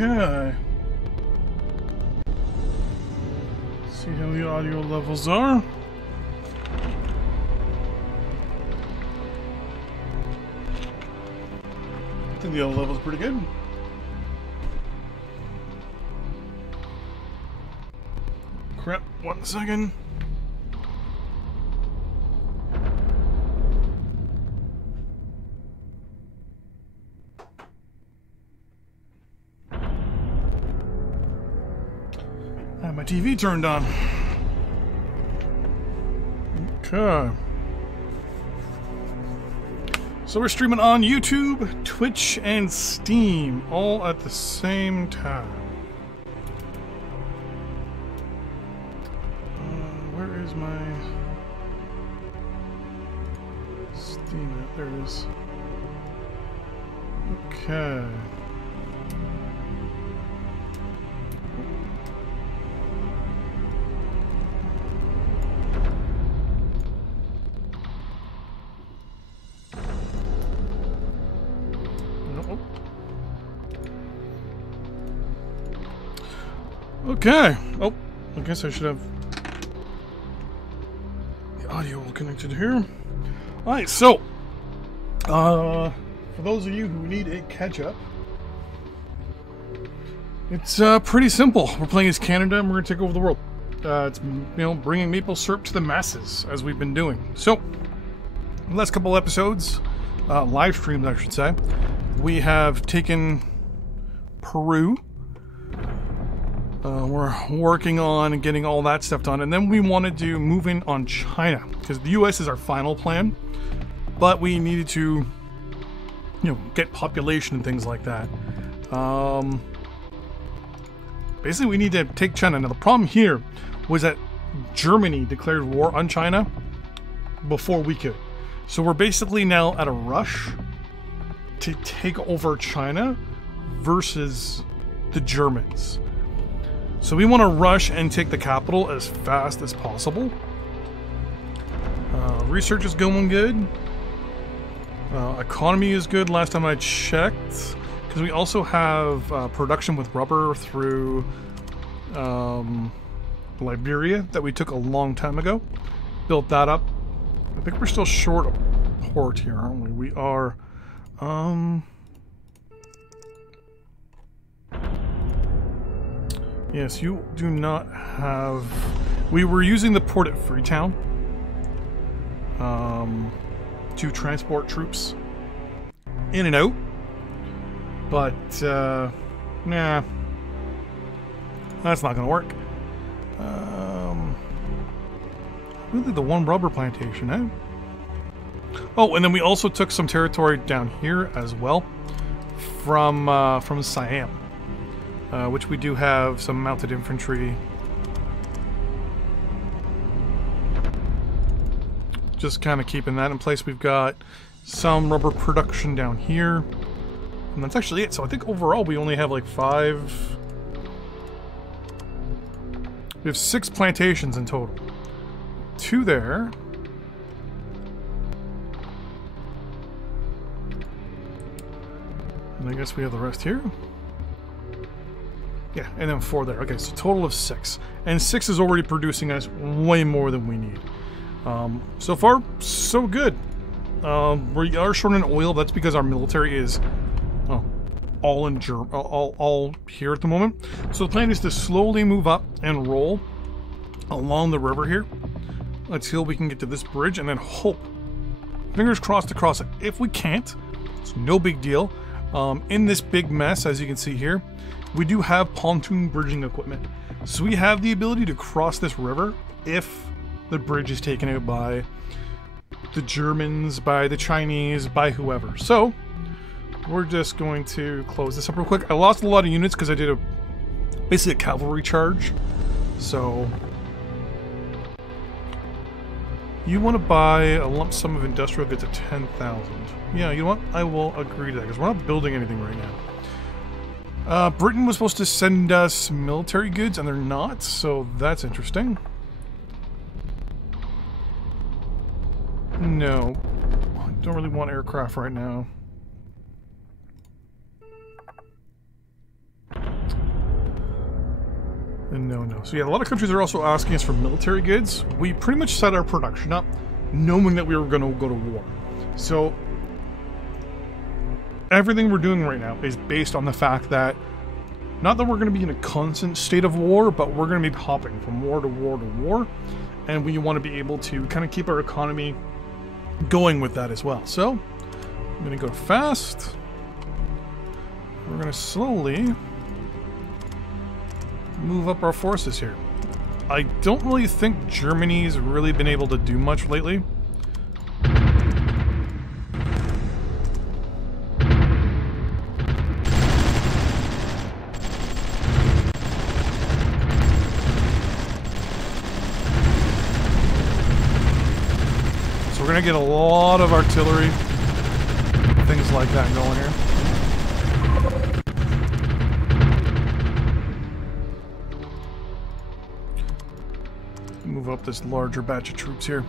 Okay. See how the audio levels are. I think the audio level's pretty good. Crap, 1 second. I have my TV turned on. Okay. So we're streaming on YouTube, Twitch, and Steam all at the same time. Where is my Steam at? There it is. Okay. Okay. Oh, I guess I should have the audio connected here. Alright, so for those of you who need a catch-up, it's pretty simple. We're playing as Canada and we're going to take over the world. It's, bringing maple syrup to the masses, as we've been doing. So, the last couple episodes, live streams I should say, we have taken Peru. We're working on getting all that stuff done, and then we wanted to move in on China, because the US is our final plan, but we needed to, get population and things like that. Basically, we need to take China. Now, the problem here was that Germany declared war on China before we could. So we're basically now at a rush to take over China versus the Germans. So we want to rush and take the capital as fast as possible. Research is going good. Economy is good last time I checked. Because we also have production with rubber through Liberia that we took a long time ago. Built that up. I think we're still short a port here, aren't we? We are... Yes, you do not have... We were using the port at Freetown to transport troops in and out, but nah, that's not gonna work. Really, the one rubber plantation, eh? Oh, and then we also took some territory down here as well from Siam. Which we do have some mounted infantry. Just kind of keeping that in place. We've got some rubber production down here. And that's actually it. So I think overall we only have like 5... We have 6 plantations in total. 2 there. And I guess we have the rest here. Yeah, and then 4 there. Okay, so total of 6. And 6 is already producing us way more than we need. So far, so good. We are short on oil. That's because our military is, well, all here at the moment. So the plan is to slowly move up and roll along the river here until we can get to this bridge, and then hope, fingers crossed, to cross it. If we can't, it's no big deal. In this big mess, as you can see here, we do have pontoon bridging equipment. So we have the ability to cross this river if the bridge is taken out by the Germans, by the Chinese, by whoever. So we're just going to close this up real quick. I lost a lot of units because I did basically a cavalry charge. So you want to buy a lump sum of industrial goods at 10,000. Yeah, you know what? I will agree to that because we're not building anything right now. Britain was supposed to send us military goods, and they're not, so that's interesting. No, I don't really want aircraft right now. And no. So yeah, a lot of countries are also asking us for military goods. We pretty much set our production up knowing that we were going to go to war. So everything we're doing right now is based on the fact that not that we're going to be in a constant state of war, but we're going to be hopping from war to war to war, and we want to be able to kind of keep our economy going with that as well. So I'm going to go fast. We're going to slowly move up our forces here. I don't really think Germany's really been able to do much lately. So we're gonna get a lot of artillery, things like that going here. Move up this larger batch of troops here.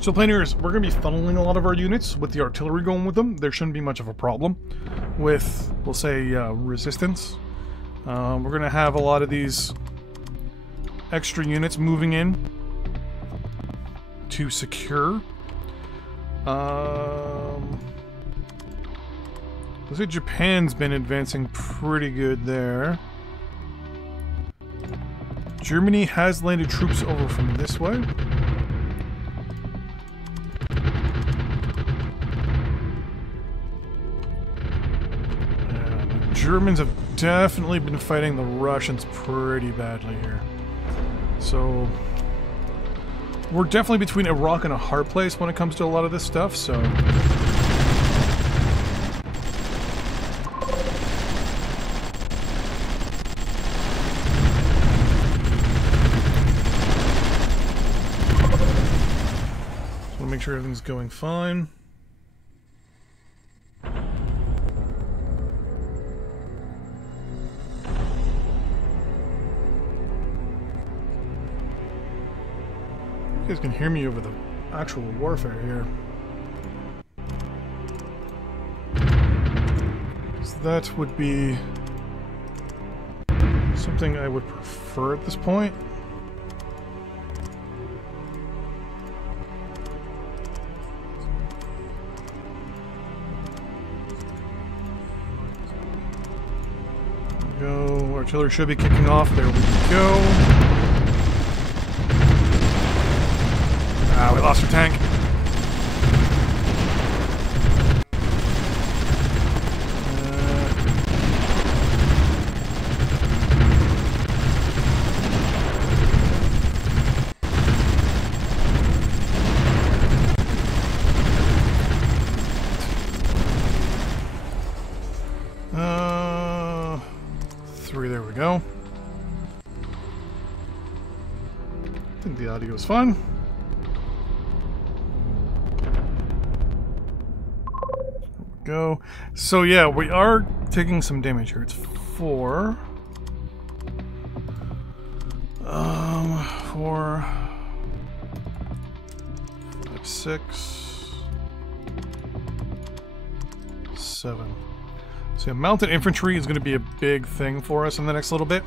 So Planeers, we're going to be funneling a lot of our units with the artillery going with them. There shouldn't be much of a problem with, we'll say, resistance. We're going to have a lot of these extra units moving in to secure. Looks like Japan's been advancing pretty good there. Germany has landed troops over from this way. And the Germans have definitely been fighting the Russians pretty badly here. So we're definitely between a rock and a hard place when it comes to a lot of this stuff, so... Make sure everything's going fine. You guys can hear me over the actual warfare here. So that would be something I would prefer at this point. Go. Artillery should be kicking off. There we go. Ah, we lost our tank. There we go. I think the audio is fine. There we go. So yeah, we are taking some damage here. It's 4. 4, 5, 6, 7. So yeah, mounted infantry is going to be a big thing for us in the next little bit.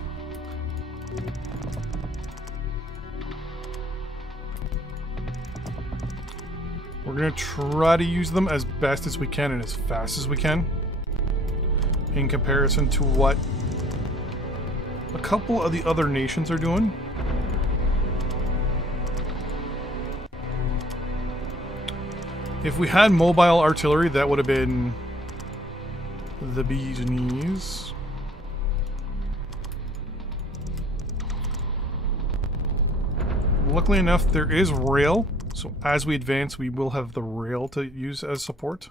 We're going to try to use them as best as we can and as fast as we can in comparison to what a couple of the other nations are doing. If we had mobile artillery, that would have been the bee's knees. Luckily enough, there is rail, so as we advance, we will have the rail to use as support.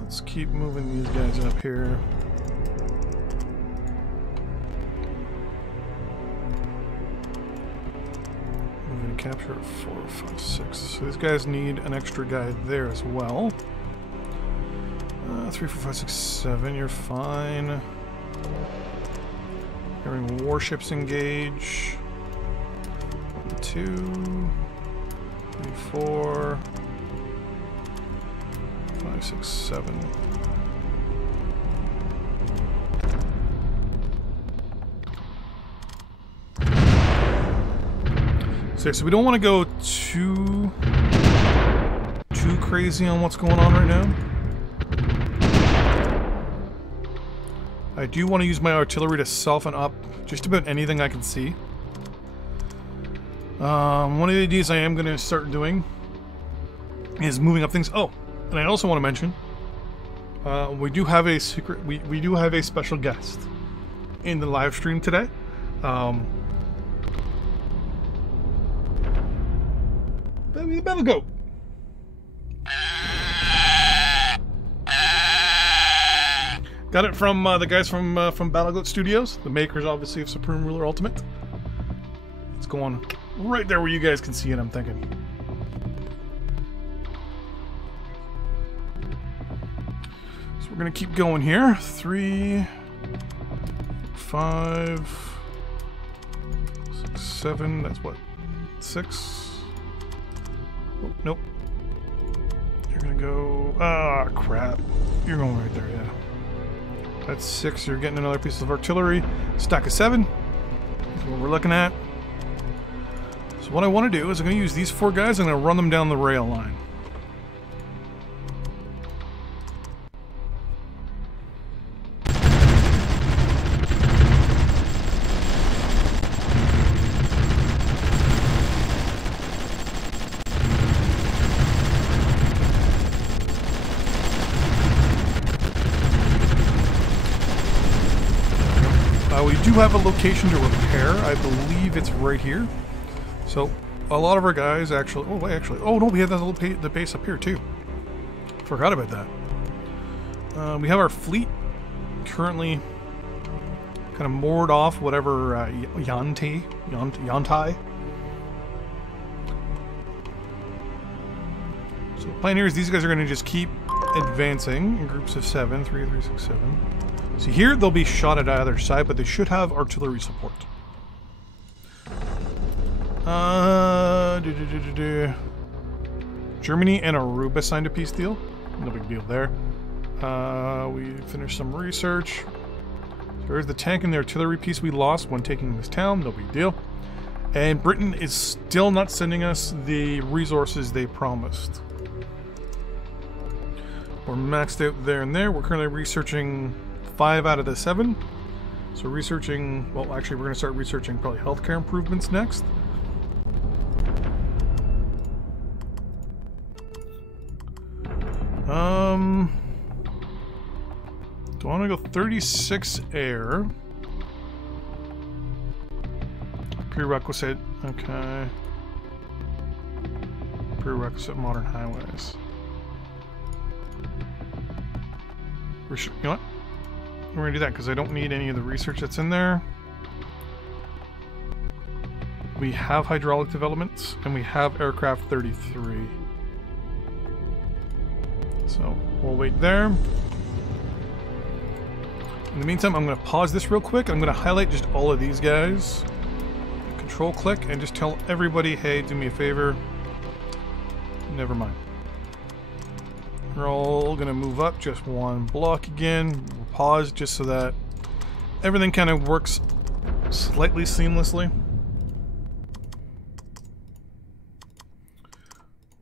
Let's keep moving these guys up here. Capture 4, 5, 6. So these guys need an extra guy there as well. 3, 4, 5, 6, 7. You're fine. Hearing warships engage. 1, 2, 3, 4, 5, 5, 6, 7. So we don't want to go too crazy on what's going on right now. I do want to use my artillery to soften up just about anything I can see. One of the ideas I am going to start doing is moving up things. Oh, and I also want to mention, we do have a secret. We do have a special guest in the live stream today. Battle goat. Got it from the guys from Battle Goat Studios, the makers, obviously, of Supreme Ruler Ultimate. It's going right there where you guys can see it, I'm thinking. So we're gonna keep going here. 3, 5, 6, 7. That's what? 6. Oh, nope. You're gonna go... Ah, crap. You're going right there, yeah. That's 6. You're getting another piece of artillery. Stack of 7. That's what we're looking at. So what I want to do is I'm going to use these 4 guys. I'm going to run them down the rail line. We do have a location to repair. I believe it's right here. So a lot of our guys actually... Oh, wait, actually... Oh, no, we have the base up here, too. Forgot about that. We have our fleet currently kind of moored off whatever Yantai. So the plan here is these guys are going to just keep advancing in groups of 7. 3, 3, 6, 7. So here they'll be shot at either side, but they should have artillery support. Germany and Aruba signed a peace deal. No big deal there. We finished some research. So there's the tank and the artillery piece we lost when taking this town. No big deal. And Britain is still not sending us the resources they promised. We're maxed out there and there. We're currently researching 5 out of the 7. So researching, well, actually we're going to start researching probably healthcare improvements next. Do I want to go 36 air? Prerequisite, okay. Prerequisite modern highways. You know what? We're going to do that because I don't need any of the research that's in there. We have hydraulic developments and we have aircraft 33. So we'll wait there. In the meantime, I'm going to pause this real quick. I'm going to highlight just all of these guys. Control click and just tell everybody, hey, do me a favor. Never mind. We're all going to move up just 1 block again. We'll pause just so that everything kind of works slightly seamlessly.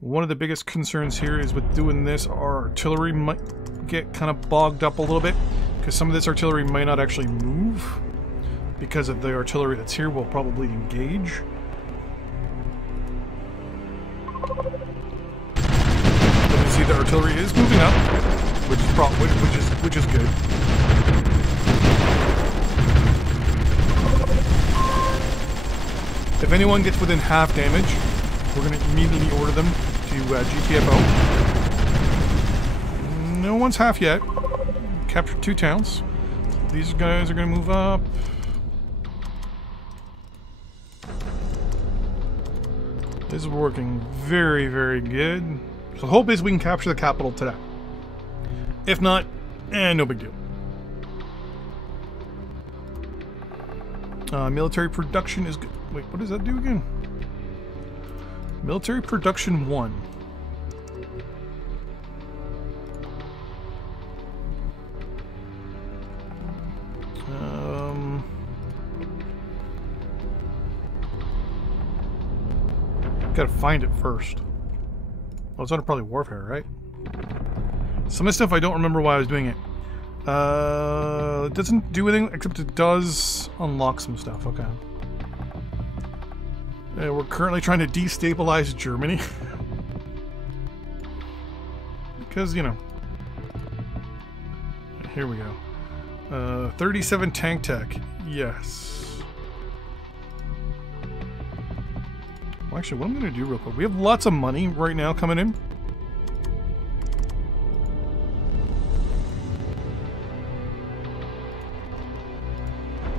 One of the biggest concerns here is with doing this, our artillery might get kind of bogged up a little bit because some of this artillery might not actually move because of the artillery that's here will probably engage. See, the artillery is moving up, which is good. If anyone gets within half damage, we're going to immediately order them to GTFO. No one's half yet. Captured 2 towns. These guys are going to move up. This is working very, very good. So the hope is we can capture the capital today. If not, no big deal. Military production is good. Wait, what does that do again? Military production 1. Gotta find it first. Well, it's under probably warfare, right? Some of the stuff I don't remember why I was doing it. It doesn't do anything, except it does unlock some stuff. Okay. We're currently trying to destabilize Germany. Because, you know. Here we go. 37 tank tech. Yes. Well, actually, what I'm going to do real quick. We have lots of money right now coming in.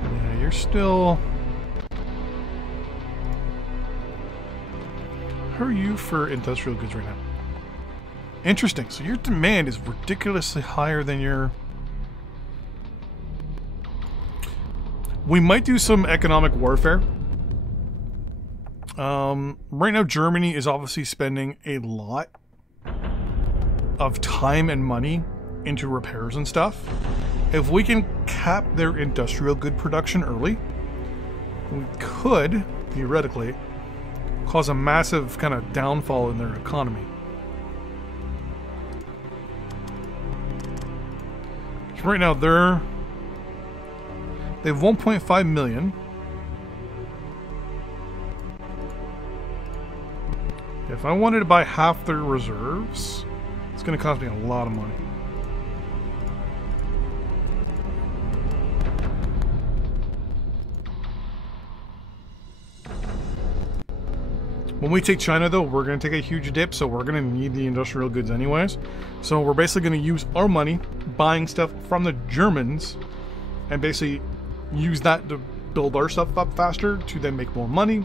Yeah, you're still... How are you for industrial goods right now? Interesting. So your demand is ridiculously higher than your... We might do some economic warfare. Right now, Germany is obviously spending a lot of time and money into repairs and stuff. If we can cap their industrial good production early, we could, theoretically, cause a massive kind of downfall in their economy. So right now, they have 1.5 million. If I wanted to buy half their reserves, it's going to cost me a lot of money. When we take China, though, we're going to take a huge dip, so we're going to need the industrial goods anyways. So we're basically going to use our money buying stuff from the Germans and basically use that to build our stuff up faster to then make more money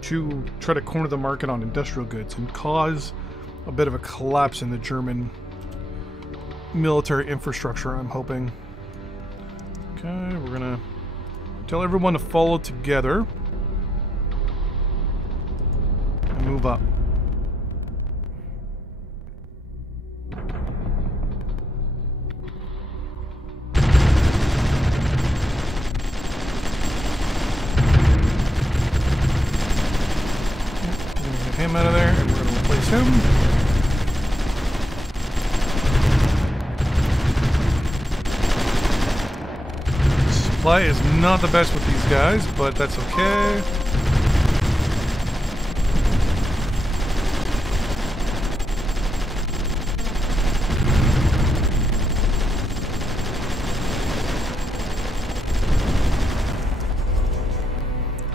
to try to corner the market on industrial goods and cause a bit of a collapse in the German military infrastructure, I'm hoping. Okay, we're going to tell everyone to follow together. Move up. We're gonna get him out of there, and we're gonna replace him. Supply is not the best with these guys, but that's okay.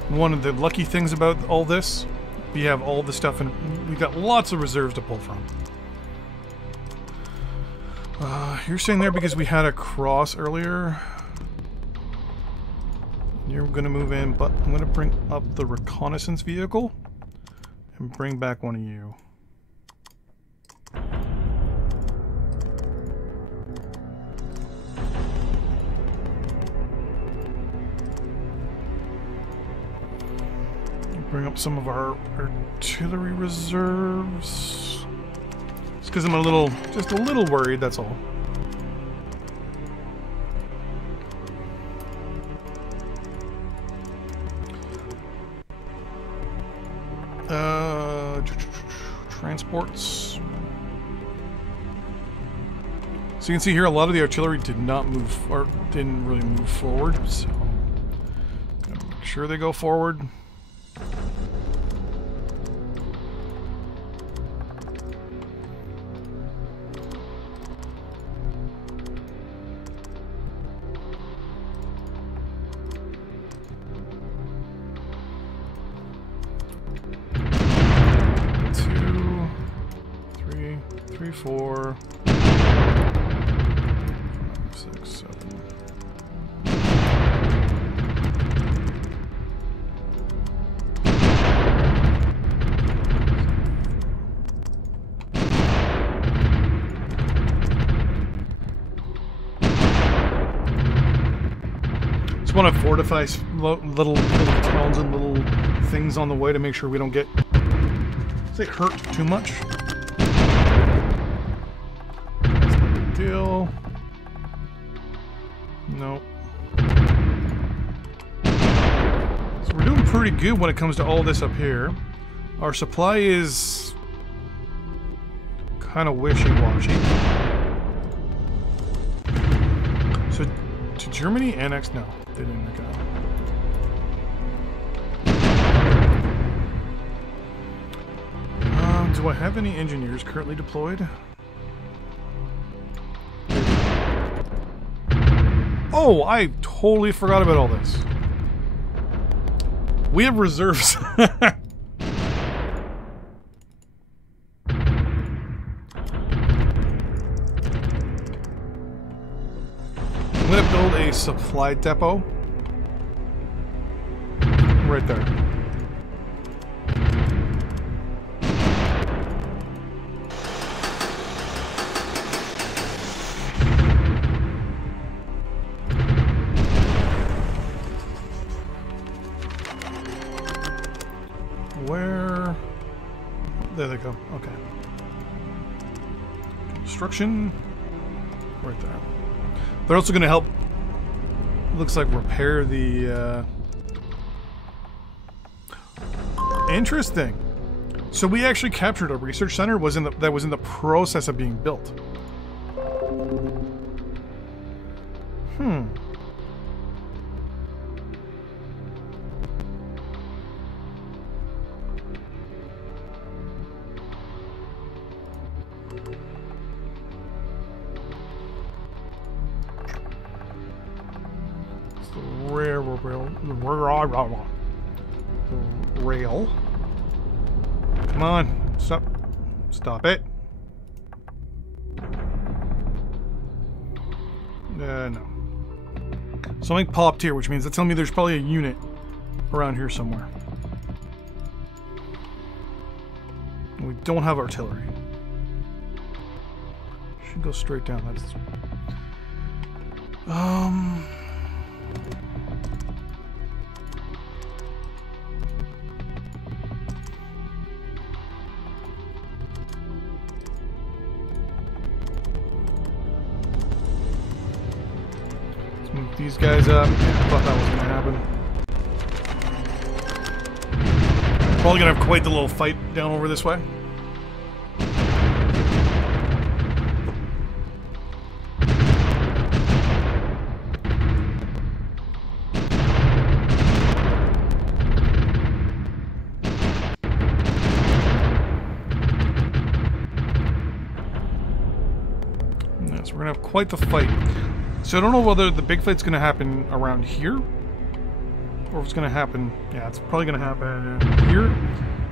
One of the lucky things about all this, we have all the stuff and we got lots of reserves to pull from. You're staying there because we had a cross earlier. You're going to move in, but I'm going to bring up the reconnaissance vehicle and bring back one of you. Bring up some of our artillery reserves. Just because I'm just a little worried, that's all. Transports. So you can see here, a lot of the artillery did not move, or didn't really move forward. So, gotta make sure they go forward. Three, 4, 5, 6, 7. Just want to fortify little towns and little things on the way to make sure we don't get, say, hurt too much. Deal. Nope. So we're doing pretty good when it comes to all this up here. Our supply is kind of wishy-washy. So, did Germany annex? No, they didn't make it out. Do I have any engineers currently deployed? Oh, I totally forgot about all this. We have reserves. I'm going to build a supply depot right there. Where? There they go. Okay. Construction. Right there. They're also going to help, looks like, repair the... Interesting. So we actually captured a research center that was in the process of being built. Hmm. Rail. Come on, stop. Stop it. No. Something popped here, which means that's telling me there's probably a unit around here somewhere. We don't have artillery. Should go straight down. That's... Let's move these guys up. I thought that was going to happen. Probably going to have quite the little fight down over this way. So we're going to have quite the fight. So I don't know whether the big fight's going to happen around here, or if it's going to happen... Yeah, it's probably going to happen here,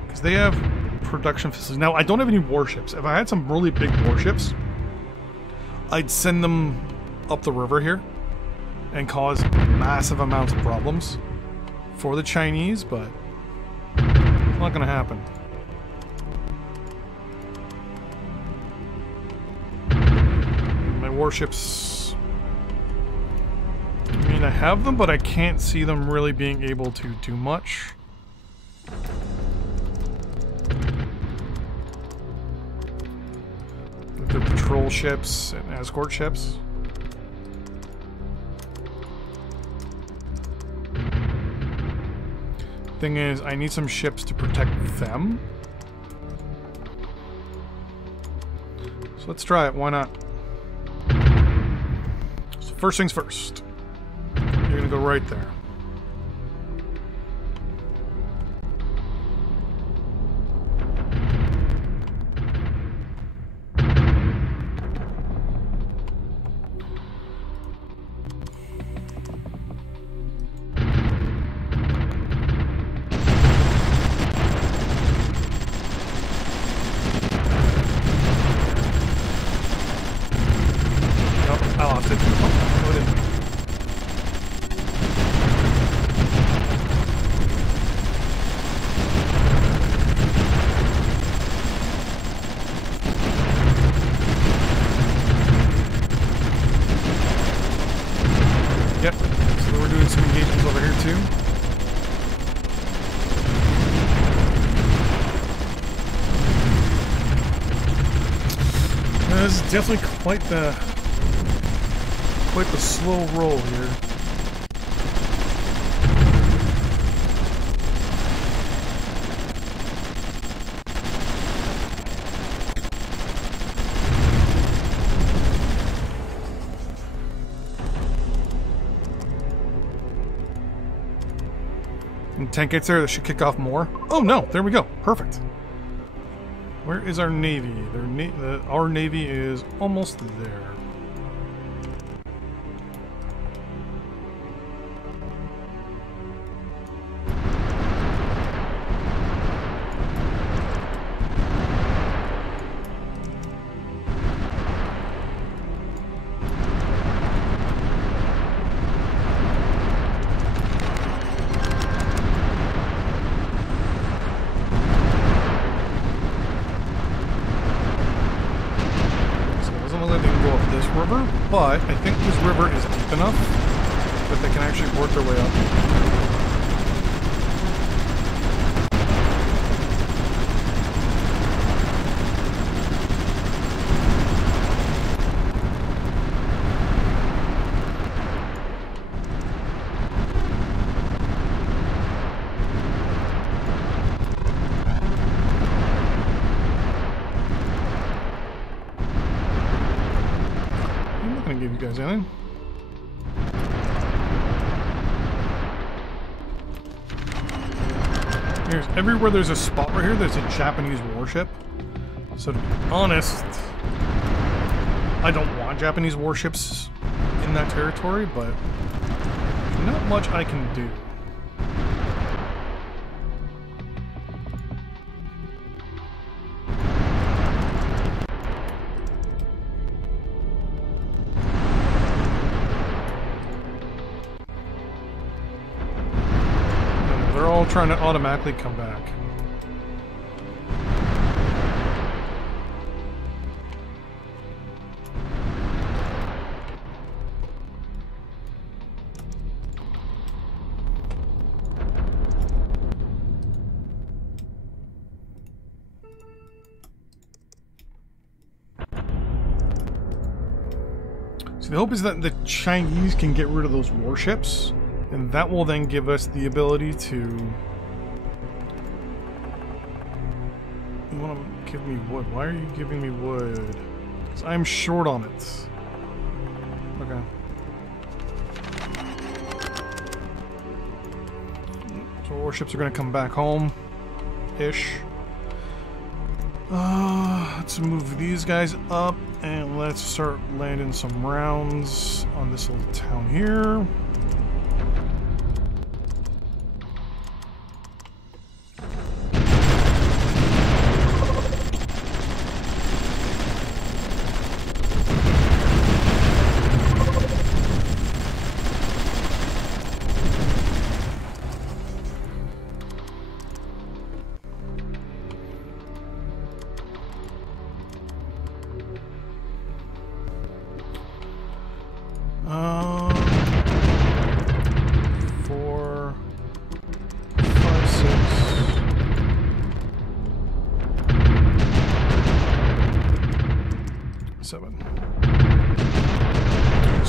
because they have production facilities. Now, I don't have any warships. If I had some really big warships, I'd send them up the river here and cause massive amounts of problems for the Chinese, but it's not going to happen. My warships... I mean, I have them, but I can't see them really being able to do much. With their patrol ships and escort ships. Thing is, I need some ships to protect them. So let's try it, why not? So first things first. You're gonna go right there. I lost it. Oh, no, it didn't. Yep, so we're doing some engagements over here too. This is definitely quite the slow roll here. When tank gets there, that should kick off more. Oh no, there we go. Perfect. Where is our navy? Our navy is almost there. But I think this river is deep enough that they can actually work their way up. Give you guys anything. Everywhere there's a spot right here, there's a Japanese warship. So to be honest, I don't want Japanese warships in that territory, but not much I can do. Trying to automatically come back. So the hope is that the Chinese can get rid of those warships, and that will then give us the ability to... You want to give me wood? Why are you giving me wood? Because I'm short on it. Okay. So warships are going to come back home-ish. Let's move these guys up, and let's start landing some rounds on this little town here.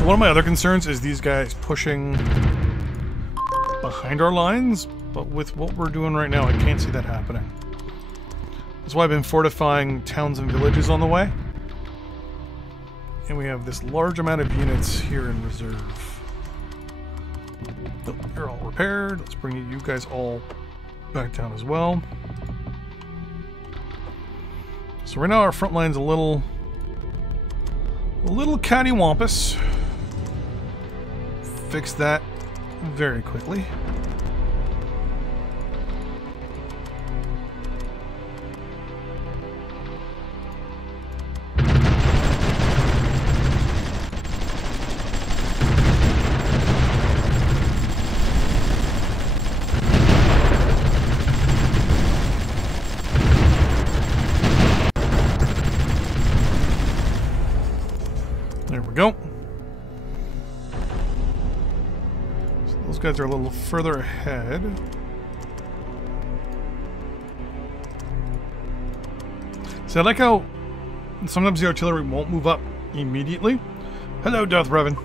One of my other concerns is these guys pushing behind our lines, but with what we're doing right now, I can't see that happening. That's why I've been fortifying towns and villages on the way. And we have this large amount of units here in reserve. Oh, you're all repaired. Let's bring you guys all back down as well. So right now our front line's a little cattywampus. Fix that very quickly. There we go. Those guys are a little further ahead. So I like how sometimes the artillery won't move up immediately. Hello, Darth Revan.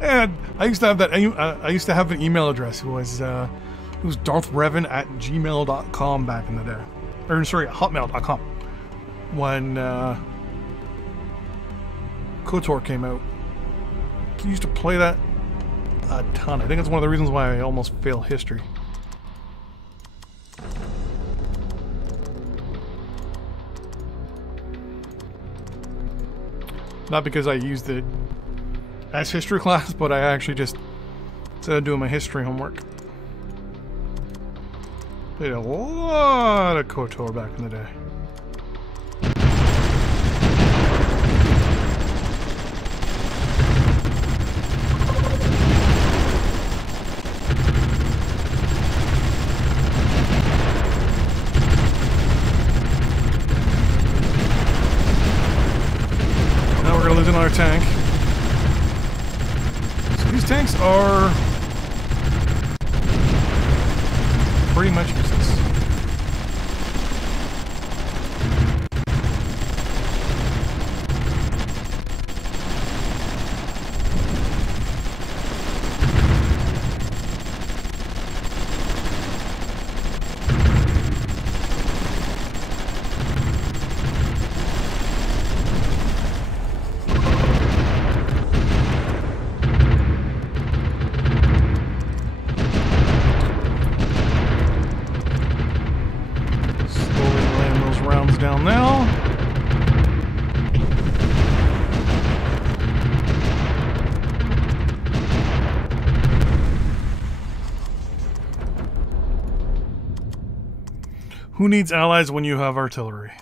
And I used to have that. I used to have an email address. It was darthrevan@gmail.com back in the day, or sorry, hotmail.com. When KOTOR came out, I used to play that a ton. I think it's one of the reasons why I almost fail history. Not because I used it as history class, but I actually just started doing my history homework. Did a lot of KOTOR back in the day. Now we're gonna lose another tank. So these tanks are pretty much useless. Down now. Who needs allies when you have artillery?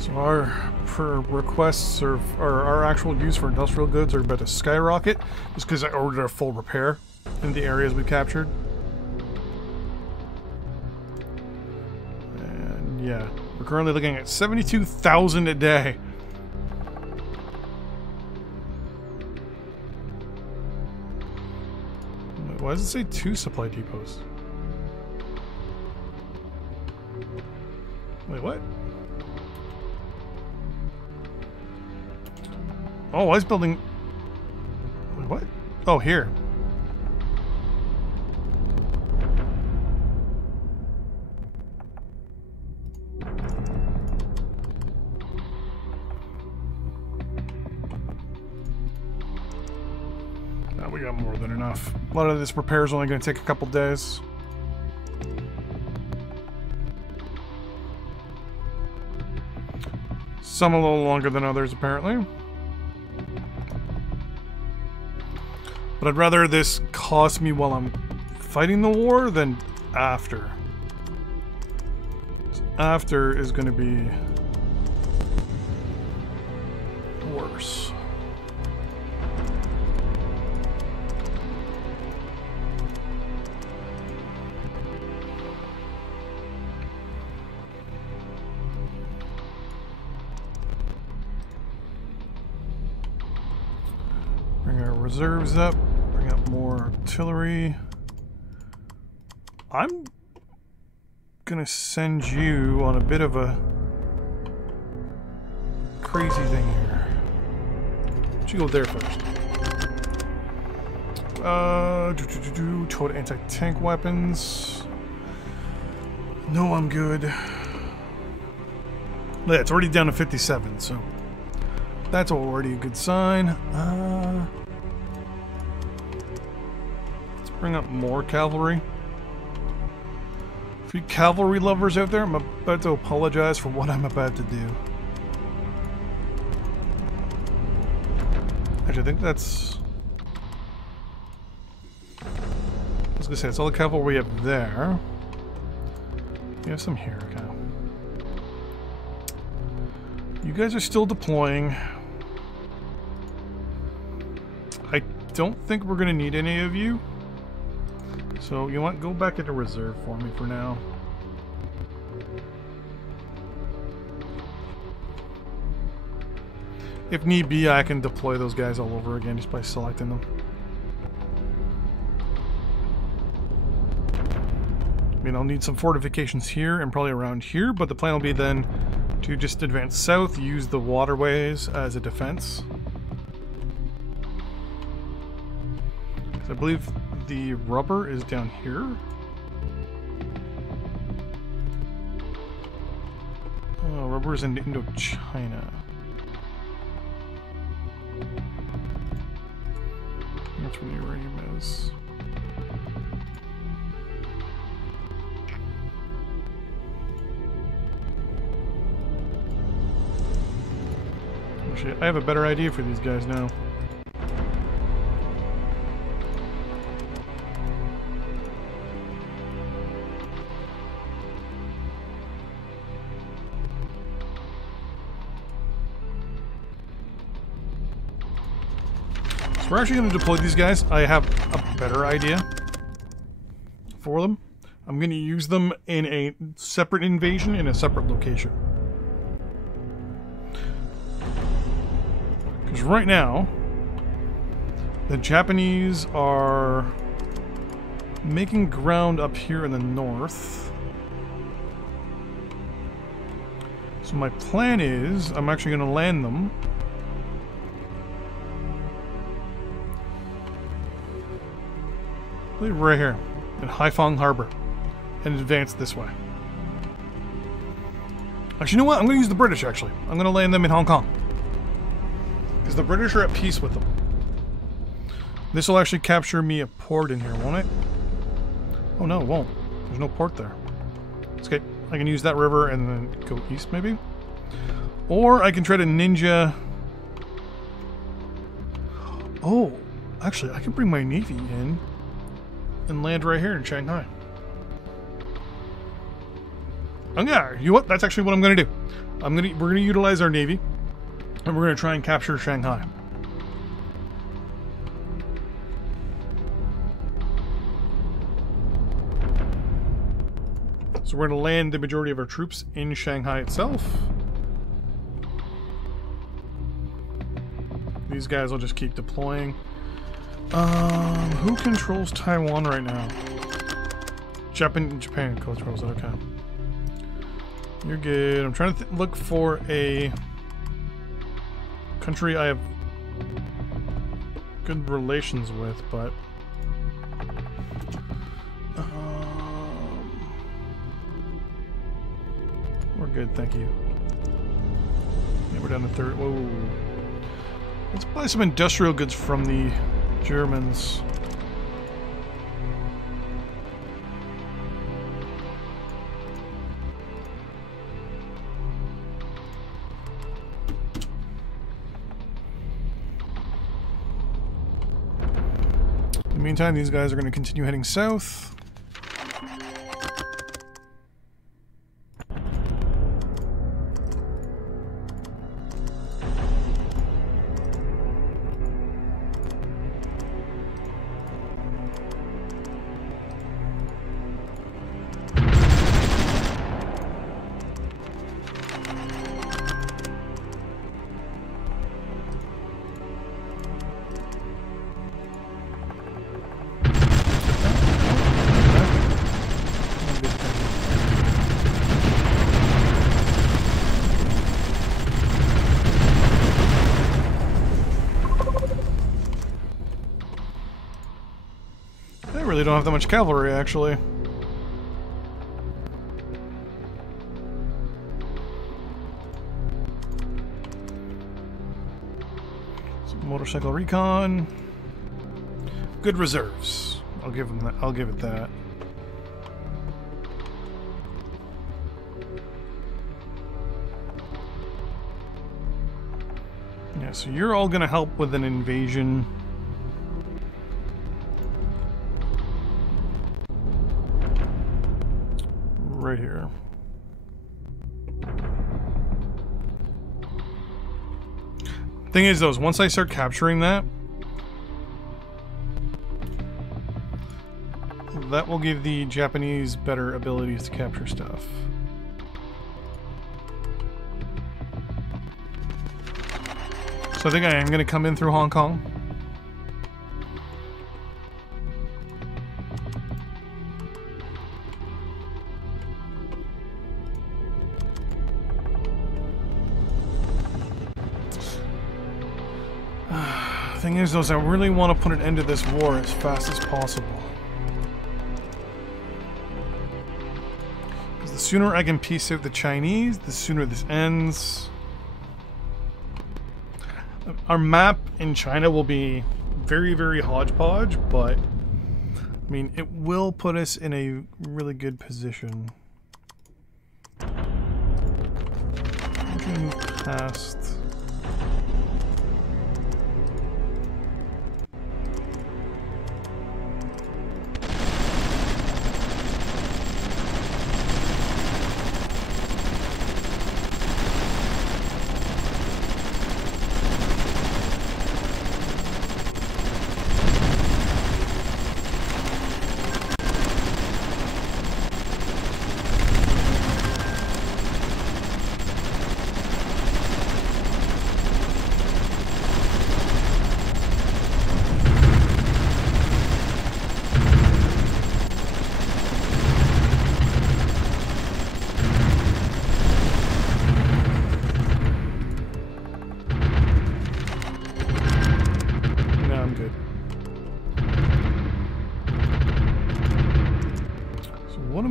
So our requests or our actual use for industrial goods are about to skyrocket just because I ordered a full repair in the areas we captured. And yeah, we're currently looking at 72,000 a day. Why does it say 2 supply depots? Wait, what? Oh, I was building... Wait, what? Oh, here. Now we got more than enough. A lot of this repair is only going to take a couple days. Some a little longer than others, apparently. But I'd rather this cost me while I'm fighting the war than after. After is going to be worse. Bring our reserves up. Bring up more artillery. I'm gonna send you on a bit of a crazy thing here. Why don't you go there first? Total anti-tank weapons. No, I'm good. Yeah, it's already down to 57, so that's already a good sign. Let's bring up more cavalry. For you cavalry lovers out there, I'm about to apologize for what I'm about to do. Actually, I think that's... I was gonna say, it's all the cavalry we have there. We have some here, okay. You guys are still deploying. I don't think we're gonna need any of you. So, you know what? Go back into reserve for me for now. If need be, I can deploy those guys all over again just by selecting them. mean, I'll need some fortifications here and probably around here, but the plan will be then to just advance south, use the waterways as a defense. I believe the rubber is down here. Oh, rubber is in Indochina. That's where the uranium is. Actually, I have a better idea for these guys now. So we're actually going to deploy these guys. I have a better idea for them. I'm going to use them in a separate invasion in a separate location. Because right now, the Japanese are making ground up here in the north. So my plan is, I'm actually going to land them right here in Haiphong Harbor and advance this way. Actually, you know what? I'm going to use the British, actually. I'm going to land them in Hong Kong. Because the British are at peace with them. This will actually capture me a port in here, won't it? Oh no, it won't. There's no port there. It's okay. I can use that river and then go east, maybe? Or I can try to ninja... Oh, actually, I can bring my navy in and land right here in Shanghai. Oh yeah, you know what? That's actually what I'm gonna do. We're gonna utilize our navy, and we're gonna try and capture Shanghai. So we're gonna land the majority of our troops in Shanghai itself. These guys will just keep deploying. Who controls Taiwan right now? Japan controls it, okay. You're good. I'm trying to look for a country I have good relations with, but... we're good, thank you. Yeah, we're down to third. Whoa. Let's buy some industrial goods from the Germans. In the meantime, these guys are going to continue heading south. They don't have that much cavalry, actually. Some motorcycle recon. Good reserves. I'll give them that. I'll give it that. Yeah, so you're all gonna help with an invasion. Right here. Thing is, though, is once I start capturing that, that will give the Japanese better abilities to capture stuff. So I think I am going to come in through Hong Kong. The thing is, though, is I really want to put an end to this war as fast as possible. Because the sooner I can peace out the Chinese, the sooner this ends. Our map in China will be very, very hodgepodge, but I mean, it will put us in a really good position. I'm gonna move past.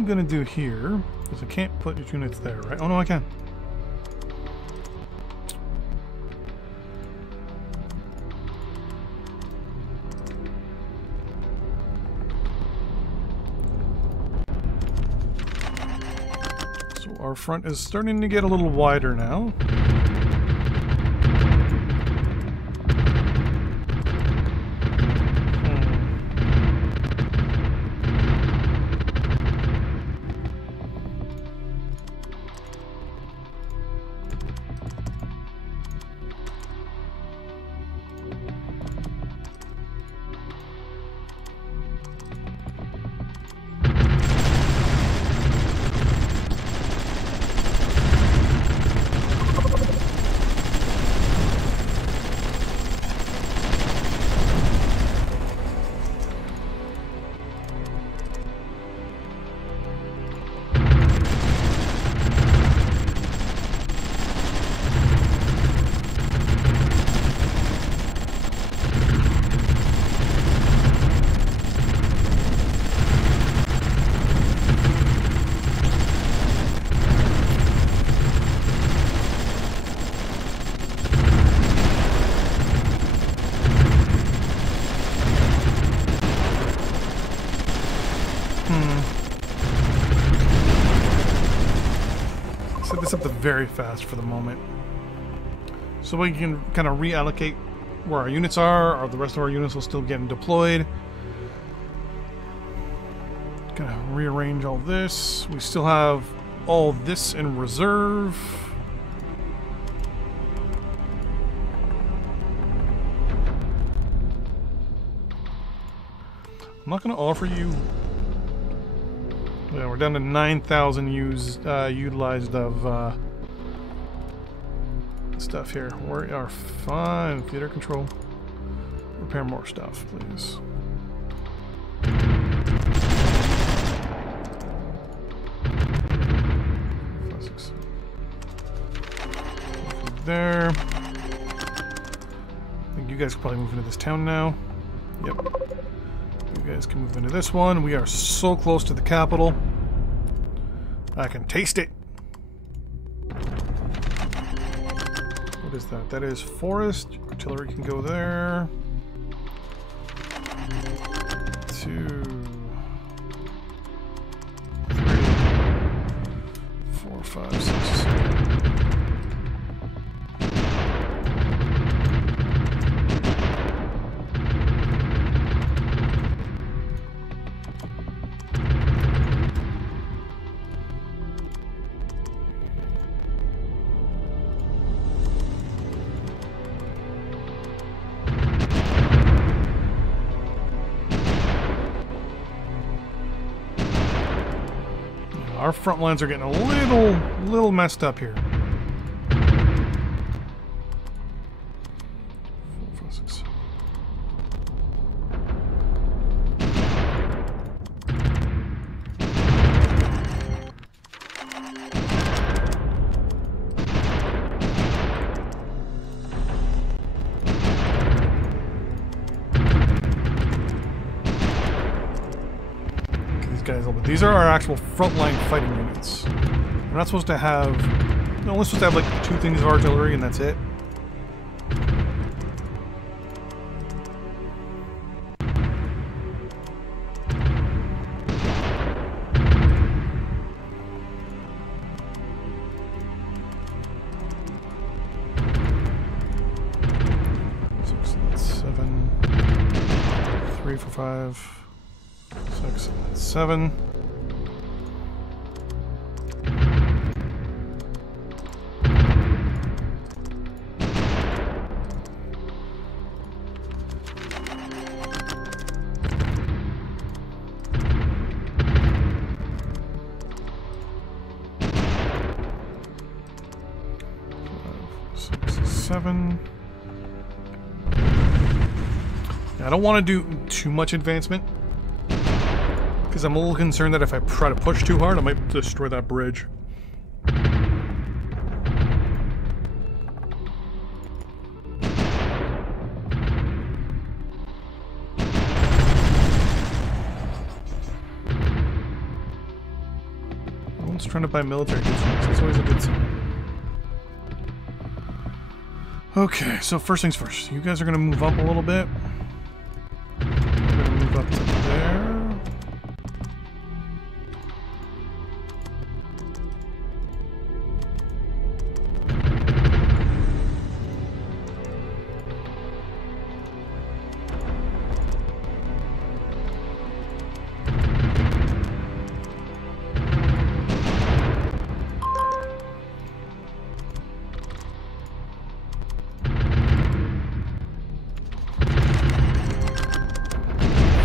Gonna do here because I can't put units there, right? Oh no, I can. So our front is starting to get a little wider now. Set this up very fast for the moment, so we can kind of reallocate where our units are, or the rest of our units will still get deployed. Gonna rearrange all this. We still have all this in reserve. I'm not gonna offer you. Yeah, we're down to 9,000 utilized of stuff here. We are fine. Theater control. Repair more stuff, please. There. I think you guys can probably move into this town now. Yep. You guys can move into this one. We are so close to the capital. I can taste it. What is that? That is forest. Artillery can go there. 2, 3, 4, 5, 6, 7. Our front lines are getting a little messed up here. 4, 5, 6. These are our actual frontline fighting units. We're not supposed to have... No, we're supposed to have like 2 things of artillery and that's it. For 5, 6, 7. I don't want to do too much advancement because I'm a little concerned that if I try to push too hard, I might destroy that bridge. Everyone's trying to buy military goods. That's always a good sign. Okay, so first things first. You guys are going to move up a little bit. Up to there.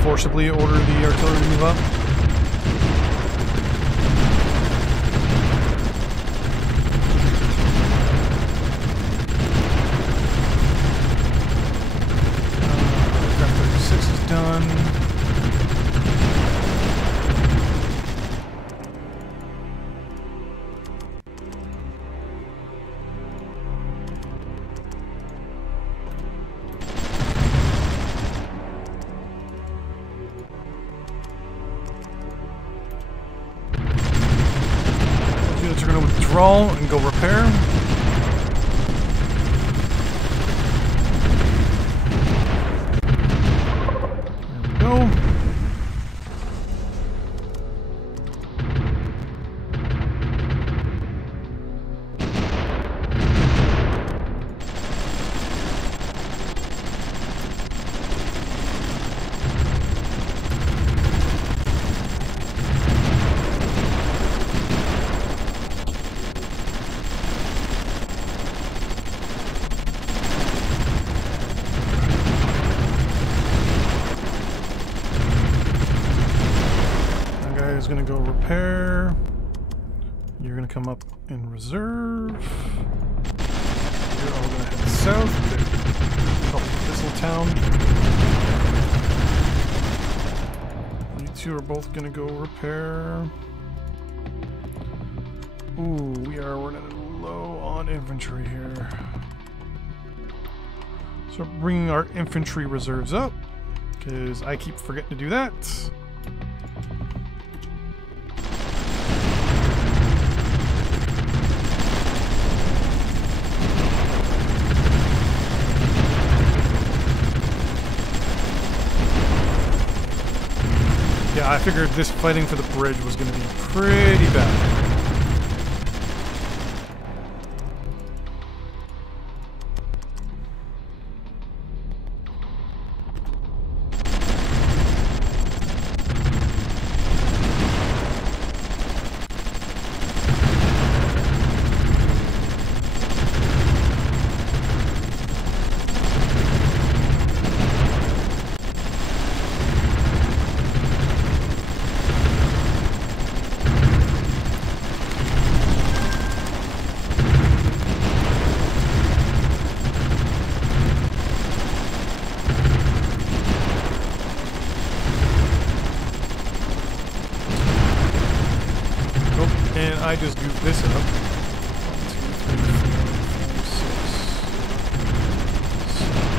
Forcibly order the artillery to move up. Aircraft 36 is done. Units are going to withdraw and go repair. There we go. Is going to go repair. You're going to come up in reserve. You're all going to head south to help this little town. You two are both going to go repair. Ooh, we're running low on infantry here. So bringing our infantry reserves up because I keep forgetting to do that. Yeah, I figured this fighting for the bridge was going to be pretty bad. And I just goofed this up. 1, 2, 3, 4, 5, 6, 7.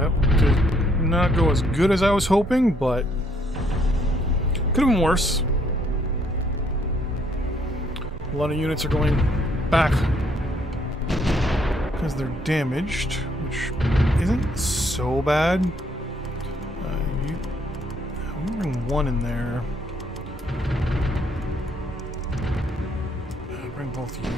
That did not go as good as I was hoping, but could have been worse. A lot of units are going back because they're damaged, which isn't so bad. I'm gonna bring one in there. Bring both of you.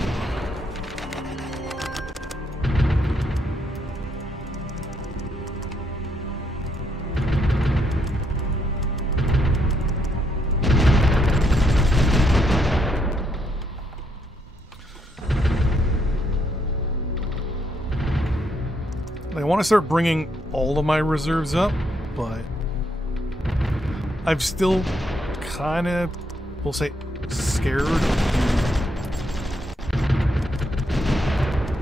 I want to start bringing all of my reserves up, but I'm still kind of, we'll say, scared.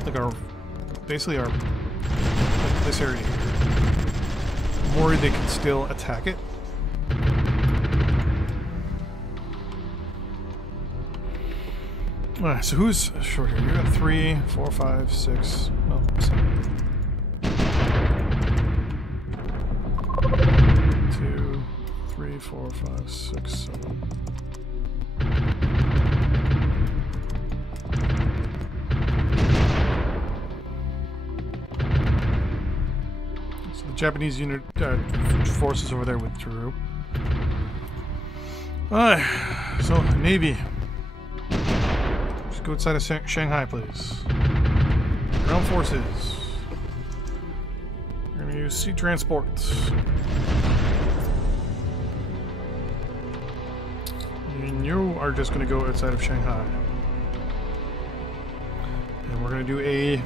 Like basically like this area here. I'm worried they can still attack it. Alright, so who's short here? You got 3, 4, 5, 6, no, 7. 2, 3, 4, 5, 6, 7. So the Japanese unit forces over there withdrew. Alright, so Navy. Just go outside of Shanghai, please. Ground forces. We're gonna use sea transport. And you are just going to go outside of Shanghai. And we're going to do a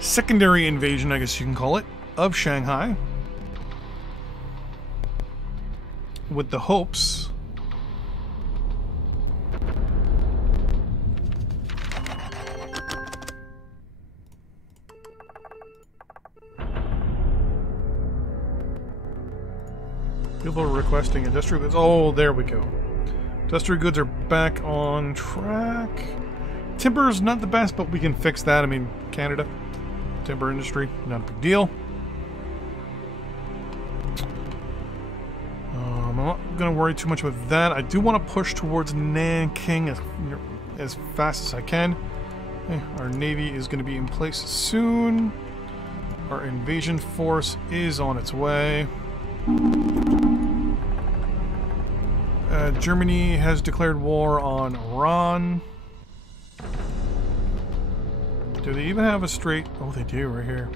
secondary invasion, I guess you can call it, of Shanghai. With the hopes people are requesting industrial goods. Oh, there we go. Industrial goods are back on track. Timber's not the best, but we can fix that. I mean, Canada, timber industry, not a big deal. I'm not going to worry too much about that. I do want to push towards Nanking as fast as I can. Okay, our navy is going to be in place soon. Our invasion force is on its way. Germany has declared war on Iran. Do they even have a straight... Oh, they do, right here.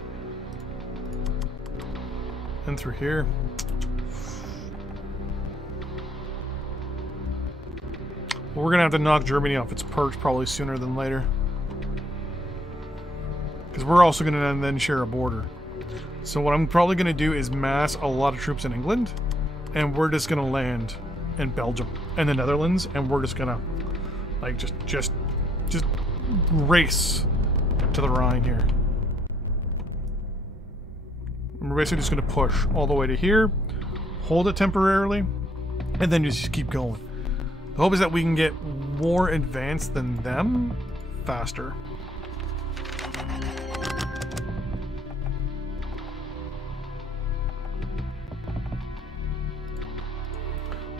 And through here. Well, we're going to have to knock Germany off its perch probably sooner than later. Because we're also going to then share a border. So what I'm probably going to do is mass a lot of troops in England. And we're just going to land in Belgium and the Netherlands. And we're just going to, like, just race to the Rhine here. And we're basically just going to push all the way to here. Hold it temporarily. And then just keep going. The hope is that we can get more advanced than them faster.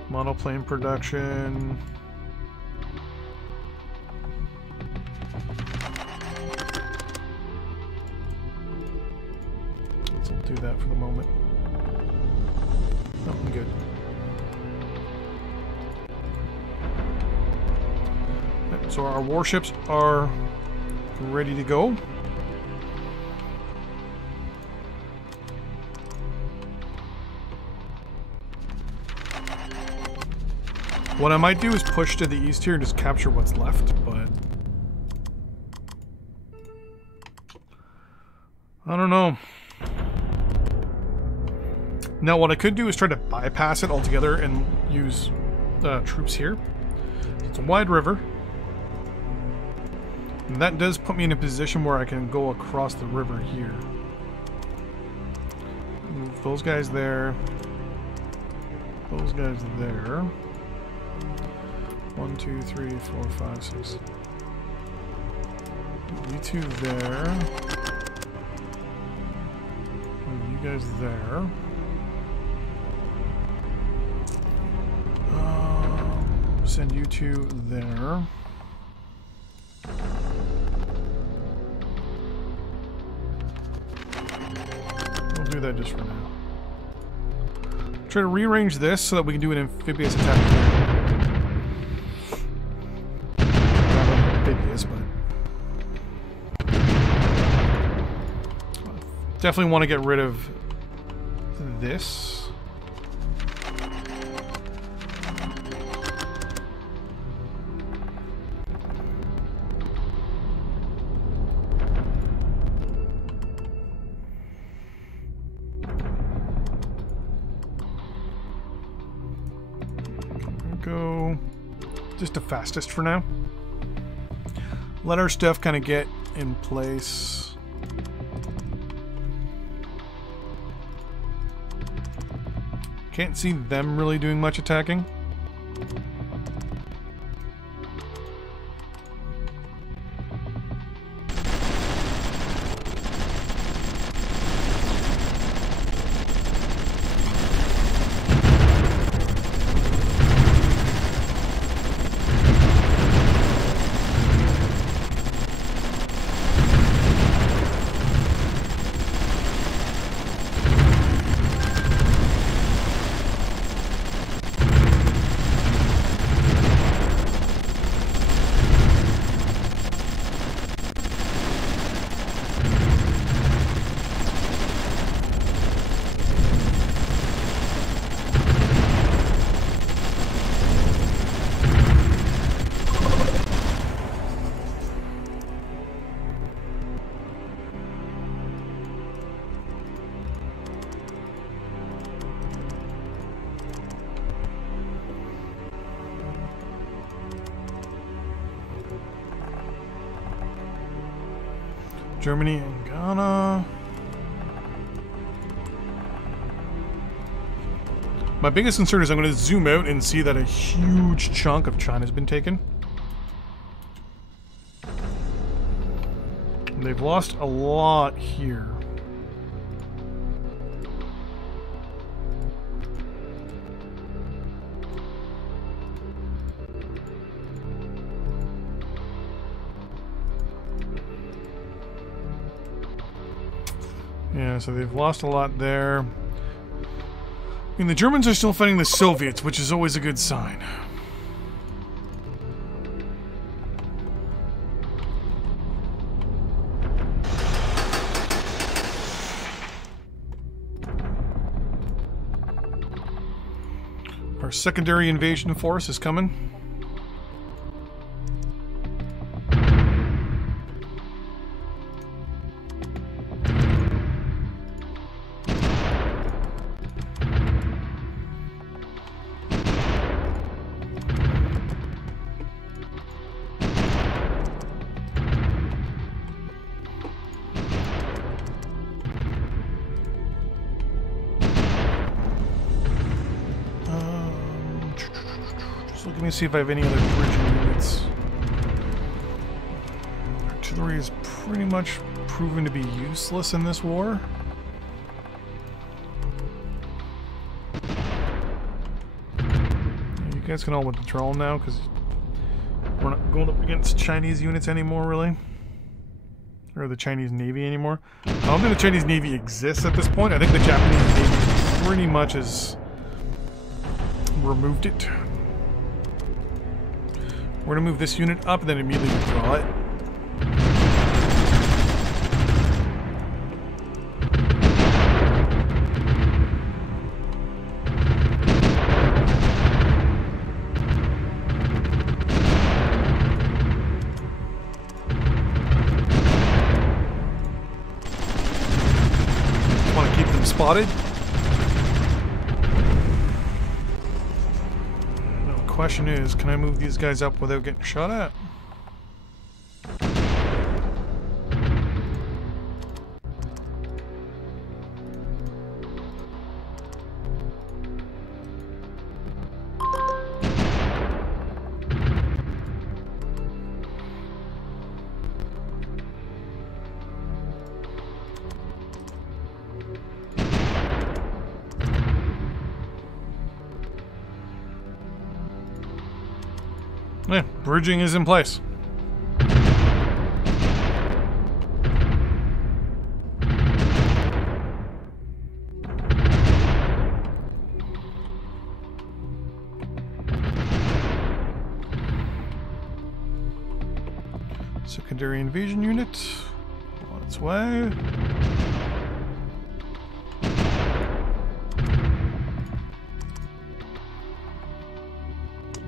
Monoplane production. Let's do that for the moment. Oh, I'm good. So our warships are ready to go. What I might do is push to the east here and just capture what's left, but I don't know. Now what I could do is try to bypass it altogether and use troops here. It's a wide river. And that does put me in a position where I can go across the river here. Move those guys there. Those guys there. 1, 2, 3, 4, 5, 6. You two there. guys there. Send you two there. We'll do that just for now. Try to rearrange this so that we can do an amphibious attack here. Not amphibious, but definitely want to get rid of this. Go just the fastest for now. Let our stuff kind of get in place. Can't see them really doing much attacking. Germany and Ghana. My biggest concern is I'm going to zoom out and see that a huge chunk of China's been taken. And they've lost a lot here. Yeah, so they've lost a lot there. I mean, the Germans are still fighting the Soviets, which is always a good sign. Our secondary invasion force is coming. Let me see if I have any other bridging units. Artillery is pretty much proven to be useless in this war. You guys can all withdraw now because we're not going up against Chinese units anymore, really. Or the Chinese Navy anymore. I don't think the Chinese Navy exists at this point. I think the Japanese Navy pretty much has removed it. We're going to move this unit up and then immediately withdraw it. Want to keep them spotted. Question is, can I move these guys up without getting shot at? Yeah, bridging is in place. Secondary invasion unit on its way.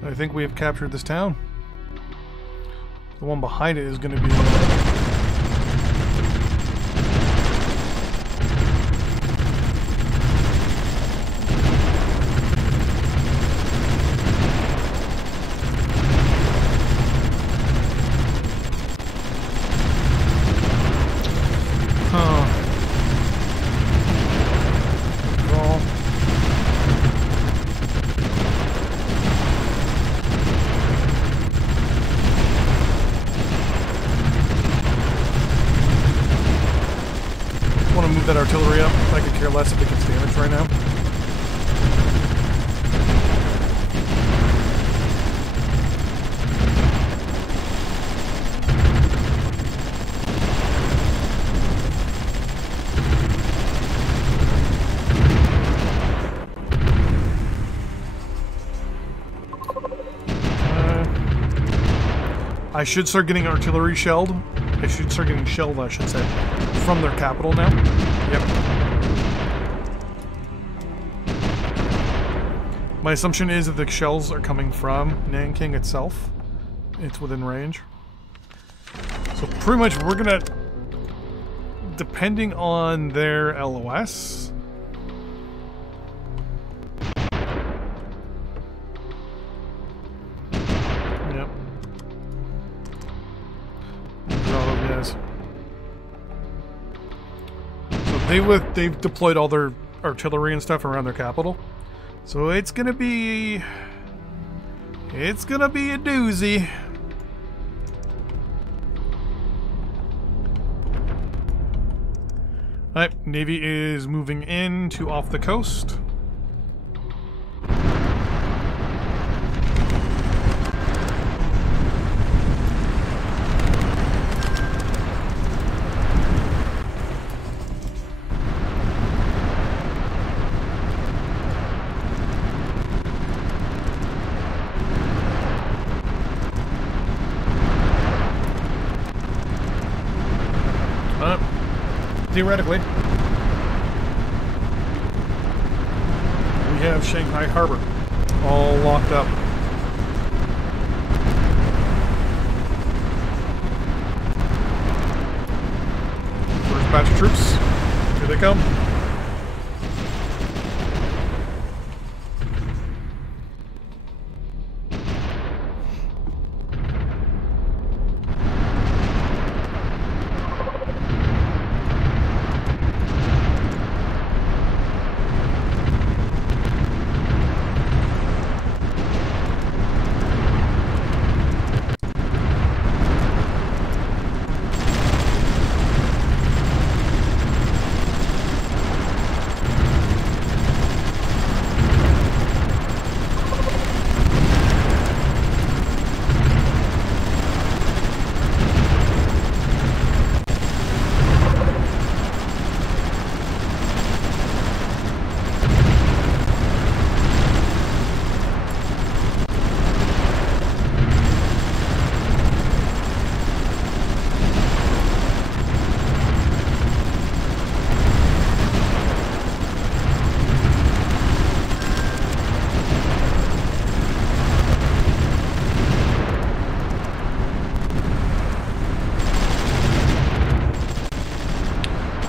I think we have captured this town. The one behind it is going to be... that artillery up. I could care less if it gets damaged right now. I should start getting artillery shelled. I should start getting shelled, I should say, from their capital now. Yep. My assumption is that the shells are coming from Nanking itself. It's within range. So pretty much we're gonna, depending on their LOS, yep. Draw those guys. They've deployed all their artillery and stuff around their capital, so it's gonna be a doozy. Alright, Navy is moving in to off the coast. Theoretically, we have Shanghai Harbor all locked up. First batch of troops, here they come.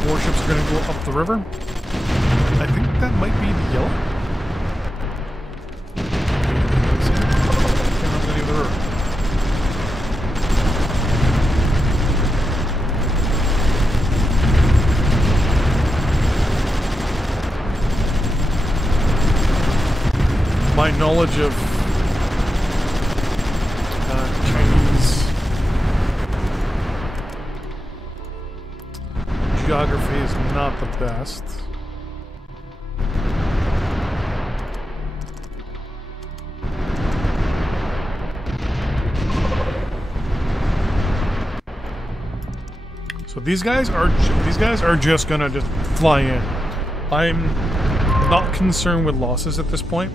Warships are going to go up the river. I think that might be the yellow. Can't remember any of the river. My knowledge of Chinese geography is not the best. So these guys are just gonna just fly in. I'm not concerned with losses at this point.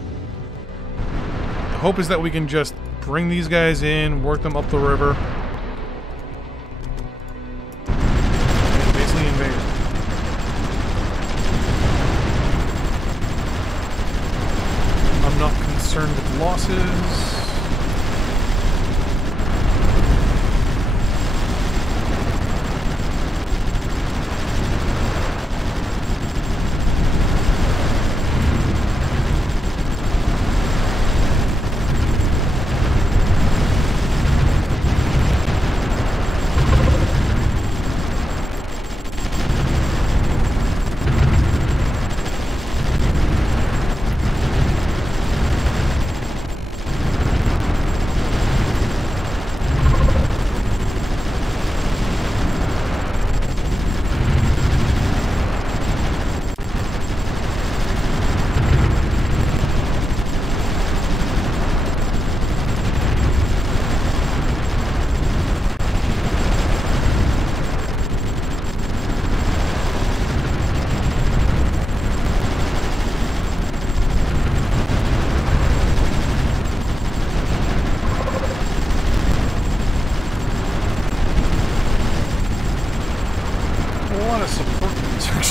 The hope is that we can just bring these guys in, work them up the river, and basically invade. I'm not concerned with losses.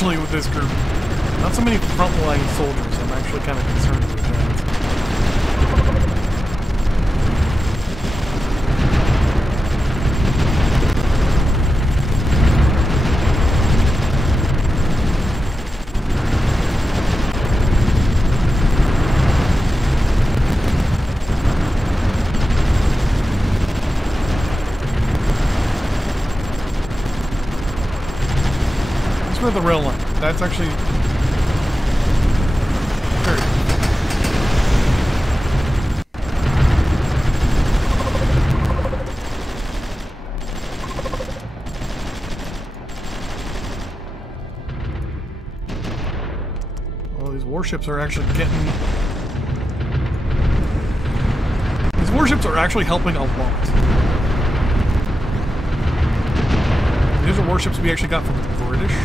With this group. Not so many frontline soldiers. I'm actually kind of concerned with that. Where the rail line. That's actually very good. Well, these warships are actually getting. These warships are actually helping a lot. These are warships we actually got from the British.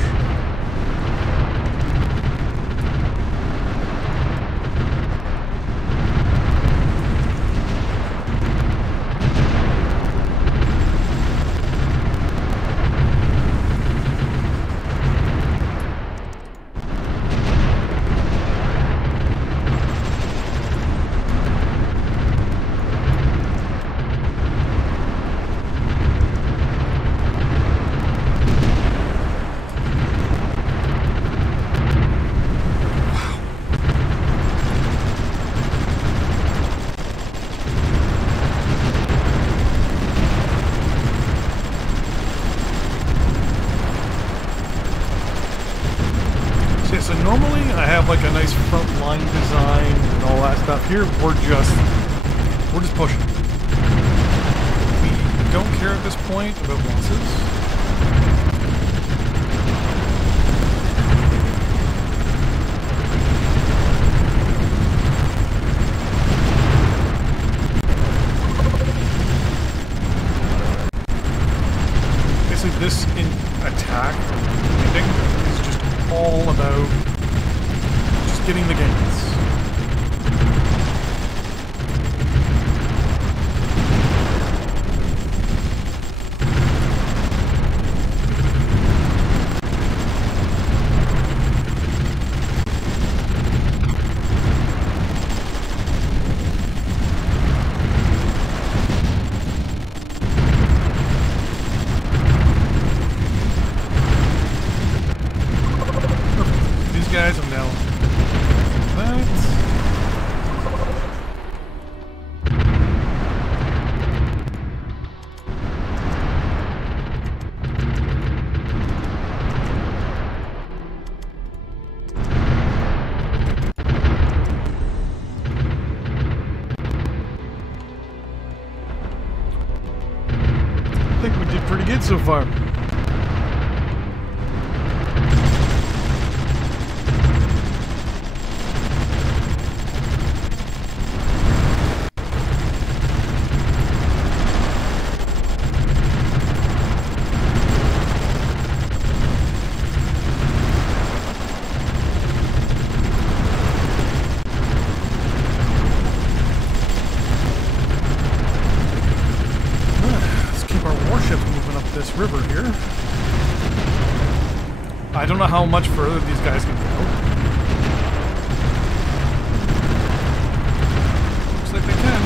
So normally I have like a nice front line design and all that stuff. Here we're just pushing. We don't care at this point about losses. Basically this attack ending is just all about just getting the gains. Guys, I'm now that. I think we did pretty good so far. how much further these guys can go. Looks like they can.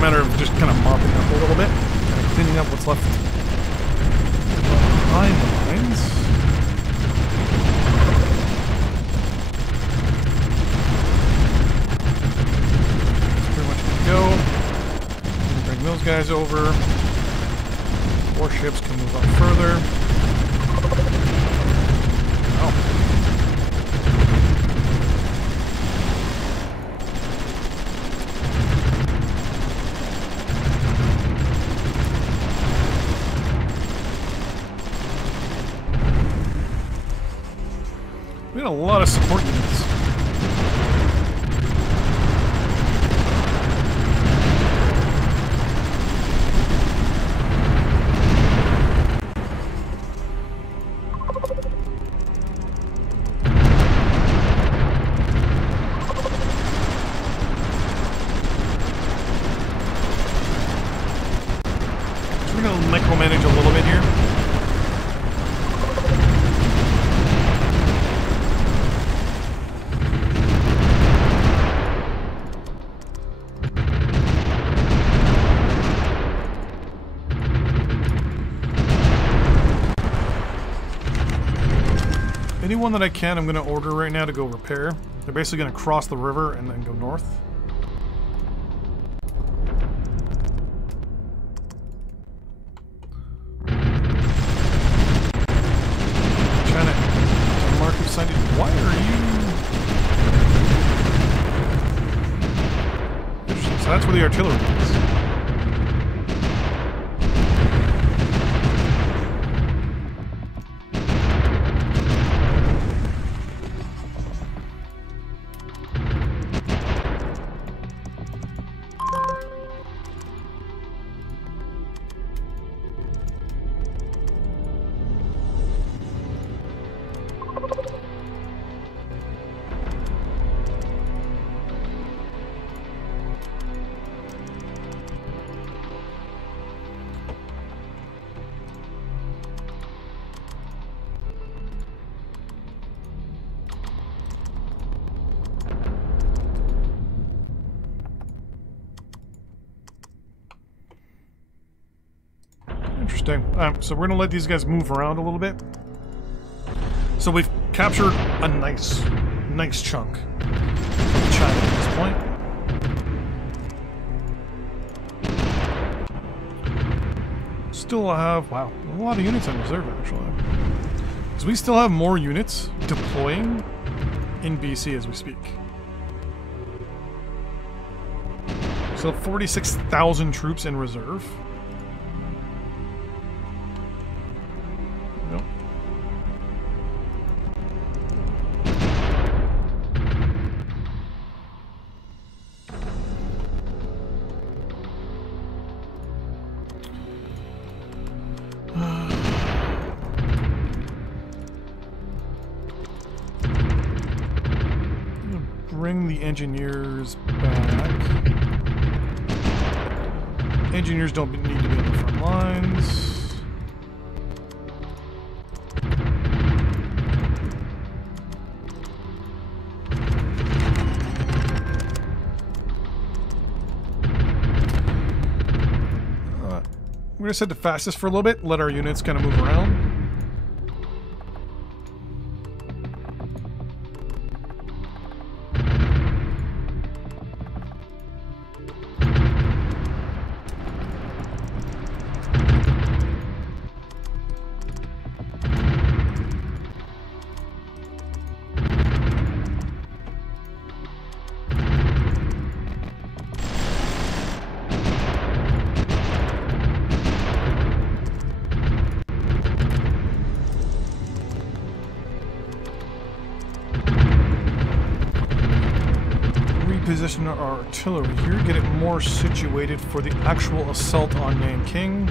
Matter of just kind of mopping up a little bit, kind of cleaning up what's left behind the lines. That's pretty much good to go. Bring those guys over. Warships can move up further. Oh. We had a lot of support units. So we're going to micromanage a little bit here. Anyone that I can, I'm going to order right now to go repair. They're basically going to cross the river and then go north. Trying to mark who signed it. Why are you... Interesting. So that's where the artillery is. Interesting. So we're going to let these guys move around a little bit. So we've captured a nice chunk of China at this point. Still have, wow, a lot of units on reserve actually. So we still have more units deploying in BC as we speak. So 46,000 troops in reserve. Nope. bring the engineers back. Engineers don't need to be on the front lines. We're going to set the fastest for a little bit, let our units kind of move around. Reposition our artillery here, get it more situated for the actual assault on Nanking.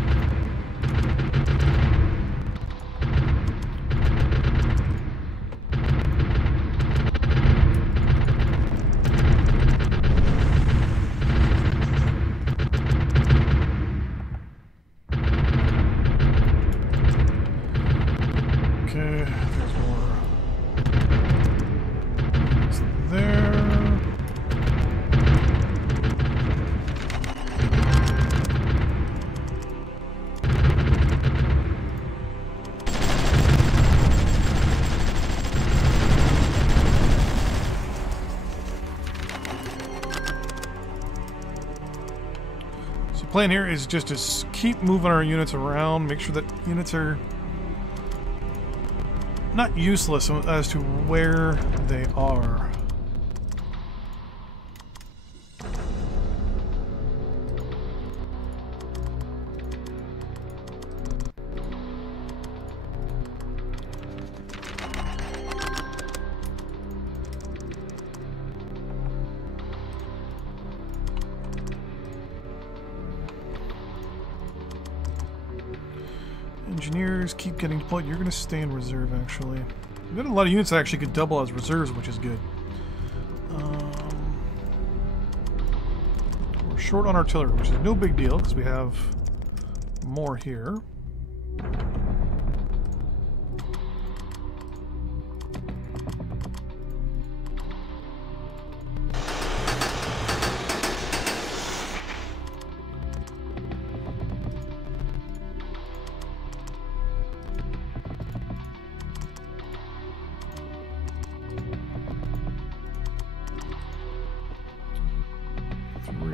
Okay, there's more. It's there. Plan here is just to keep moving our units around, make sure that units are not useless as to where they are. Engineers keep getting deployed. You're going to stay in reserve, actually. We've got a lot of units that actually could double as reserves, which is good. We're short on artillery, which is no big deal because we have more here.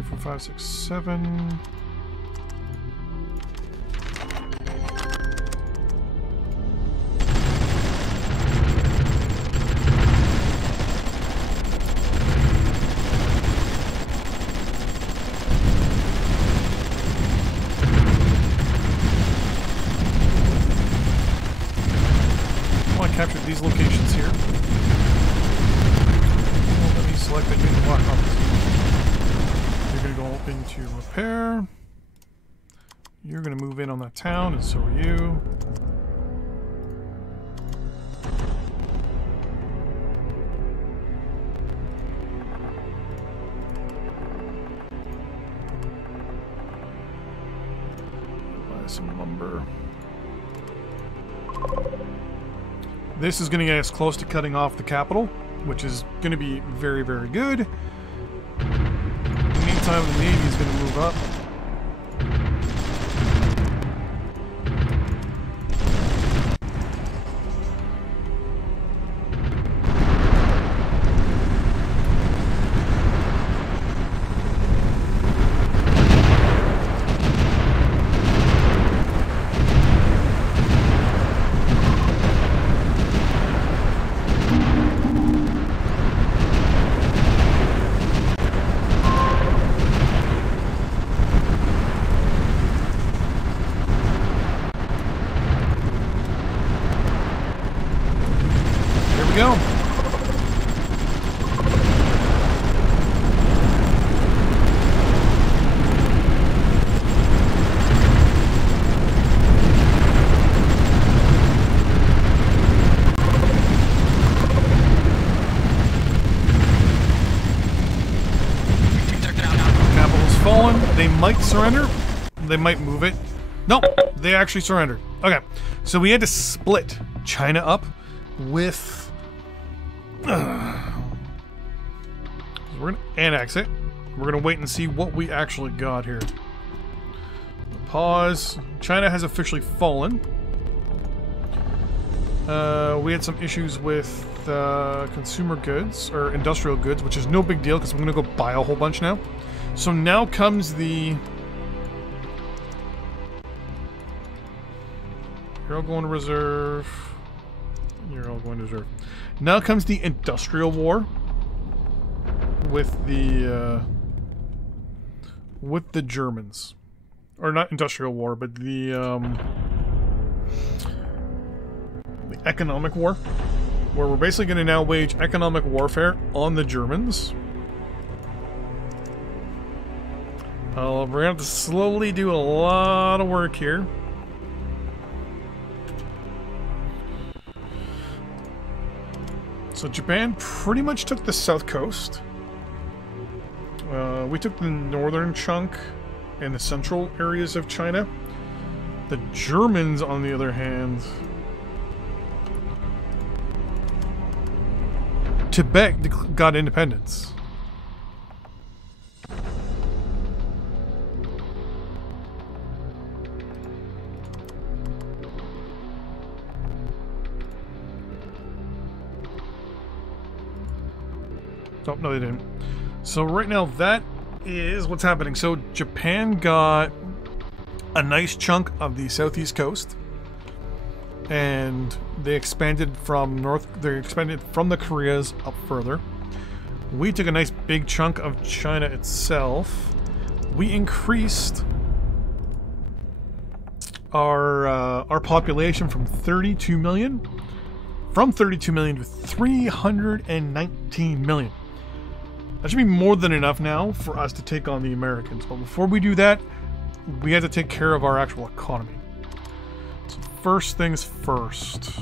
Four, 5, 6, 7. I want to capture these locations here. Well, let me select the unit block office. You're going to go into repair. You're going to move in on that town, and so are you. Buy some lumber. This is going to get us close to cutting off the capital, which is going to be very, very good. Meantime, the Navy is going to move up. Go. might surrender. They might move it. Nope, they actually surrendered. Okay, so we had to split China up with... we're going to annex it. We're going to wait and see what we actually got here. Pause. China has officially fallen. We had some issues with consumer goods, or industrial goods, which is no big deal because I'm going to go buy a whole bunch now. So now comes the... You're all going to reserve. You're all going to reserve. Now comes the industrial war with the Germans. Or not industrial war, but the economic war, where we're basically going to now wage economic warfare on the Germans. We're going to have to slowly do a lot of work here. So Japan pretty much took the south coast. We took the northern chunk and the central areas of China. The Germans, on the other hand... Tibet got independence. Oh, no, they didn't. So right now, that is what's happening. So Japan got a nice chunk of the southeast coast, and they expanded from they expanded from the Koreas up further. We took a nice big chunk of China itself. We increased our population from 32 million to 319 million. That should be more than enough now for us to take on the Americans. But before we do that, we have to take care of our actual economy. So first things first.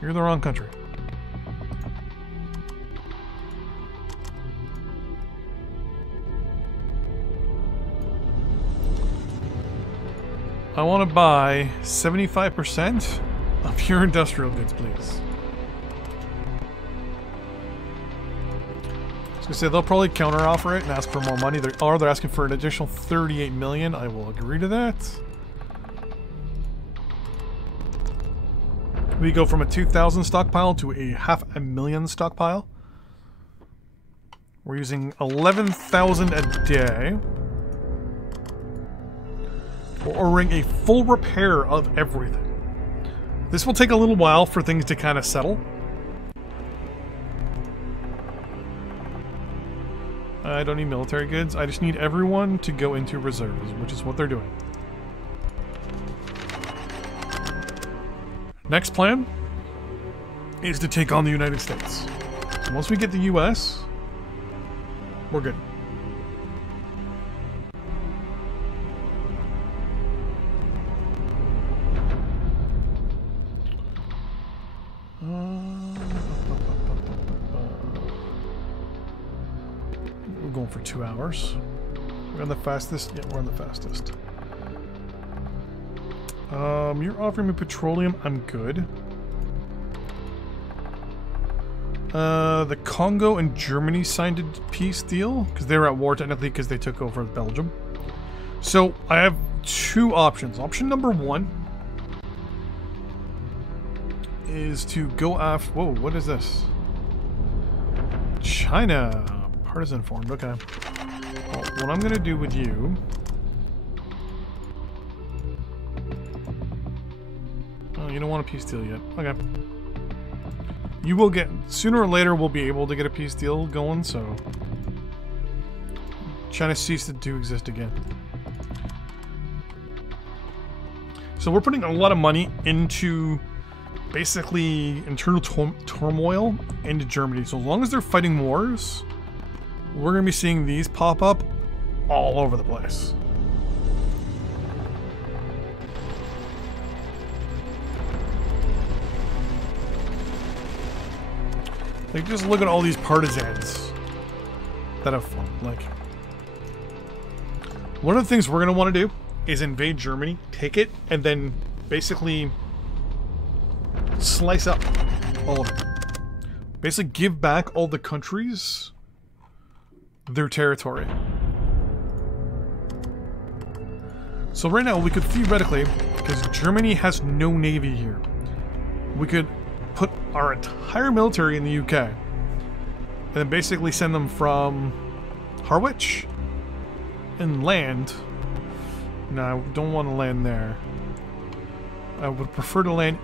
You're in the wrong country. I want to buy 75% of your industrial goods, please. I was gonna say they'll probably counter-offer it and ask for more money. They're asking for an additional 38 million. I will agree to that. We go from a 2,000 stockpile to a 500,000 stockpile. We're using 11,000 a day. We're ordering a full repair of everything. This will take a little while for things to kind of settle. I don't need military goods. I just need everyone to go into reserves, which is what they're doing. Next plan is to take on the United States. So once we get the US, we're good. We're going for 2 hours. We're on the fastest? Yeah, we're on the fastest. You're offering me petroleum. I'm good. The Congo and Germany signed a peace deal because they were at war technically because they took over Belgium. So I have 2 options. Option number 1 is to go after... Whoa, what is this? China. Partisan formed. Okay. Well, what I'm going to do with you... Oh, you don't want a peace deal yet. Okay. You will get... Sooner or later, we'll be able to get a peace deal going, so... China ceased to exist again. So we're putting a lot of money into... basically internal turmoil into Germany. So as long as they're fighting wars, we're going to be seeing these pop up all over the place. Like, just look at all these partisans that have fun. Like, one of the things we're going to want to do is invade Germany, take it, and then basically slice up all of it. Basically give back all the countries their territory. So right now we could theoretically, because Germany has no navy here, we could put our entire military in the UK and then basically send them from Harwich and land. No, I don't want to land there. I would prefer to land...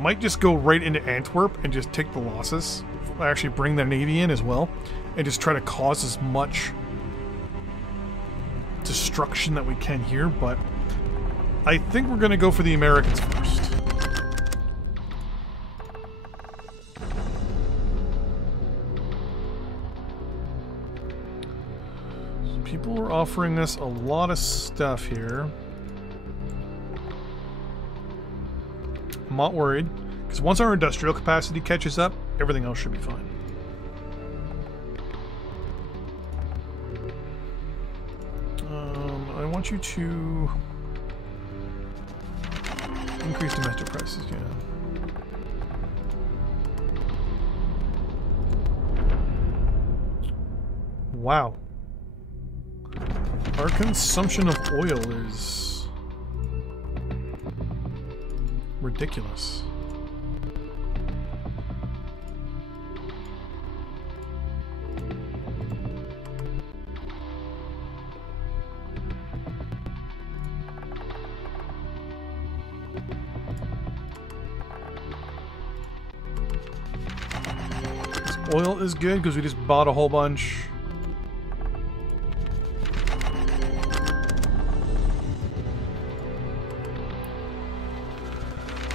Might just go right into Antwerp and just take the losses. Actually bring their navy in as well. And just try to cause as much destruction that we can here. But I think we're going to go for the Americans first. So people are offering us a lot of stuff here. I'm not worried, because once our industrial capacity catches up, everything else should be fine. I want you to increase domestic prices, yeah. Wow. Our consumption of oil is ridiculous. This oil is good because we just bought a whole bunch.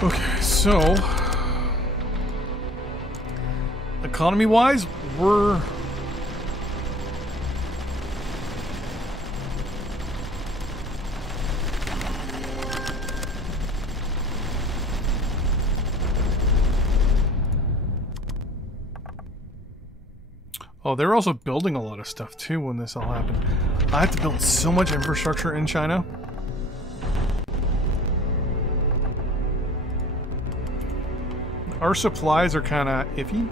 Okay, so economy-wise, we're oh, they're also building a lot of stuff too when this all happened. I have to build so much infrastructure in China. Our supplies are kind of iffy.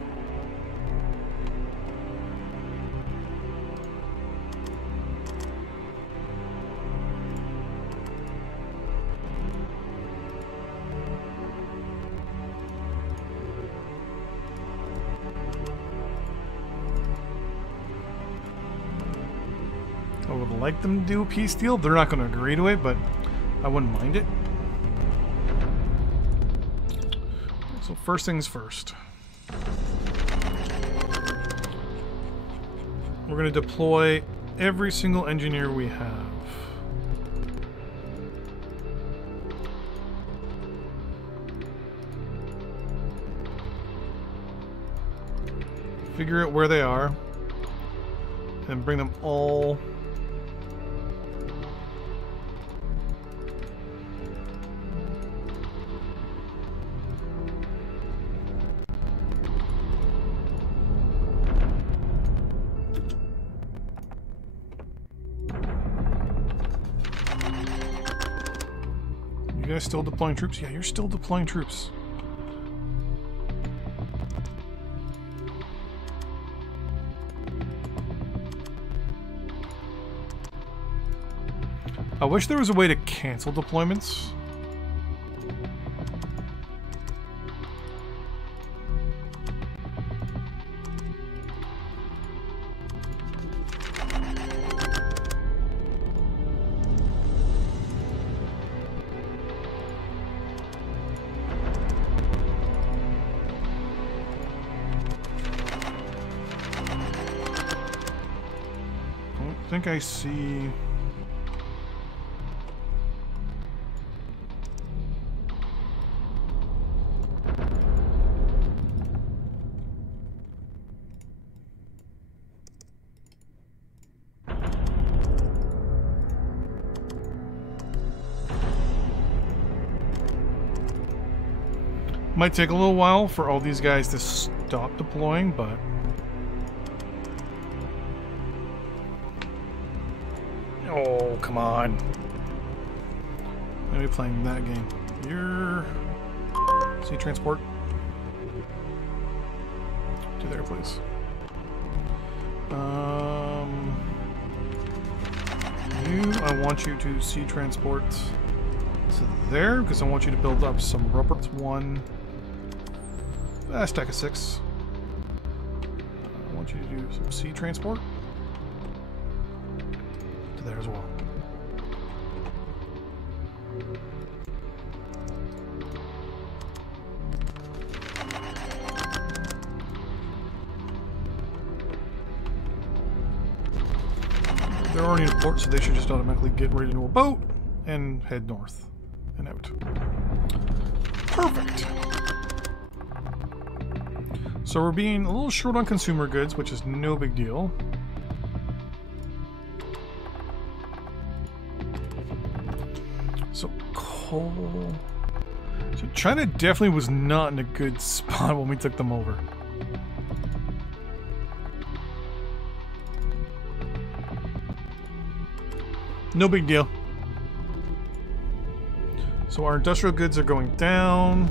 I would like them to do a peace deal. They're not going to agree to it, but I wouldn't mind it. So first things first. We're going to deploy every single engineer we have. Figure out where they are and bring them all . You guys still deploying troops? Yeah, you're still deploying troops. I wish there was a way to cancel deployments. I think I see... Might take a little while for all these guys to stop deploying, but... Oh, come on. Maybe playing that game. You're... Sea transport. To there, please. You, I want you to sea transport to there, because I want you to build up some rubber. It's one... A stack of 6. I want you to do some sea transport to there as well. They're already in port, so they should just automatically get ready to a boat and head north and out. Perfect. So we're being a little short on consumer goods, which is no big deal. So coal... So China definitely was not in a good spot when we took them over. No big deal. So our industrial goods are going down.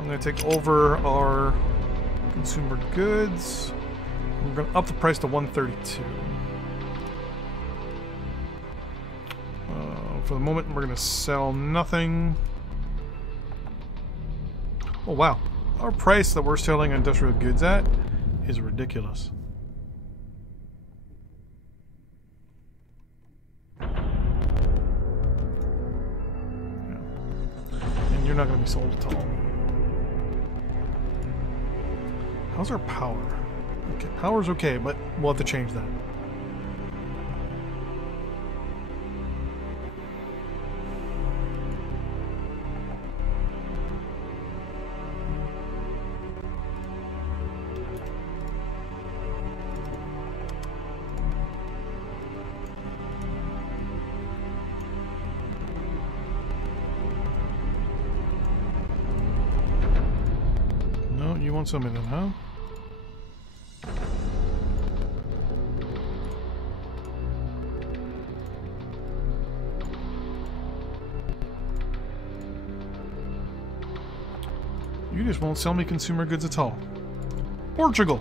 I'm going to take over our consumer goods. We're going to up the price to 132. For the moment, we're going to sell nothing. Oh wow, our price that we're selling industrial goods at is ridiculous. You're not going to be sold at all. How's our power? Okay, power's okay, but we'll have to change that. You want some of them, huh? You just won't sell me consumer goods at all. Portugal!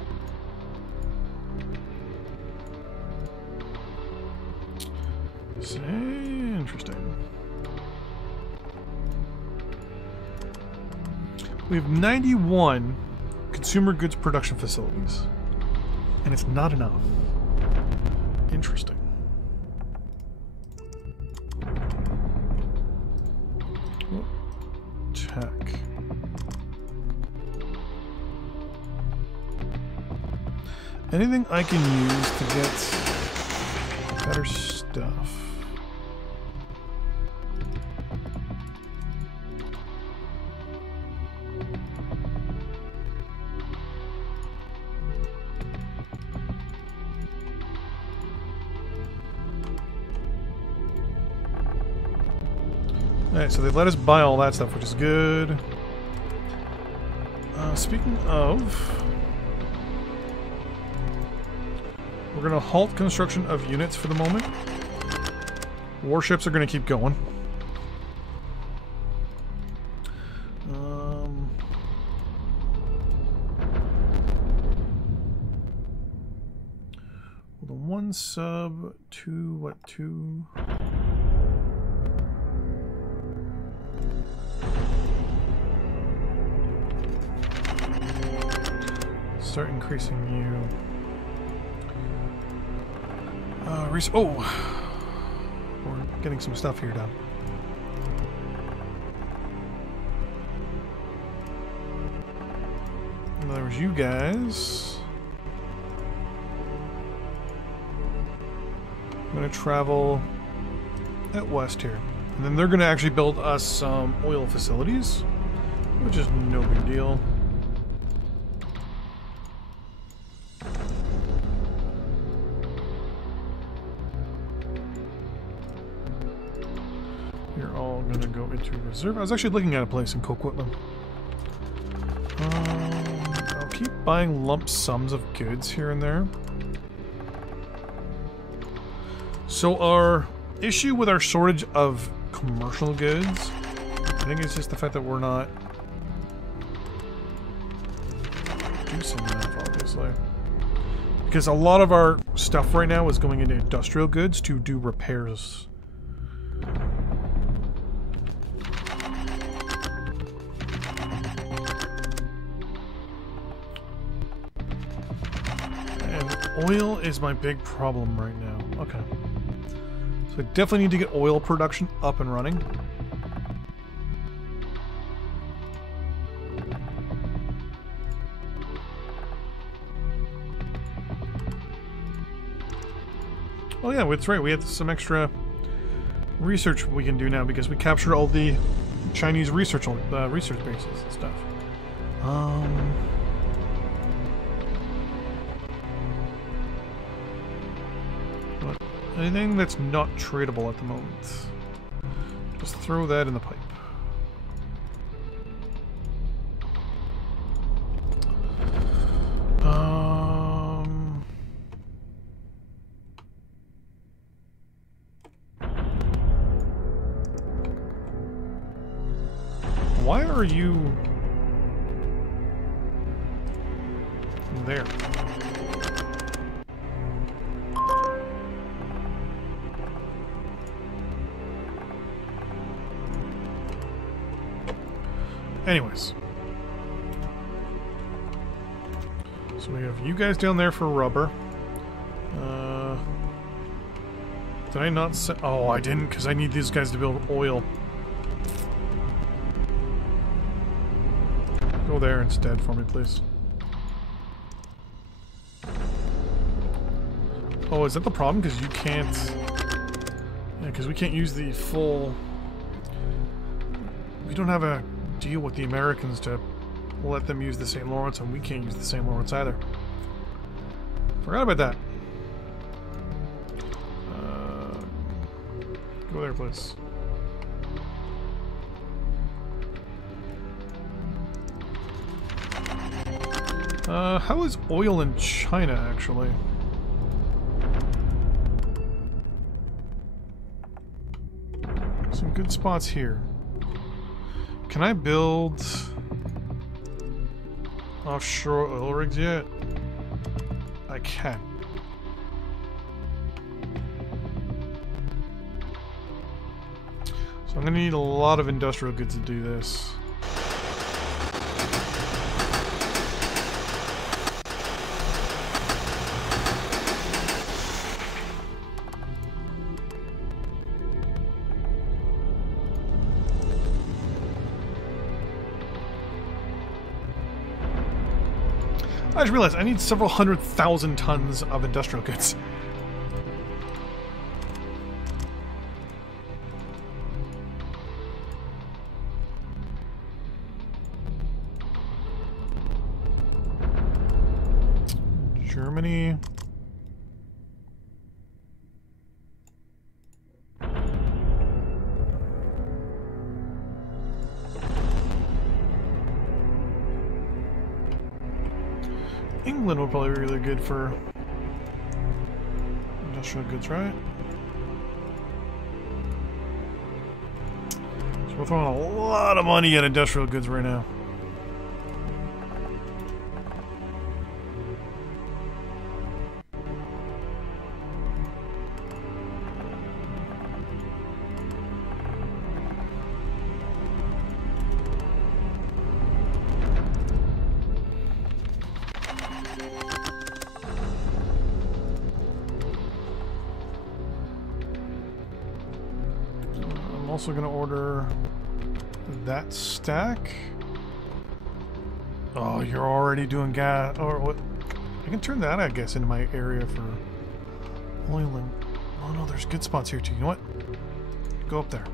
Interesting. We have 91 consumer goods production facilities, and it's not enough. Interesting. Oh, tech. Anything I can use to get better stuff. Alright, so they've let us buy all that stuff, which is good. Speaking of... We're going to halt construction of units for the moment. Warships are going to keep going. Hold on, 1 sub, 2, what, 2... Start increasing you. Oh! We're getting some stuff here done. And there's you guys. I'm going to travel at west here. And then they're going to actually build us some oil facilities, which is no big deal. You're all going to go into reserve. I was actually looking at a place in Coquitlam. I'll keep buying lump sums of goods here and there. So our issue with our shortage of commercial goods, I think it's just the fact that we're not producing enough, obviously. Because a lot of our stuff right now is going into industrial goods to do repairs. And oil is my big problem right now. Okay. So I definitely need to get oil production up and running. Oh yeah, that's right. We have some extra research we can do now because we captured all the Chinese research research bases and stuff. But anything that's not tradable at the moment, just throw that in the pipe. Why are you there? Anyways. So we have you guys down there for rubber. Did I not say... Oh, I didn't, because I need these guys to build oil. Go there instead for me, please. Oh, is that the problem? Because you can't... Yeah, because we can't use the full... We don't have a deal with the Americans to let them use the St. Lawrence, and we can't use the St. Lawrence either. Forgot about that. Go there, please. How is oil in China, actually? Some good spots here. Can I build offshore oil rigs yet? I can. So I'm gonna need a lot of industrial goods to do this. I just realized I need several 100,000 tons of industrial goods. Germany. England will probably be really good for industrial goods, right? So we're throwing a lot of money at industrial goods right now. I'm also going to order that stack. Oh, you're already doing gas, or what? I can turn that, I guess, into my area for oil and... Oh no, there's good spots here too. You know what? Go up there.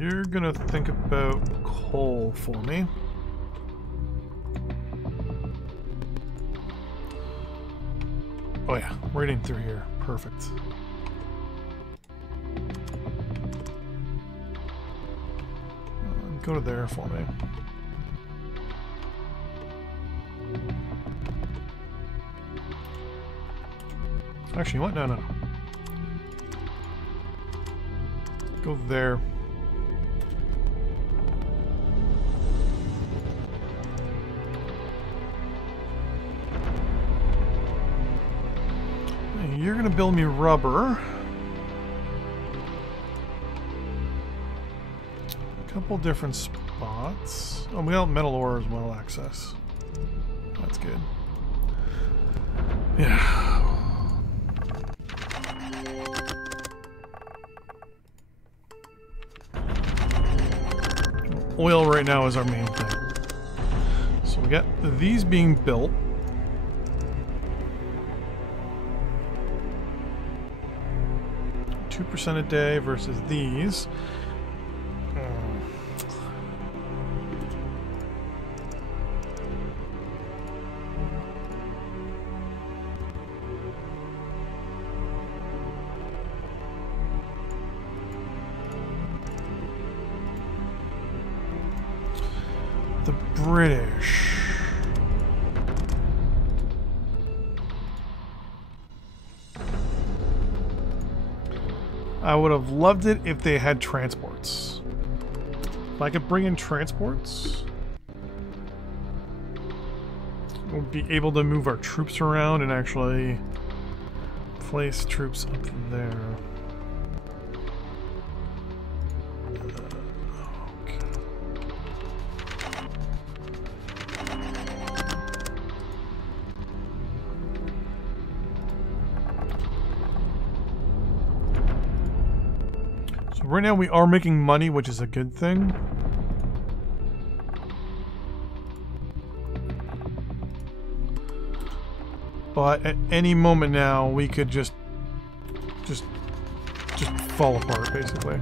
you're gonna think about coal for me. Oh yeah, right in through here. Perfect. Go to there for me. Actually, what? No, no, no. Go there. You're gonna build me rubber. A couple different spots. Oh, we got metal ore as well, access. That's good. Yeah. Oil right now is our main thing. So we got these being built. % a day versus these. The British. I would have loved it if they had transports. If I could bring in transports, we'll be able to move our troops around and actually place troops up there. Right now we are making money, which is a good thing. But at any moment now, we could just fall apart, basically.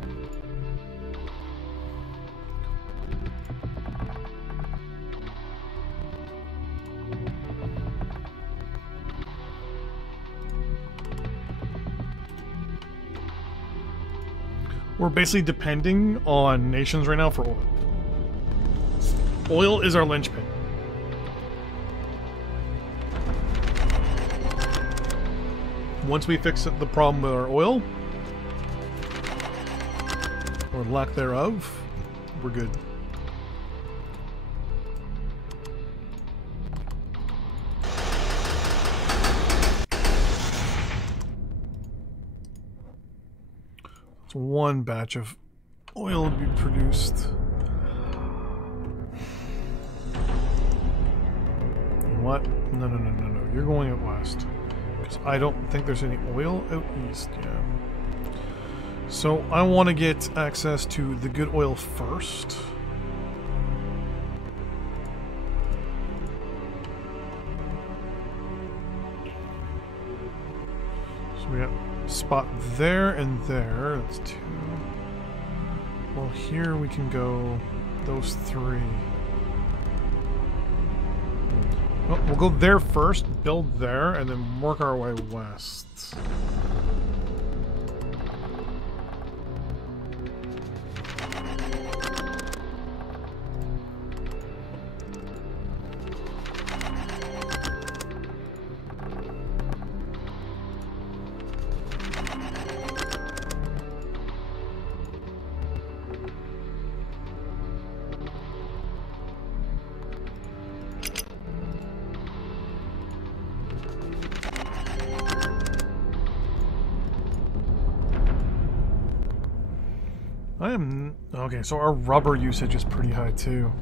We're basically depending on nations right now for oil. Oil is our linchpin. Once we fix the problem with our oil, or lack thereof, we're good. It's one batch of oil to be produced. You know what? No, no, no, no, no. You're going out west. Because I don't think there's any oil out east. Yeah. So I want to get access to the good oil first. So we got spot there and there. That's 2. Well, here we can go those 3. Well, we'll go there first, build there, and then work our way west. Okay, so our rubber usage is pretty high too.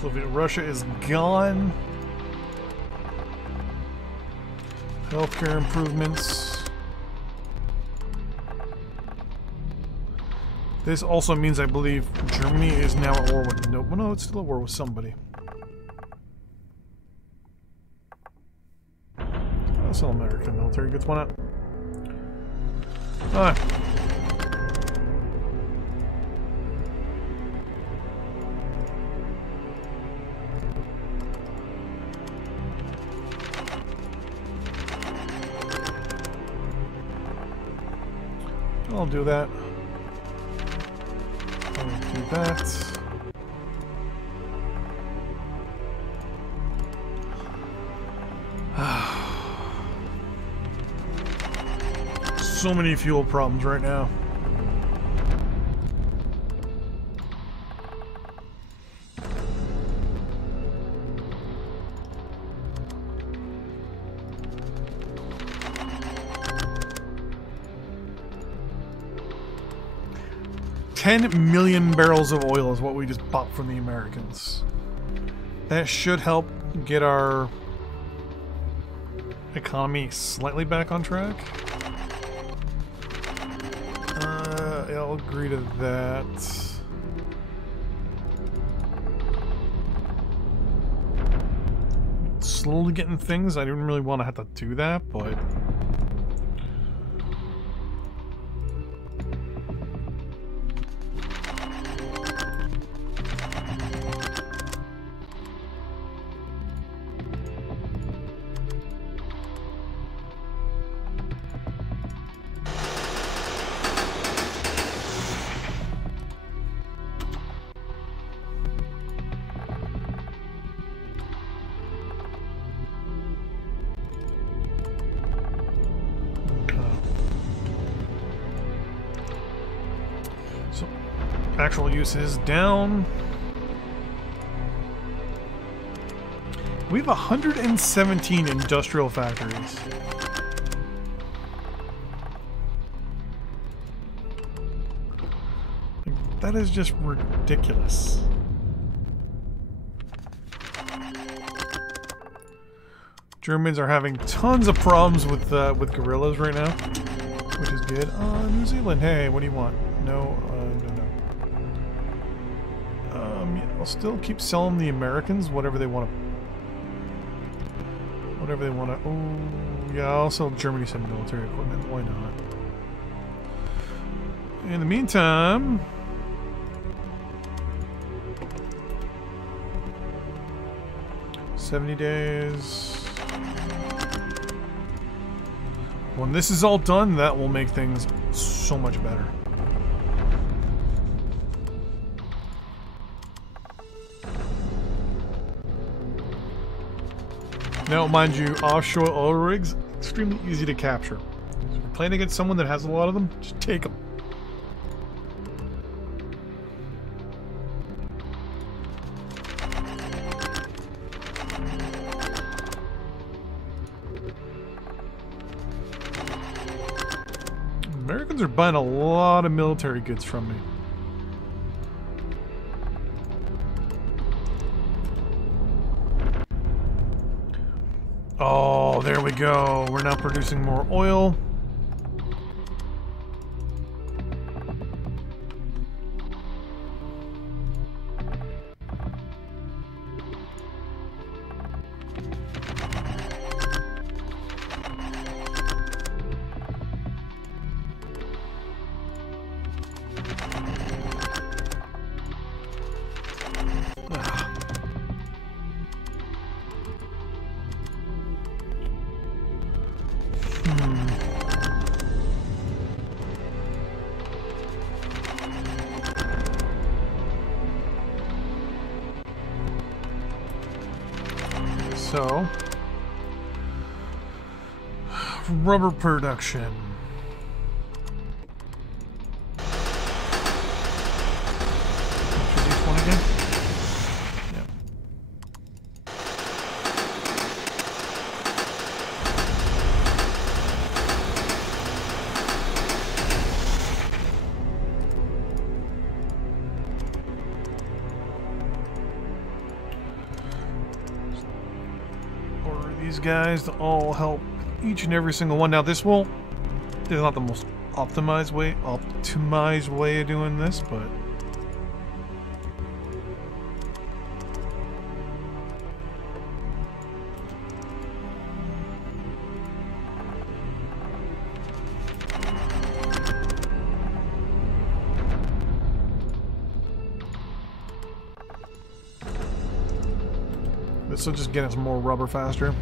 Soviet Russia is gone. Healthcare improvements. This also means I believe Germany is now at war with no, it's still at war with somebody. I'll sell American military goods. Why not? Alright. I'll do that. I'll do that. So many fuel problems right now. $10 million barrels of oil is what we just bought from the Americans. That should help get our economy slightly back on track. I'll agree to that. Slowly getting things. I didn't really want to have to do that, but... Actual use is down. We have 117 industrial factories. That is just ridiculous. Germans are having tons of problems with guerrillas right now, which is good. New Zealand, hey, what do you want? No, no. I'll still keep selling the Americans whatever they want to. Whatever they want to. Oh, yeah, I'll sell Germany some military equipment. Why not? In the meantime, $70 days. When this is all done, that will make things so much better. Now, mind you, offshore oil rigs, extremely easy to capture. So if you're playing against someone that has a lot of them, just take them. Americans are buying a lot of military goods from me. Oh, there we go. We're now producing more oil. So, rubber production. Introduce one again? Yeah. these guys to all help each and every single one. Now this is not the most optimized way of doing this, but this will just get us more rubber faster.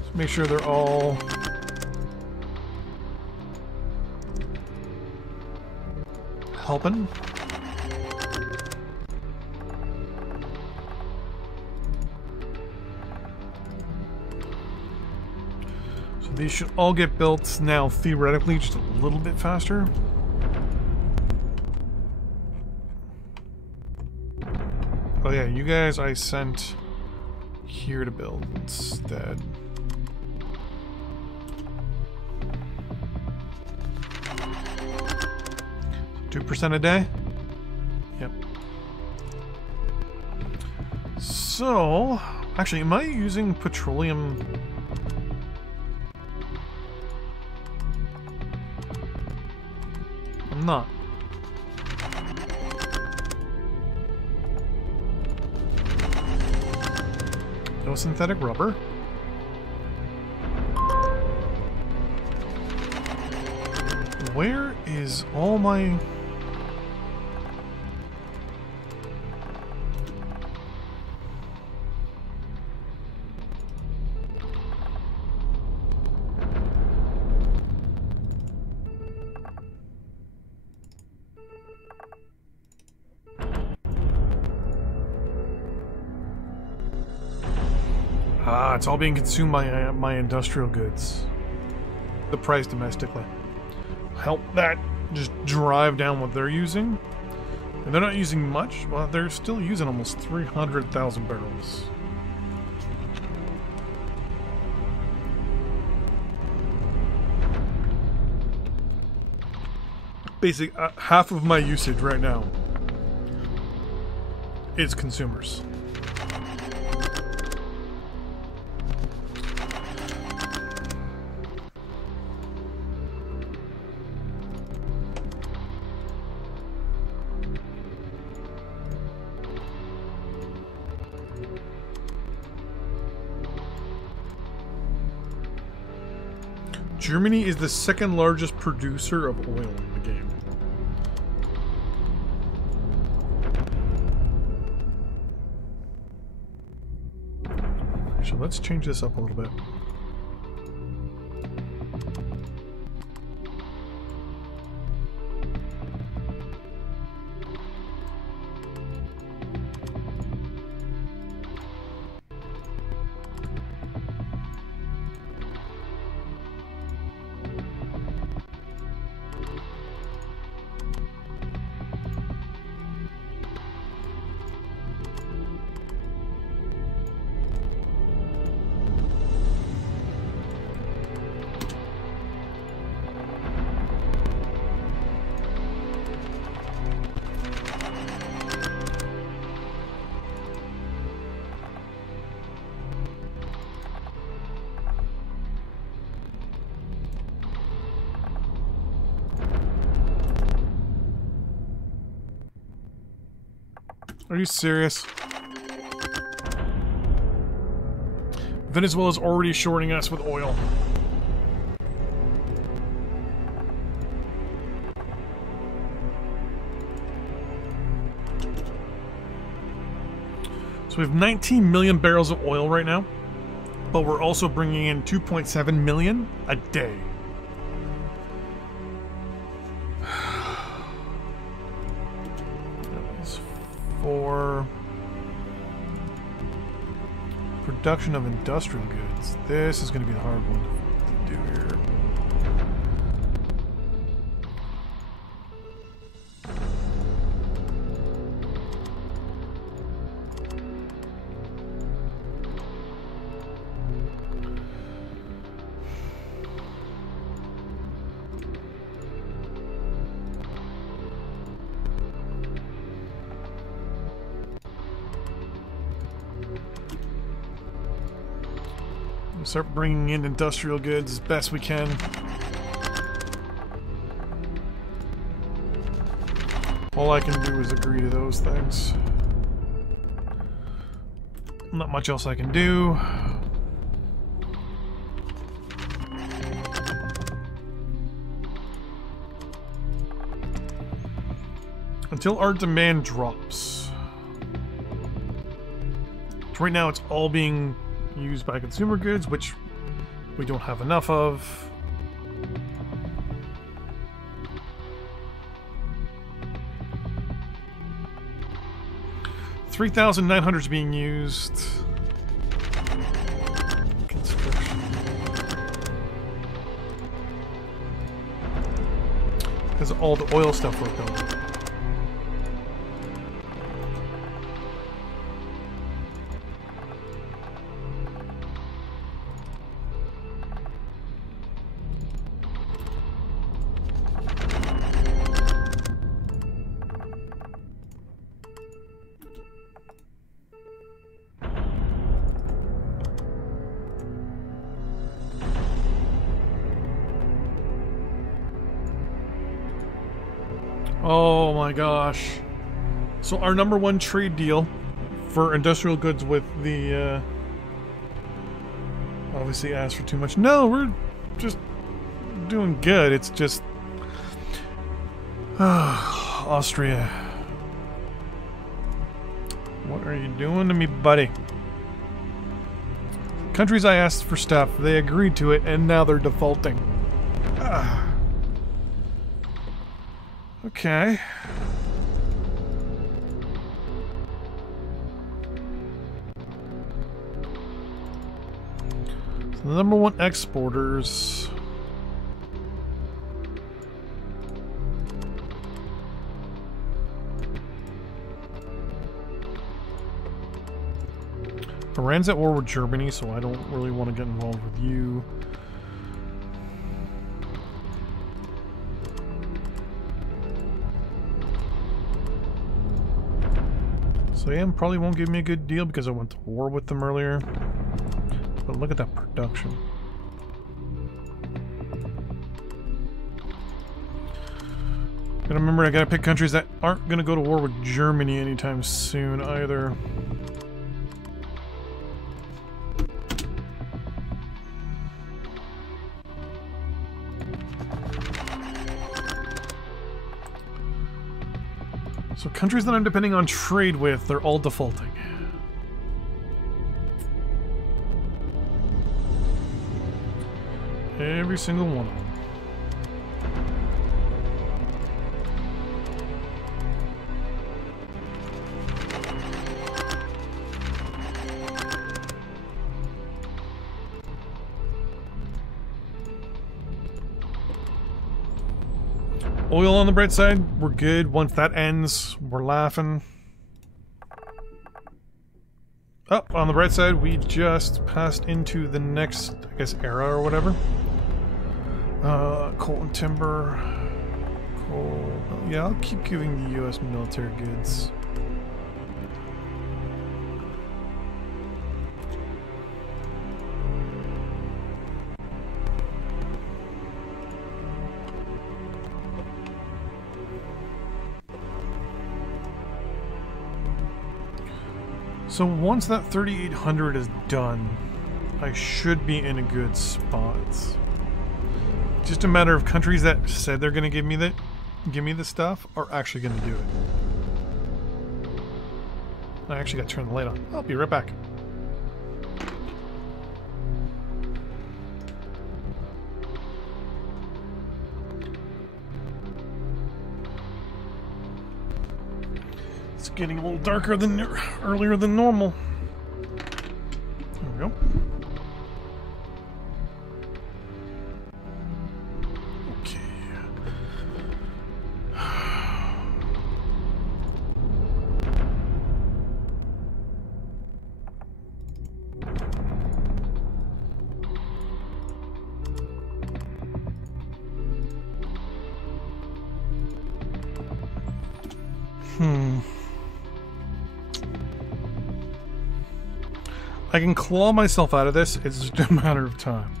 So make sure they're all helping. So these should all get built now, theoretically, just a little bit faster. Oh yeah, you guys I sent here to build instead. So 2% a day? Yep. So, actually, am I using petroleum? I'm not. No synthetic rubber. Where is all my... Ah, it's all being consumed by my industrial goods. The price domestically. Help that just drive down what they're using. And they're not using much. Well, they're still using almost 300,000 barrels. Basic, half of my usage right now is consumers. Germany is the second largest producer of oil in the game. So let's change this up a little bit. Are you serious? Venezuela's already shorting us with oil. So we have 19 million barrels of oil right now, but we're also bringing in 2.7 million a day. For production of industrial goods, this is going to be the hard one to do here. Start bringing in industrial goods as best we can. All I can do is agree to those things. Not much else I can do. Until our demand drops. So right now it's all being used by consumer goods, which we don't have enough of. $3,900 is being used. Construction. Because of all the oil stuff we're building. Oh my gosh. So our #1 trade deal for industrial goods with the obviously asked for too much. No, we're just doing good. It's just Austria. What are you doing to me, buddy? Countries I asked for stuff, they agreed to it, and now they're defaulting. Okay. So the #1 exporters. Iran's at war with Germany, so I don't really want to get involved with you. So yeah, probably won't give me a good deal because I went to war with them earlier. But look at that production. Gotta remember, I gotta pick countries that aren't gonna go to war with Germany anytime soon either. So countries that I'm depending on trade with, they're all defaulting. Every single one of them. Oil on the bright side, we're good. Once that ends, we're laughing. Oh, on the bright side, we just passed into the next, I guess, era or whatever. Coal and timber. Coal. Yeah, I'll keep giving the US military goods. So once that 3,800 is done, I should be in a good spot. Just a matter of countries that said they're going to give me the stuff are actually going to do it. I actually got to turn the light on. I'll be right back. It's getting a little darker than earlier than normal. There we go. Okay. I can claw myself out of this. It's just a matter of time.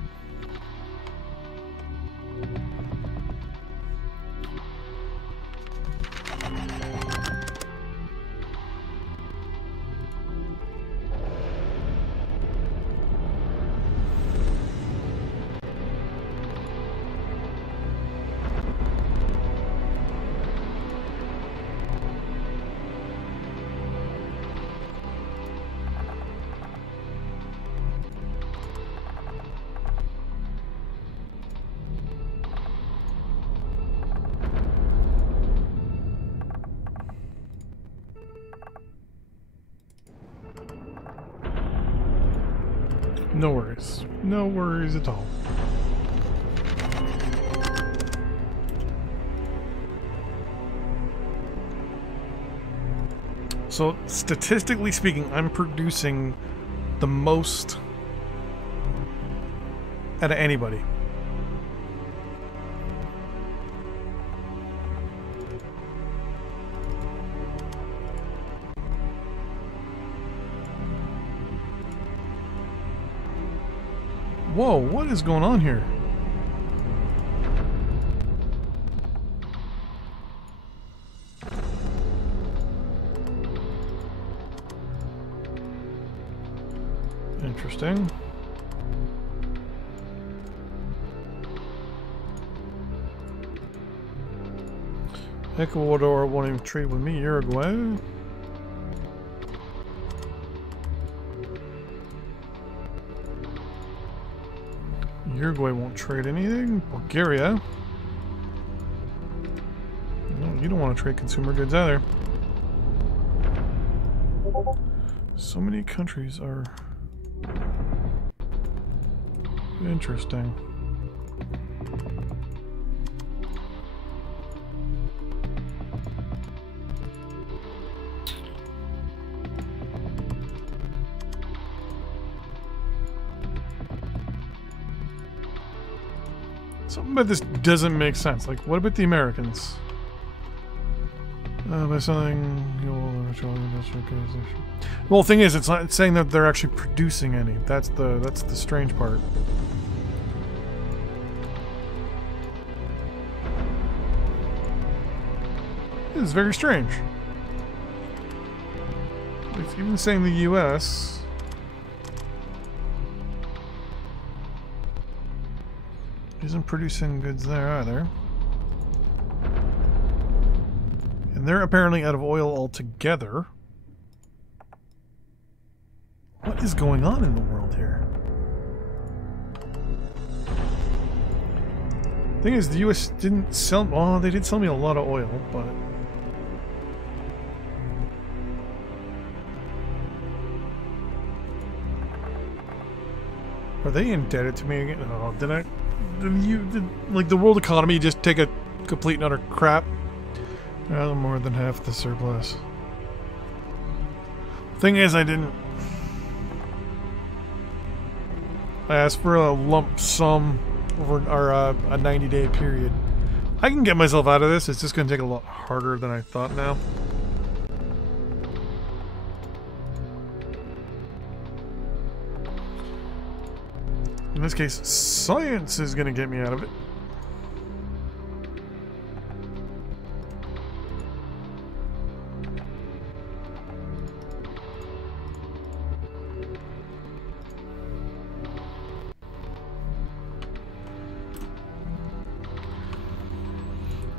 No worries. No worries at all. So, statistically speaking, I'm producing the most out of anybody. Whoa, what is going on here? Interesting. Ecuador won't even trade with me. Uruguay. Uruguay won't trade anything. Bulgaria. No, you don't want to trade consumer goods either. So many countries are interesting. Something about this doesn't make sense. Like, what about the Americans? By selling well, the thing is, it's not saying that they're actually producing any. That's the strange part. It's very strange. It's even saying the U.S. isn't producing goods there either. And they're apparently out of oil altogether. What is going on in the world here? Thing is, the U.S. didn't sell... Oh, they did sell me a lot of oil, but... Are they indebted to me again? Oh, did like the world economy just take a complete and utter crap? More than half the surplus. Thing is, I didn't... I asked for a lump sum over a 90-day period. I can get myself out of this. It's just going to take a lot harder than I thought now. In this case, science is going to get me out of it.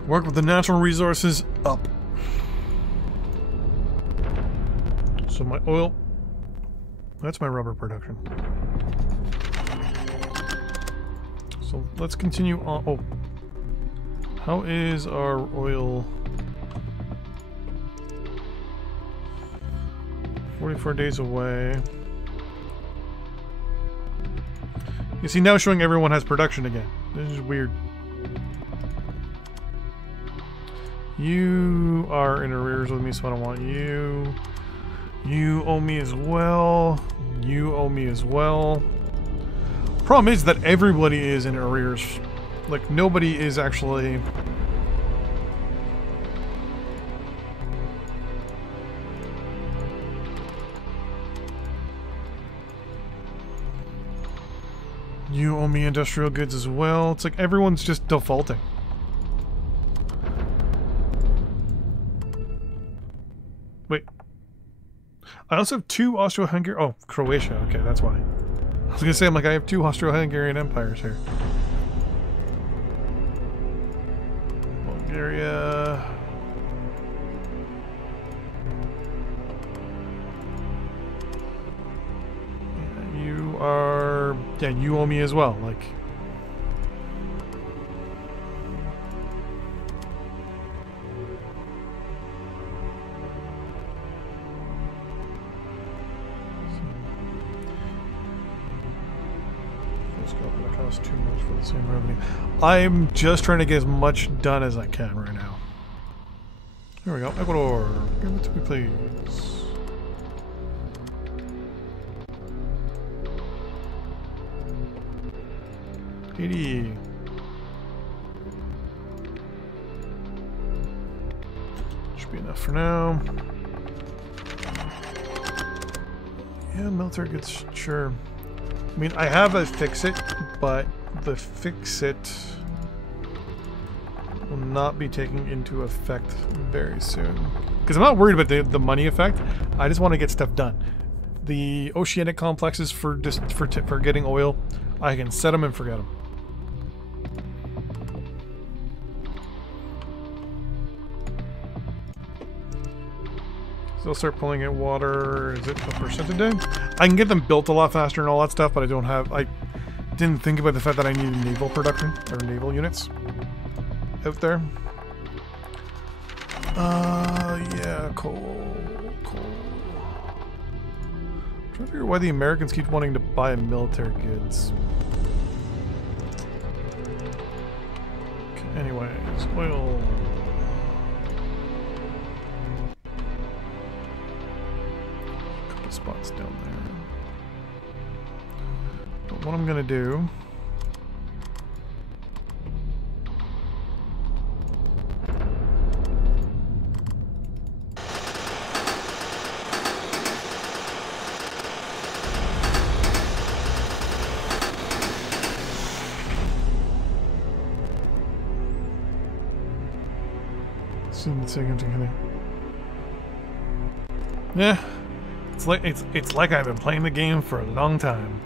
Work with the natural resources up. So my oil, that's my rubber production. So let's continue on. Oh, how is our oil? 44 days away. You see, now showing everyone has production again. This is weird. You are in arrears with me, so I don't want you. You owe me as well. You owe me as well. Problem is that everybody is in arrears. Like, nobody is actually... You owe me industrial goods as well. It's like everyone's just defaulting. Wait. I also have 2 Austro-Hungarian... Oh, Croatia. Okay, that's why. I was gonna say, I'm like, I have 2 Austro-Hungarian empires here. Bulgaria... You are... Yeah, you owe me as well, like... That costs too much for the same revenue. I'm just trying to get as much done as I can right now. Here we go. Ecuador. Give it to me, please. Haiti. Should be enough for now. Yeah, military goods, sure. I mean, I have a fix-it, but the fix-it will not be taking into effect very soon. Because I'm not worried about the money effect. I just want to get stuff done. The oceanic complexes for getting oil, I can set them and forget them. They'll start pulling at water. Is it a percent a day? I can get them built a lot faster and all that stuff, but I don't have... I didn't think about the fact that I needed naval production, or naval units out there. Yeah, coal. I'm trying to figure why the Americans keep wanting to buy military goods. Okay, anyways, oil... spots down there. But what I'm gonna do yeah. It's like I've been playing the game for a long time.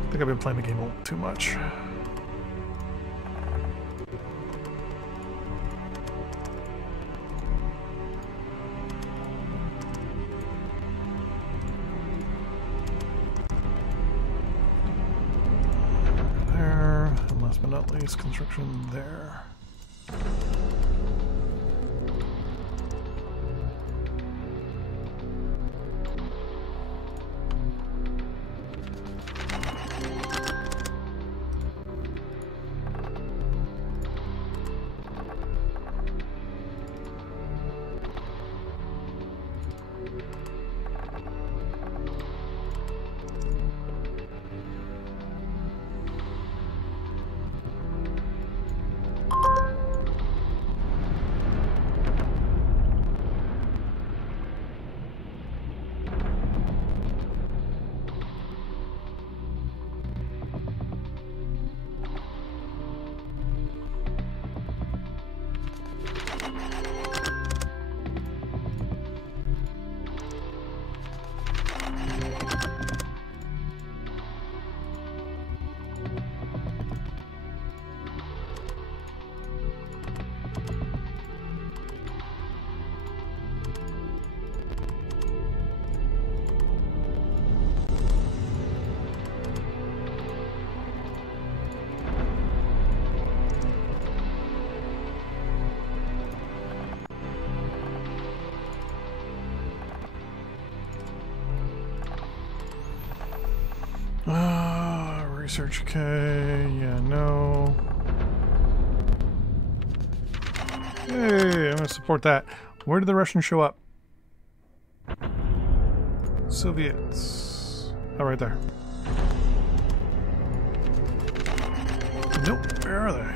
I think I've been playing the game a little too much. There, and last but not least, construction there. Research, okay, yeah, no. Hey, I'm gonna support that. Where did the Russians show up? Soviets. Oh, right there. Nope, where are they?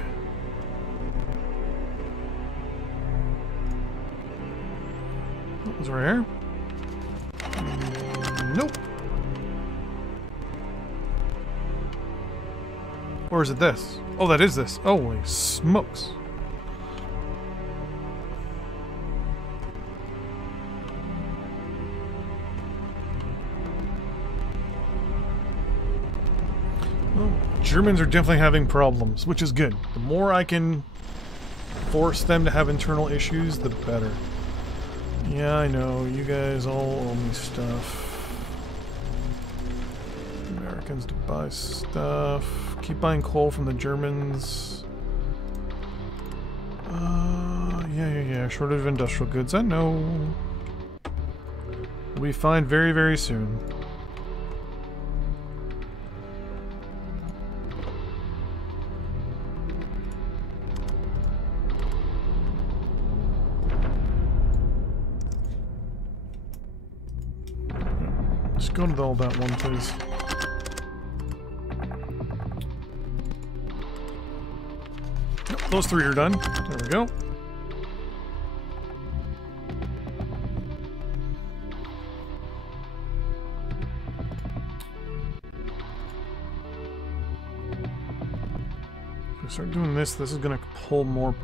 Oh, is it right here? Nope. Or is it this? Oh, that is this. Holy smokes. Well, Germans are definitely having problems, which is good. The more I can force them to have internal issues, the better. Yeah, I know. You guys all owe me stuff. Americans to buy stuff. Keep buying coal from the Germans. Yeah. Shortage of industrial goods. I know. We'll be fine very, very soon. Just go to all that one, please. Yep, those three are done. There we go. If we start doing this, this is going to pull more.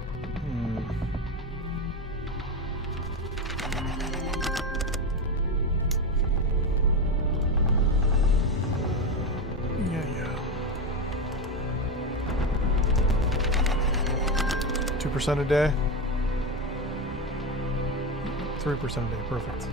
% a day? 3% a day, perfect.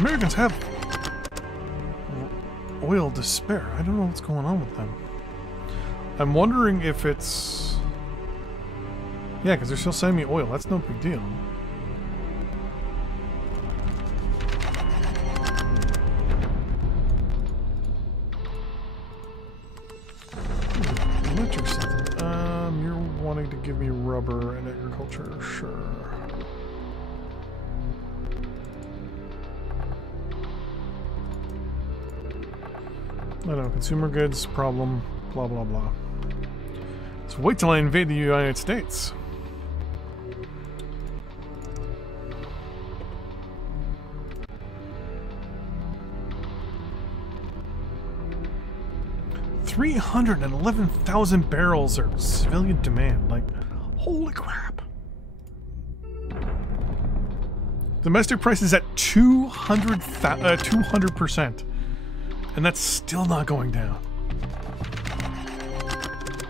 Americans have oil to spare. I don't know what's going on with them. I'm wondering if it's... Yeah, because they're still sending me oil. That's no big deal. Electric something. You're wanting to give me rubber and agriculture. Sure. I know, consumer goods, problem, blah blah blah. So wait till I invade the United States. $311,000 barrels are civilian demand. Like, holy crap. Domestic price is at 200%. And that's still not going down.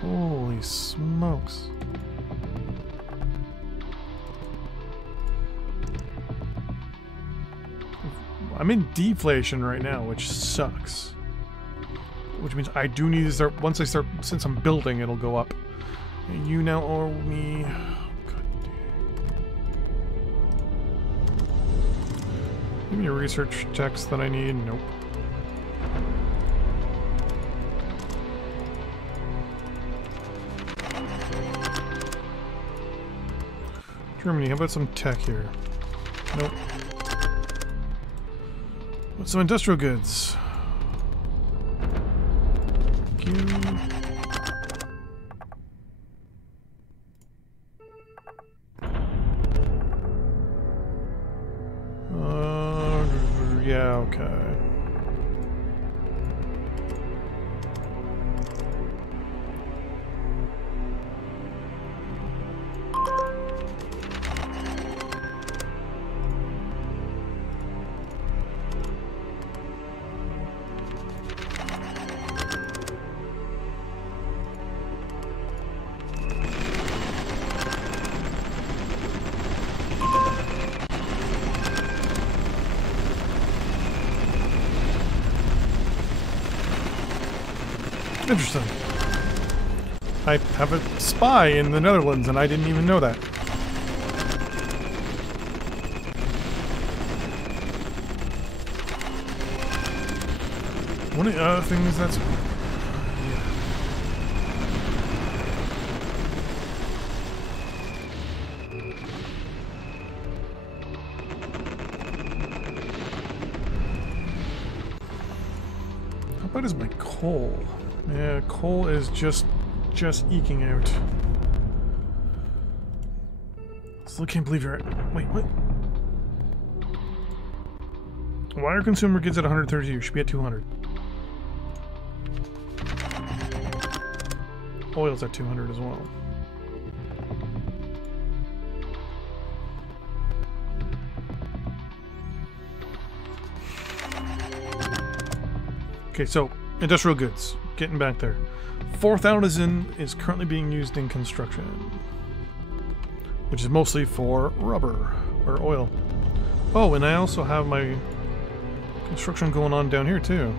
Holy smokes. I'm in deflation right now, which sucks. Which means I do need to start, once I start, since I'm building, it'll go up. And you now owe me... God damn. Give me a research text that I need. Nope. Germany, how about some tech here? Nope. What's some industrial goods? Thank you. Yeah, okay. Interesting. I have a spy in the Netherlands and I didn't even know that. One of the other things that's... How about is my coal? Yeah, coal is just eking out. Still can't believe you're at... Wait, what? Wire consumer gets at 132. You should be at 200. Oil's at 200 as well. Okay, so industrial goods, getting back there. 4,000 is currently being used in construction, which is mostly for rubber or oil. Oh, and I also have my construction going on down here too.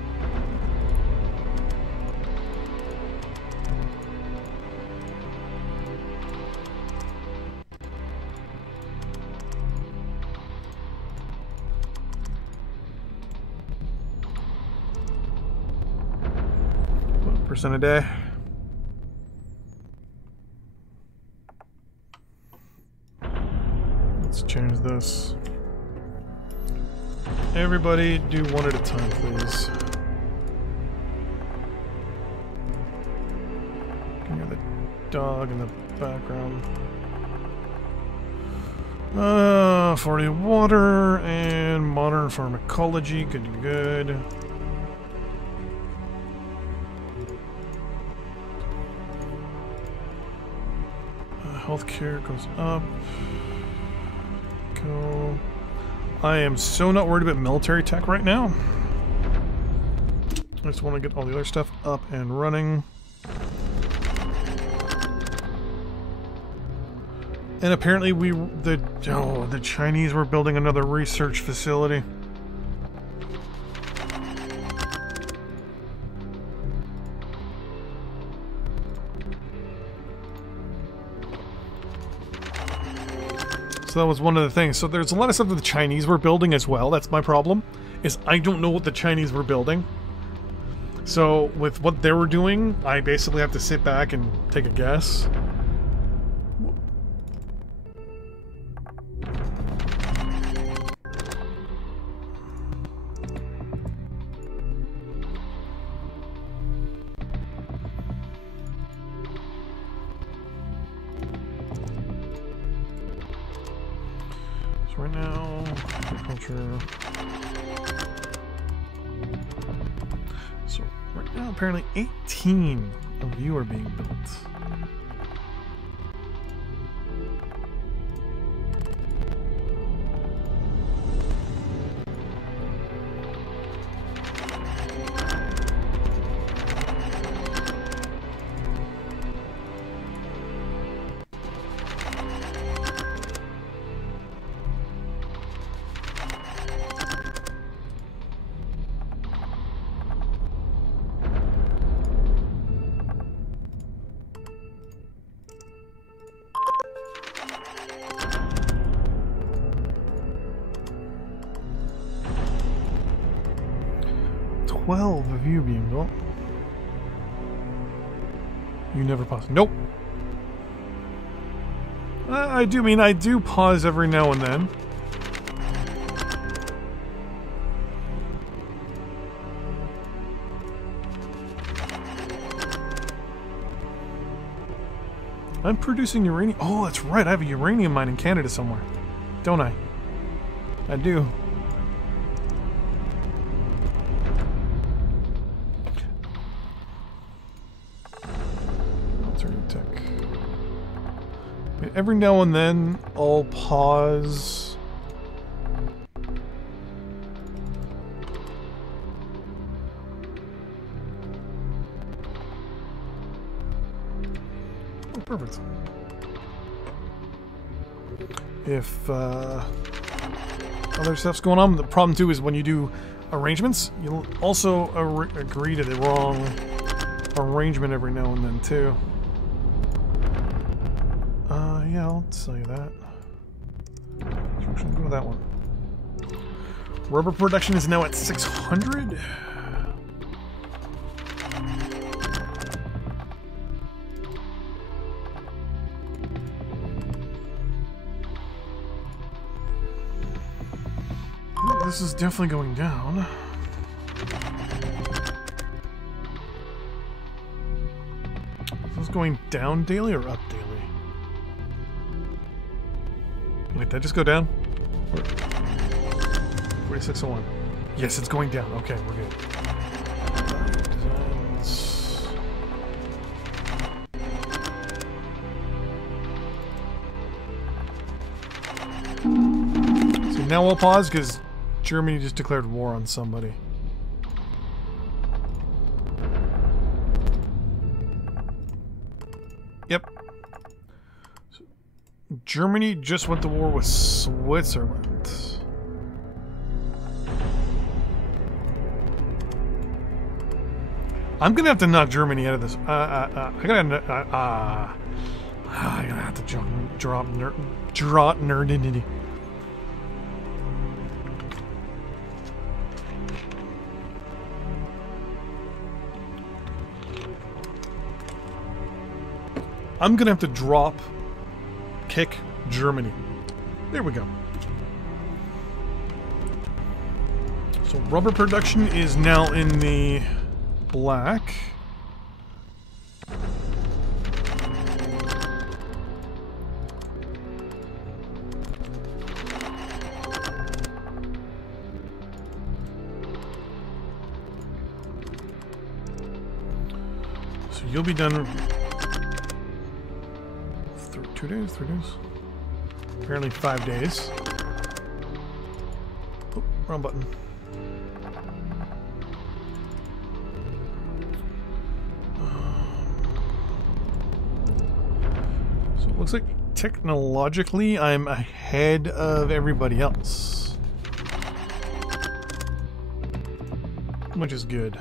What percent a day? Let's change this. Everybody do one at a time, please. Can you hear the dog in the background? 40 water and modern pharmacology. Good, good. Healthcare goes up. Go. I am so not worried about military tech right now. I just want to get all the other stuff up and running. And apparently the Chinese were building another research facility. So that was one of the things. So there's a lot of stuff that the Chinese were building as well. That's my problem, is I don't know what the Chinese were building. So with what they were doing, I basically have to sit back and take a guess. Right now, agriculture. So right now, apparently 18 of you are being built. Of you being built. You never pause. Nope. I do pause every now and then. I'm producing uranium. Oh, that's right. I have a uranium mine in Canada somewhere. Don't I? I do. Every now and then, I'll pause. Oh, perfect. If other stuff's going on, the problem too is when you do arrangements, you'll also agree to the wrong arrangement every now and then too. Yeah, I'll tell you that. Go to that one. Rubber production is now at 600. this is definitely going down. Is this going down daily or up daily? Wait, did I just go down? 4601. Yes, it's going down. Okay, we're good. Designs. So now we'll pause because Germany just declared war on somebody. Yep. So Germany just went to war with Switzerland. I'm gonna have to knock Germany out of this. I'm gonna have to drop nerdinity. I'm gonna have to kick Germany. There we go. So rubber production is now in the black. So you'll be done 2 days, 3 days. Apparently 5 days. Oh, wrong button. So it looks like technologically I'm ahead of everybody else, which is good.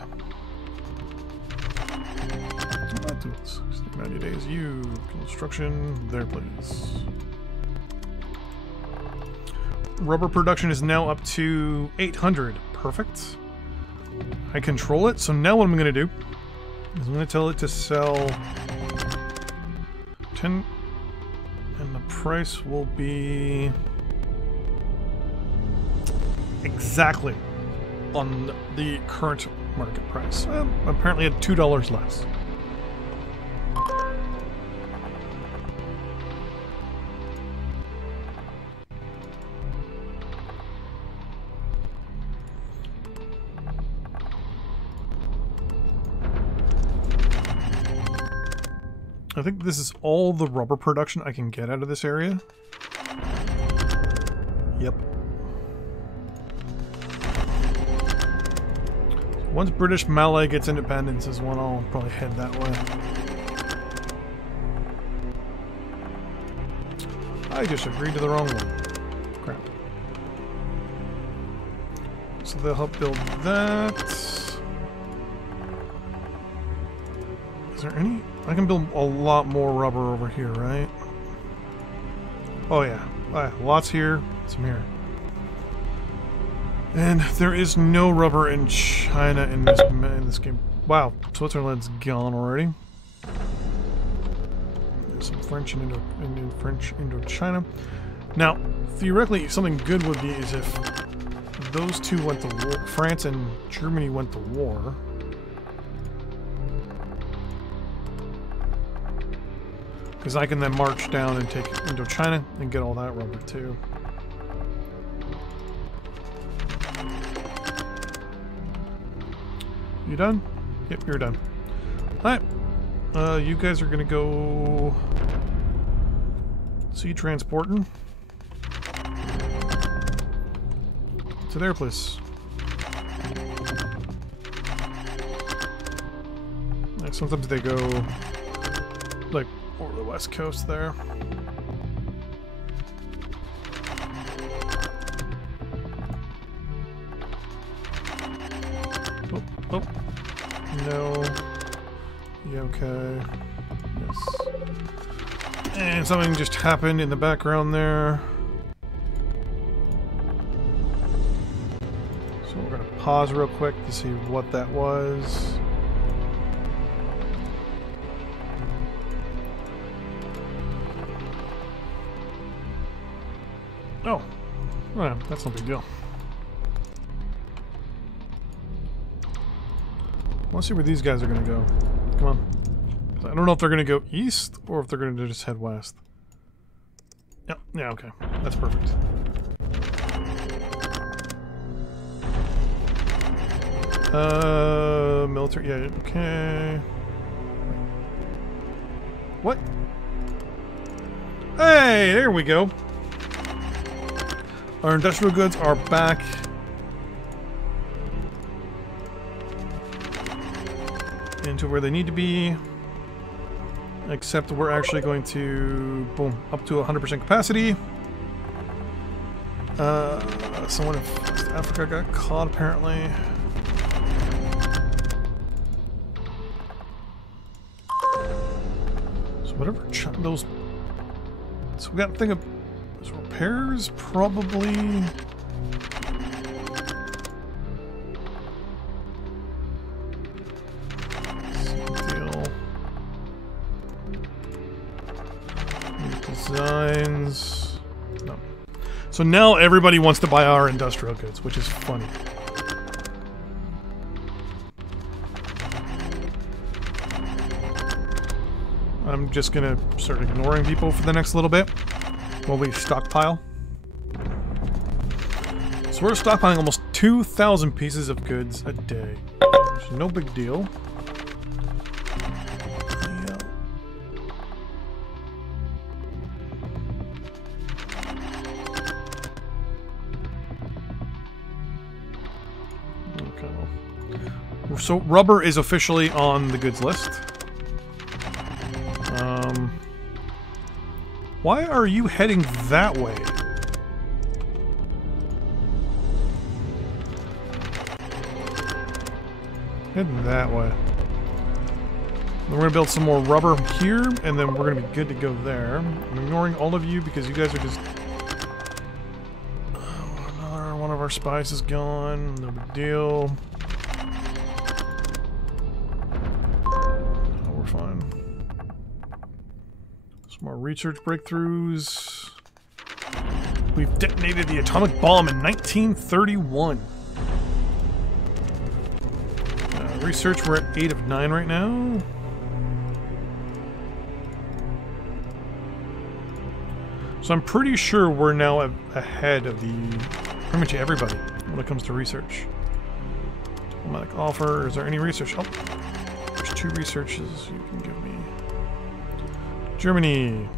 90 days. You construction there, please. Rubber production is now up to 800. Perfect. I control it. So now what I'm going to do is I'm going to tell it to sell 10, and the price will be exactly on the current market price. Apparently at $2 less. I think this is all the rubber production I can get out of this area. Yep. Once British Malay gets independence is when I'll probably head that way. I just agreed to the wrong one. Crap. So they'll help build that. Is there any? I can build a lot more rubber over here, right? Oh yeah. Lots here, some here. And there is no rubber in China in this game. Wow, Switzerland's gone already. There's some French in Indochina. Now, theoretically, something good would be is if those two went to war, France and Germany went to war. Because I can then march down and take Indochina and get all that rubber too. You done? Yep, you're done. Alright. You guys are gonna go sea transporting to their place. Like sometimes they go like over the west coast there. Oh, oh. No. Yeah, okay. Yes. And something just happened in the background there. So we're going to pause real quick to see what that was. Oh, well, that's no big deal. want to see where these guys are going to go. Come on. I don't know if they're going to go east or if they're going to just head west. Yep. Yeah, okay. That's perfect. Military. Yeah, okay. What? Hey, there we go. Our industrial goods are back. Into where they need to be. Except we're actually going to, boom, up to 100% capacity. Someone in West Africa got caught apparently. So whatever those. So we got to think of those repairs probably. Designs. No. So now everybody wants to buy our industrial goods, which is funny. I'm just gonna start ignoring people for the next little bit while we stockpile. So we're stockpiling almost 2,000 pieces of goods a day, which is no big deal. So rubber is officially on the goods list. Why are you heading that way? Heading that way. Then we're gonna build some more rubber here, and then we're gonna be good to go there. I'm ignoring all of you because you guys are just... Another one of our spies is gone. No big deal. More research breakthroughs. We've detonated the atomic bomb in 1931. Research, we're at 8 of 9 right now. So I'm pretty sure we're now ahead of pretty much everybody when it comes to research. Diplomatic offer. Is there any research? Oh, there's 2 researches you can give me. Germany.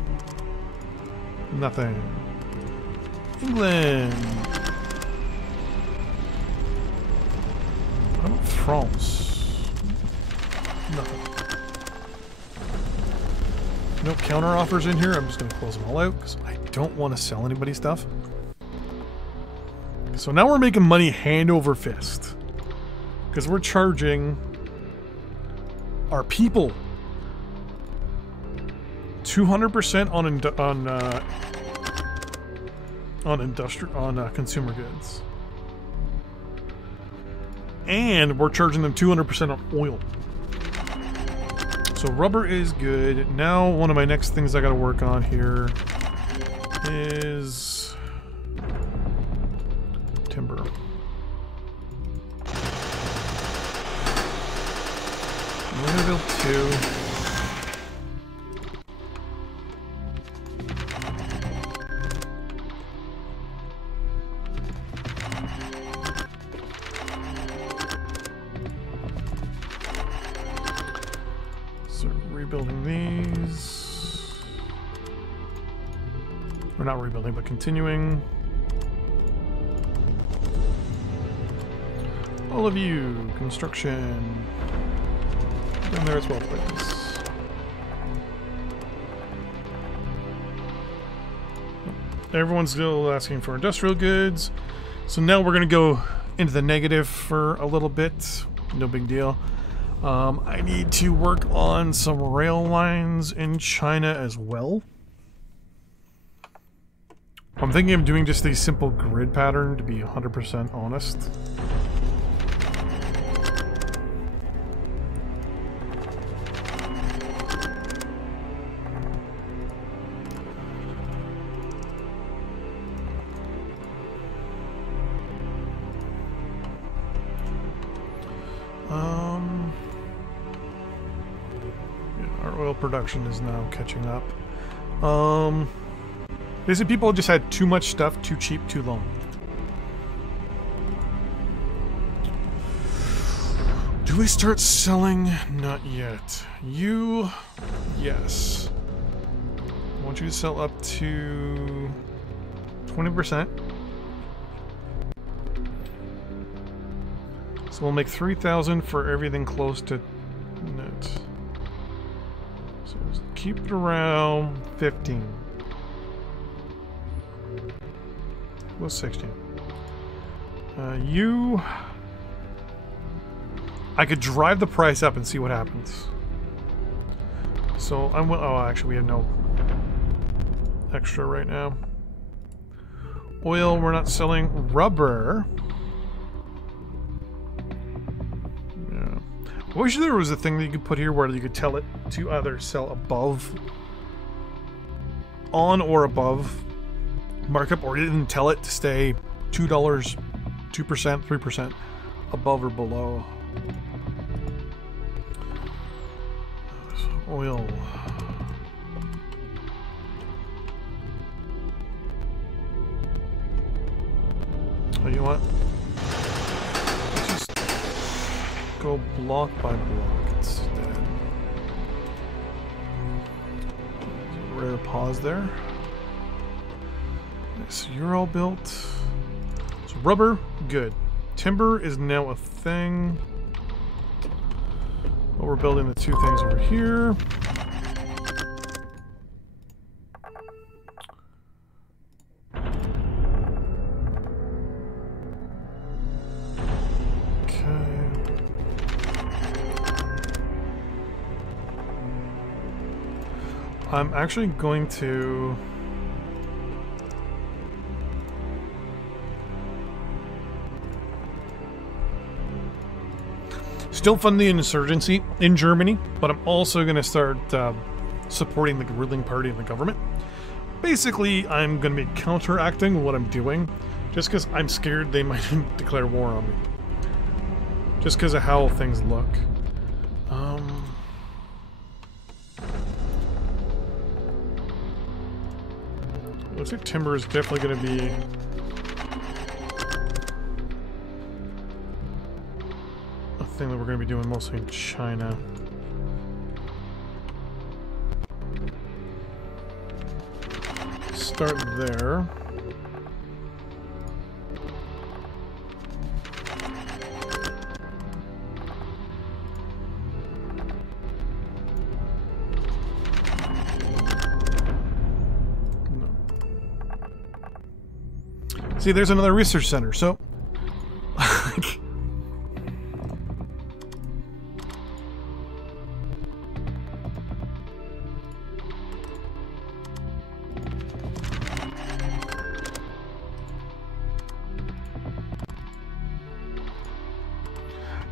Nothing. England. What about France? Nothing. No counter offers in here. I'm just going to close them all out because I don't want to sell anybody stuff. So now we're making money hand over fist because we're charging our people 200% on consumer goods, and we're charging them 200% on oil. So rubber is good. Now one of my next things I got to work on here is timber. I'm gonna build 2. Rebuilding these. We're not rebuilding, but continuing. All of you, construction. Down there as well, please. Everyone's still asking for industrial goods. So now we're going to go into the negative for a little bit. No big deal. I need to work on some rail lines in China as well. I'm thinking of doing just a simple grid pattern, to be 100% honest. oil production is now catching up. Basically, people just had too much stuff, too cheap, too long. Do we start selling? Not yet. You, yes. I want you to sell up to 20%. So we'll make 3,000 for everything close to net. So we'll keep it around 15. What's 16? You... I could drive the price up and see what happens. So I'm... Oh, actually we have no extra right now. Oil, we're not selling. Rubber. Yeah. I wish there was a thing that you could put here where you could tell it to either sell above, on or above markup, or you didn't tell it to stay $2, 2%, 3% above or below. Oil. Oh, you know what? Let's just go block by block instead. Rare pause there. So you're all built. So rubber, good. Timber is now a thing. But we're building the two things over here. I'm actually going to... still fund the insurgency in Germany, but I'm also going to start supporting the ruling party and the government. Basically, I'm going to be counteracting what I'm doing, just because I'm scared they might declare war on me. Just because of how things look. Looks like timber is definitely going to be... a thing that we're going to be doing mostly in China. Start there. See, there's another research center, so...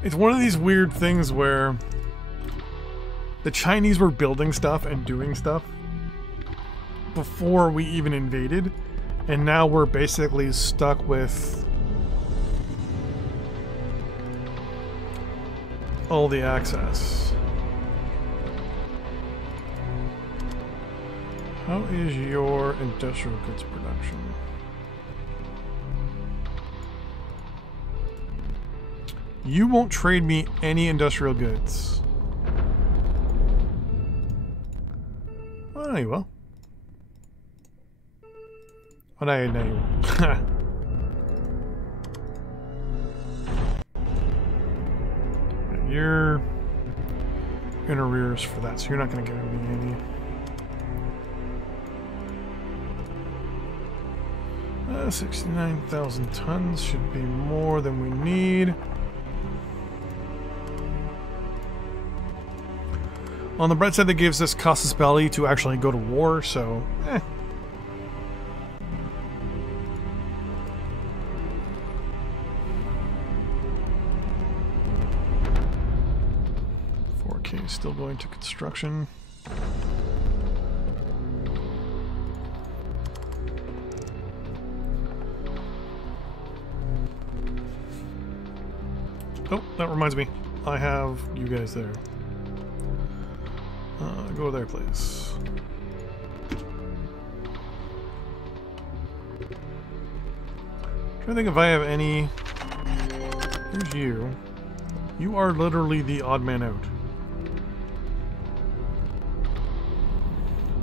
It's one of these weird things where the Chinese were building stuff and doing stuff before we even invaded. And now we're basically stuck with all the access. How is your industrial goods production? You won't trade me any industrial goods. Oh, no, you will. Oh, no, you won't. You're in arrears for that, so you're not going to give me any. 69,000 tons should be more than we need. On the bright side, that gives us casus belli to actually go to war, so, eh. Still going to construction. Oh, that reminds me. I have you guys there. Go there, please. I think if I have any... Here's you. You are literally the odd man out.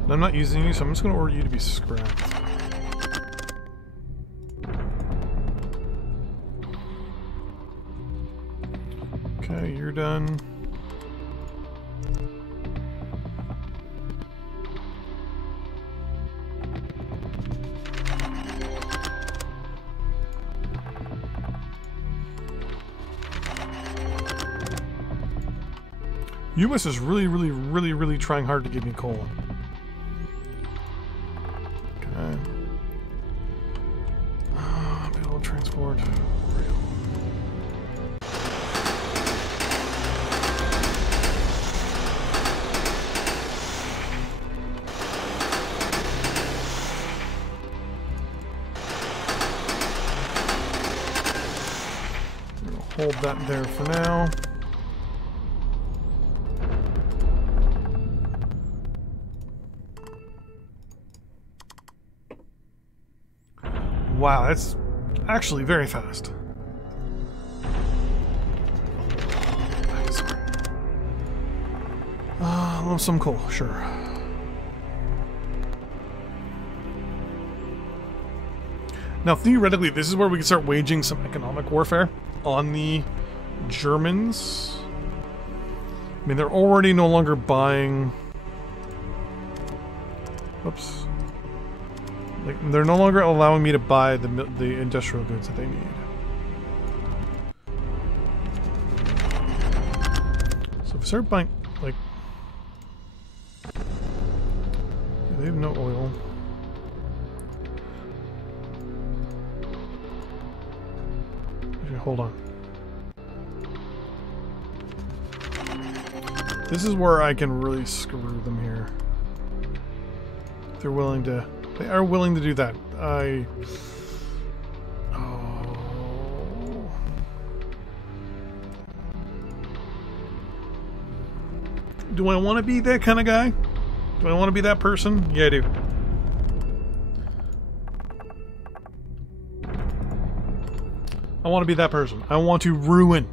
And I'm not using you, so I'm just going to order you to be scrapped. Okay, you're done. US is really trying hard to give me coal. Okay. Available transport. Rail. I'm gonna hold that there for now. Wow, that's actually very fast. Sorry. Love some coal, sure. Now, theoretically, this is where we can start waging some economic warfare on the Germans. I mean, they're already no longer buying... Oops. Like, they're no longer allowing me to buy the industrial goods that they need. So if I start buying, like... Yeah, they have no oil. Okay, hold on. This is where I can really screw them here. If they're willing to... They are willing to do that. Oh. Do I want to be that kind of guy? Do I want to be that person? Yeah, I do. I want to be that person. I want to ruin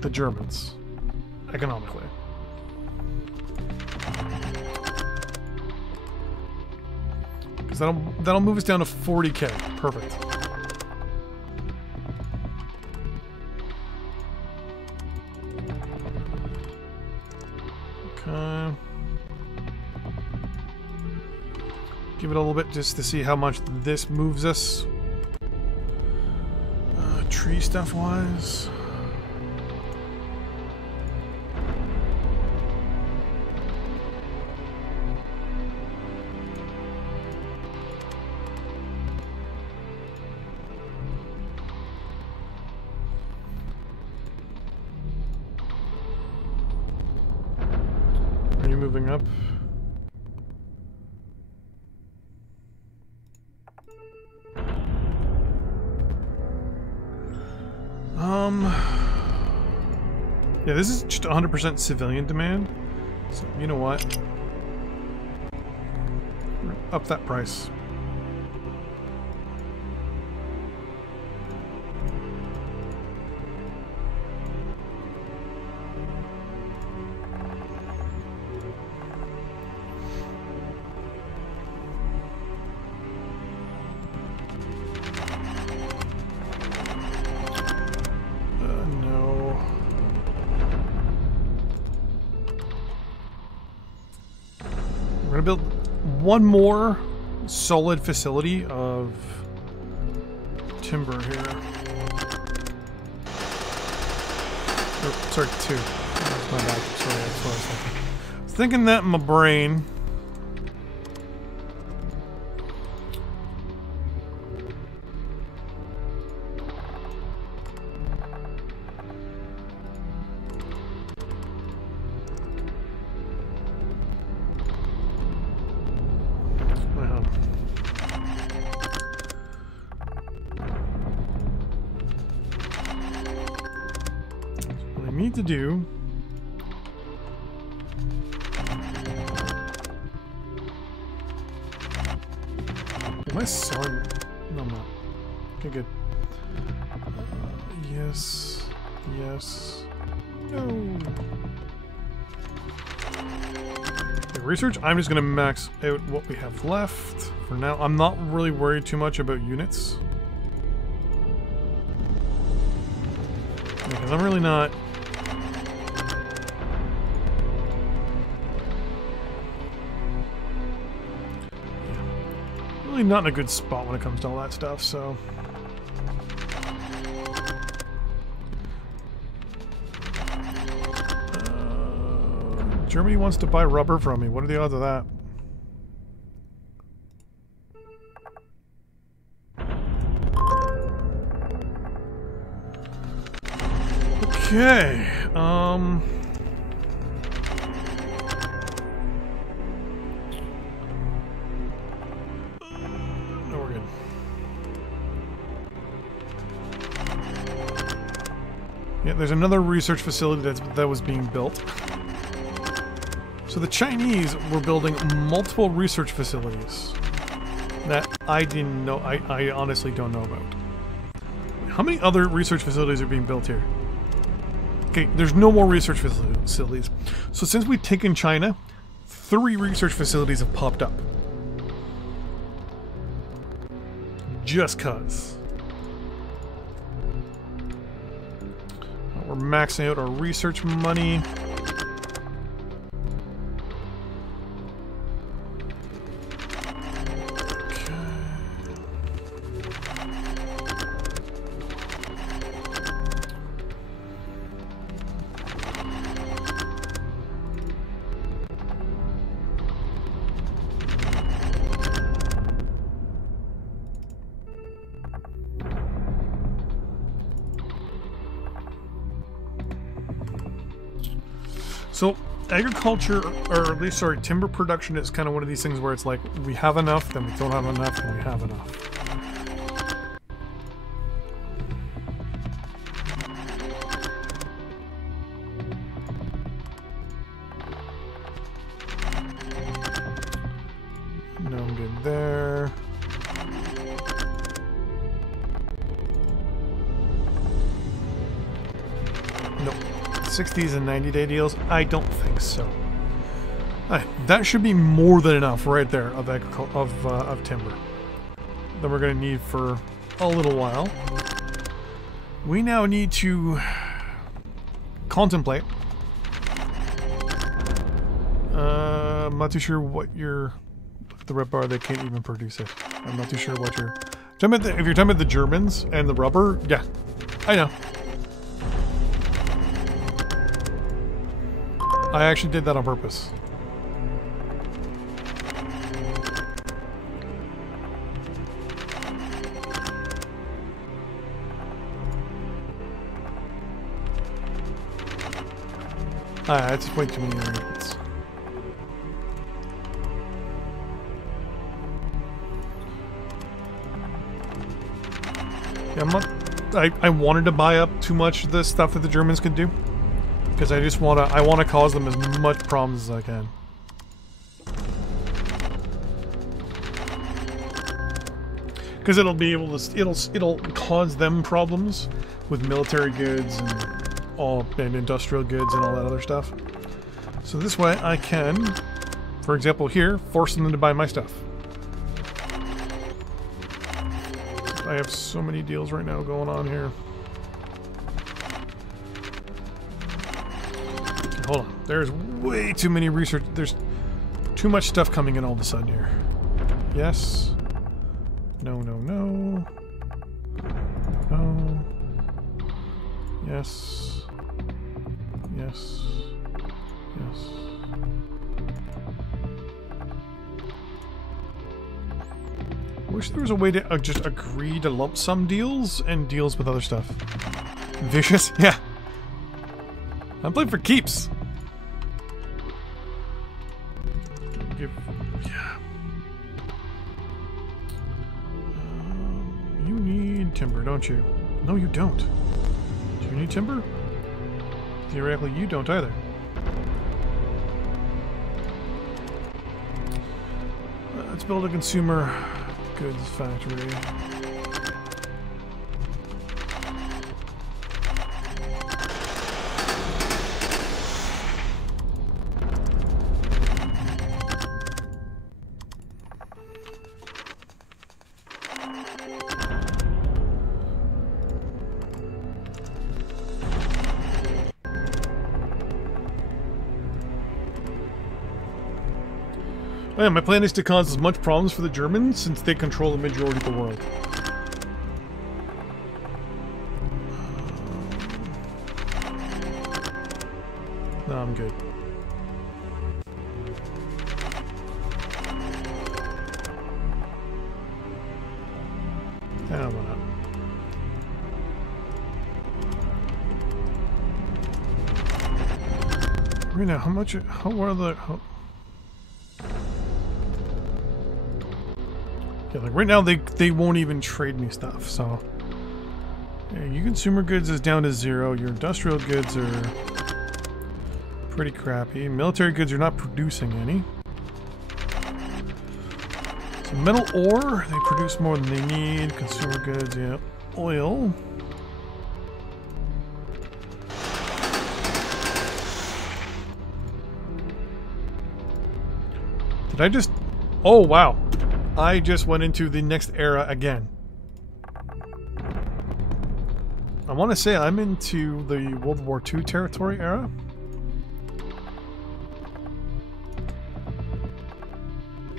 the Germans economically. That'll move us down to 40k. Perfect. Okay. Give it a little bit just to see how much this moves us. Tree stuff wise. Moving up. Yeah, this is just 100% civilian demand. So, you know what? Up that price. Build one more solid facility of timber here. Oh, sorry, two. That's my bad. Sorry, that's what I was thinking. I was thinking that in my brain. To do I selling? No, I'm not. Okay, good. Yes. Yes. No. Okay, research. I'm just gonna max out what we have left for now. I'm not really worried too much about units. Because I'm really not. Really not in a good spot when it comes to all that stuff, so. Germany wants to buy rubber from me. What are the odds of that? Okay. No, we're good. Yeah, there's another research facility that was being built. So the Chinese were building multiple research facilities that I didn't know. I honestly don't know about. How many other research facilities are being built here? Okay, there's no more research facilities. So since we've taken China, 3 research facilities have popped up. Just cuz. We're maxing out our research money. So agriculture, or at least, sorry, timber production is kind of one of these things where it's like, we have enough, then we don't have enough, then we have enough. No, I'm good there. Nope. 60s and 90-day deals? I don't think so. That should be more than enough right there of timber that we're going to need for a little while. We now need to contemplate. I'm not too sure what the red bar, they can't even produce it. I'm not too sure what if you're talking about the Germans and the rubber, yeah, I know. I actually did that on purpose. It's way too many arrangements. Yeah, I wanted to buy up too much of the stuff that the Germans could do. Because I want to cause them as much problems as I can. Because it'll be able to, it'll cause them problems with military goods and industrial goods and all that other stuff. So this way I can, for example here, force them to buy my stuff. I have so many deals right now going on here. Hold on. There's way too many research. There's too much stuff coming in all of a sudden here. Yes. No, no, no. No. Yes. Yes. Yes. Wish there was a way to just agree to lump sum deals and deals with other stuff. Vicious? Yeah. I'm playing for keeps. Yeah. You need timber, don't you? No, you don't. Do you need timber? Theoretically, you don't either. Let's build a consumer goods factory. Oh yeah, my plan is to cause as much problems for the Germans since they control the majority of the world. No, I'm good. Yeah, why not? Right now, how much? How are the? Yeah, like right now they won't even trade me stuff. So, yeah, your consumer goods is down to 0. Your industrial goods are pretty crappy. Military goods are not producing any. So metal ore, they produce more than they need. Consumer goods, yeah. Oil. Did I just... Oh, wow. I just went into the next era again. I want to say I'm into the World War II territory era.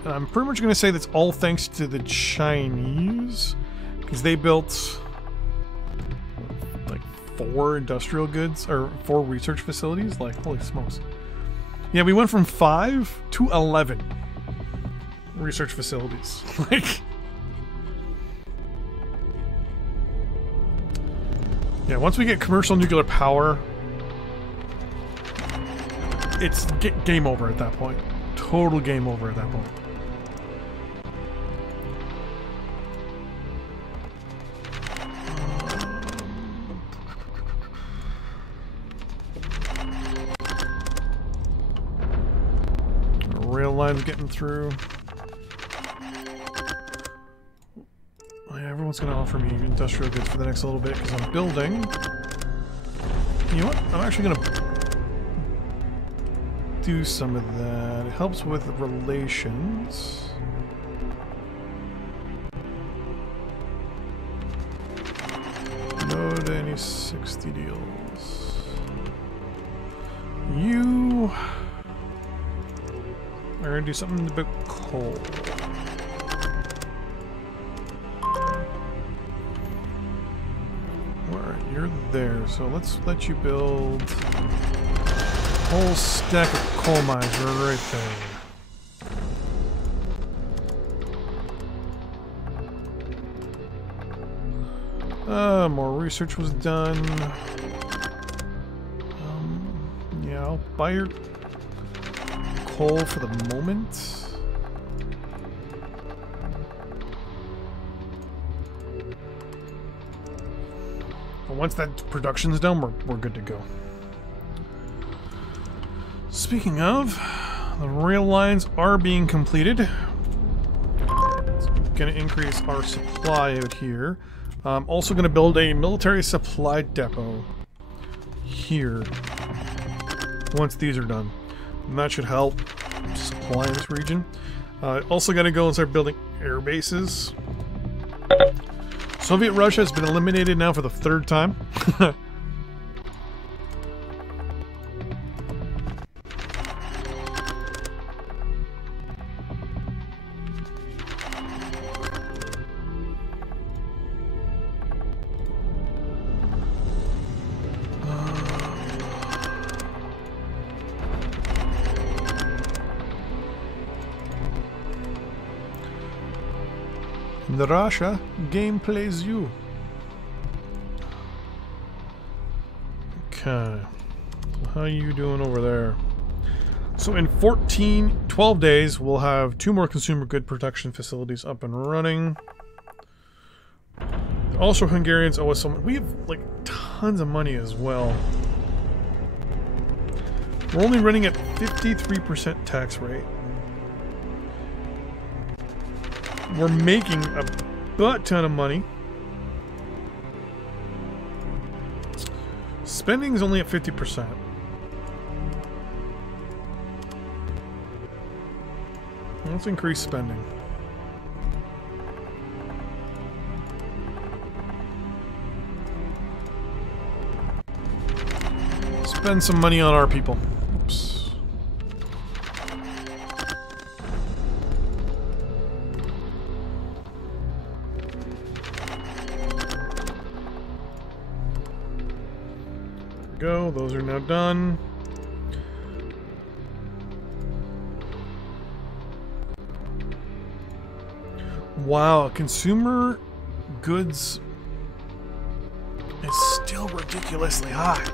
And I'm pretty much going to say that's all thanks to the Chinese, because they built like 4 industrial goods, or 4 research facilities. Like, holy smokes. Yeah, we went from 5 to 11 research facilities. Like, yeah, once we get commercial nuclear power, it's game over at that point. Total game over at that point. Rail lines getting through. Everyone's going to offer me industrial goods for the next little bit because I'm building. You know what? I'm actually going to do some of that. It helps with relations. No to any 60 deals. You are going to do something about coal. You're there, so let's let you build a whole stack of coal mines right there. More research was done. Yeah, I'll buy your coal for the moment. Once that production's done, we're good to go. Speaking of, the rail lines are being completed. It's going to increase our supply out here. I'm also going to build a military supply depot here once these are done. And that should help supply this region. Also going to go and start building air bases. Soviet Russia has been eliminated now for the 3rd time. The Russia game plays you. Okay. So how are you doing over there? So in 12 days, we'll have 2 more consumer good production facilities up and running. Also, Hungarians owe us some. We have like tons of money as well. We're only running at 53% tax rate. We're making a butt ton of money. Spending is only at 50%. Let's increase spending. Spend some money on our people. Oops. There we go. Those are now done. Wow, consumer goods is still ridiculously high.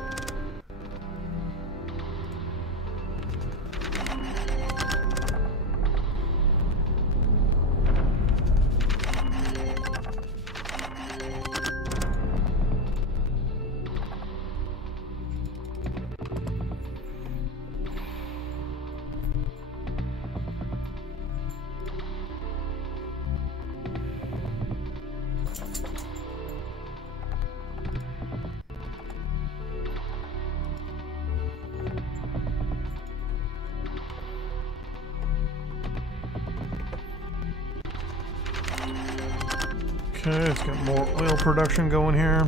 Okay, let's get more oil production going here.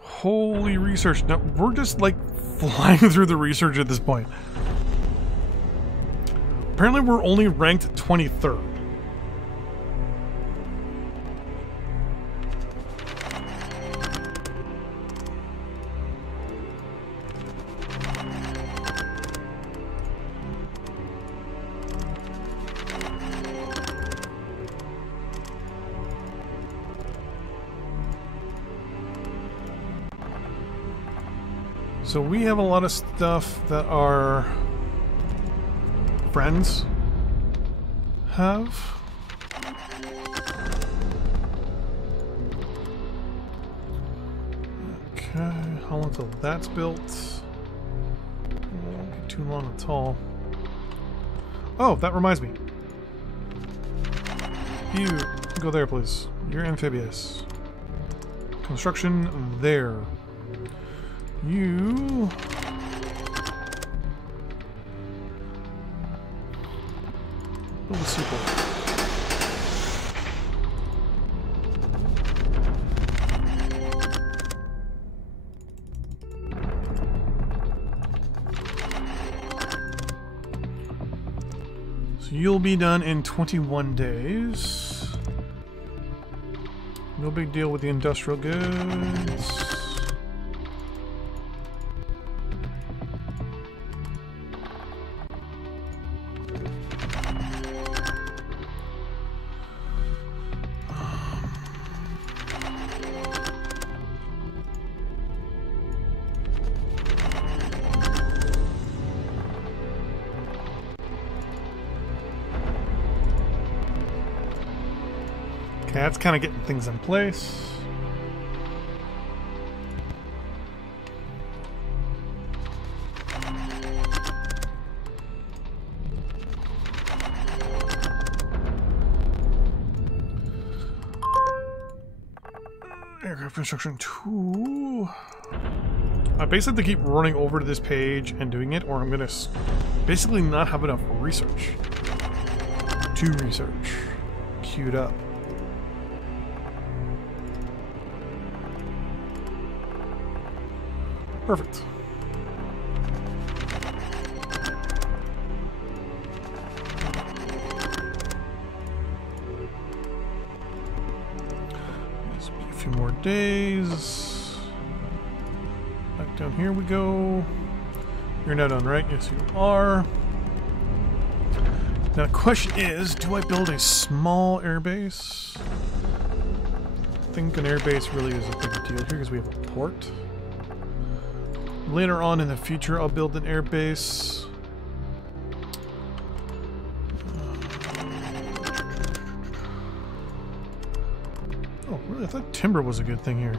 Holy research. Now, we're just like flying through the research at this point. Apparently we're only ranked 23rd. So we have a lot of stuff that our friends have. Okay, how long till that's built? Won't be too long at all. Oh, that reminds me. You go there, please. You're amphibious. Construction there. You build a sequel. So you'll be done in 21 days. No big deal with the industrial goods. Okay, that's kind of getting things in place. Aircraft construction 2. I basically keep running over to this page and doing it, or I'm gonna basically not have enough research to research queued up. Perfect. Let's be a few more days. Back down here we go. You're now done, right? Yes, you are. Now the question is, do I build a small airbase? think an airbase really is a big deal here because we have a port. Later on in the future, I'll build an airbase. Oh, really? I thought timber was a good thing here.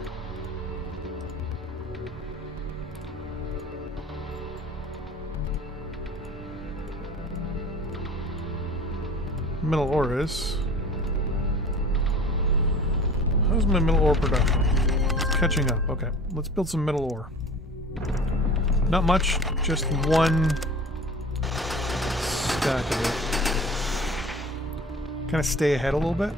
Metal ore is. How's my metal ore production? It's catching up. Okay, let's build some metal ore. Not much, just one stack of it. Kind of stay ahead a little bit.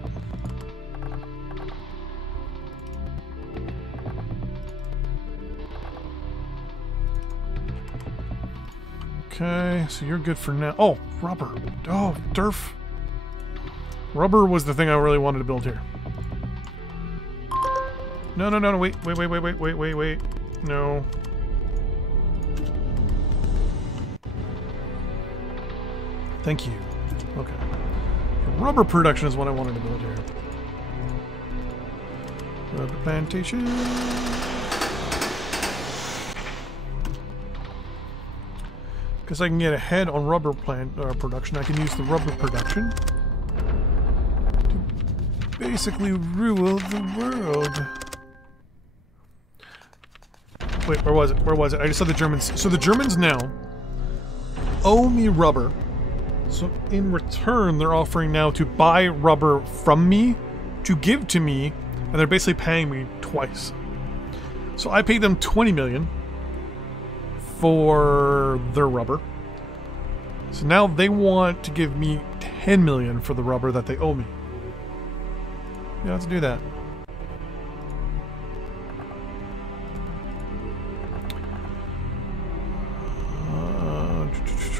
Okay, so you're good for now. Oh, rubber. Oh, derf. Rubber was the thing I really wanted to build here. No, no, no, no, wait. No. Thank you. Okay. Rubber production is what I wanted to build here. Rubber plantation. Because I can get ahead on rubber production, I can use the rubber production to basically rule the world. Wait, where was it? Where was it? I just saw the Germans. So the Germans now owe me rubber. So in return, they're offering now to buy rubber from me, to give to me, and they're basically paying me twice. So I paid them 20 million for their rubber. So now they want to give me 10 million for the rubber that they owe me. Yeah, let's do that.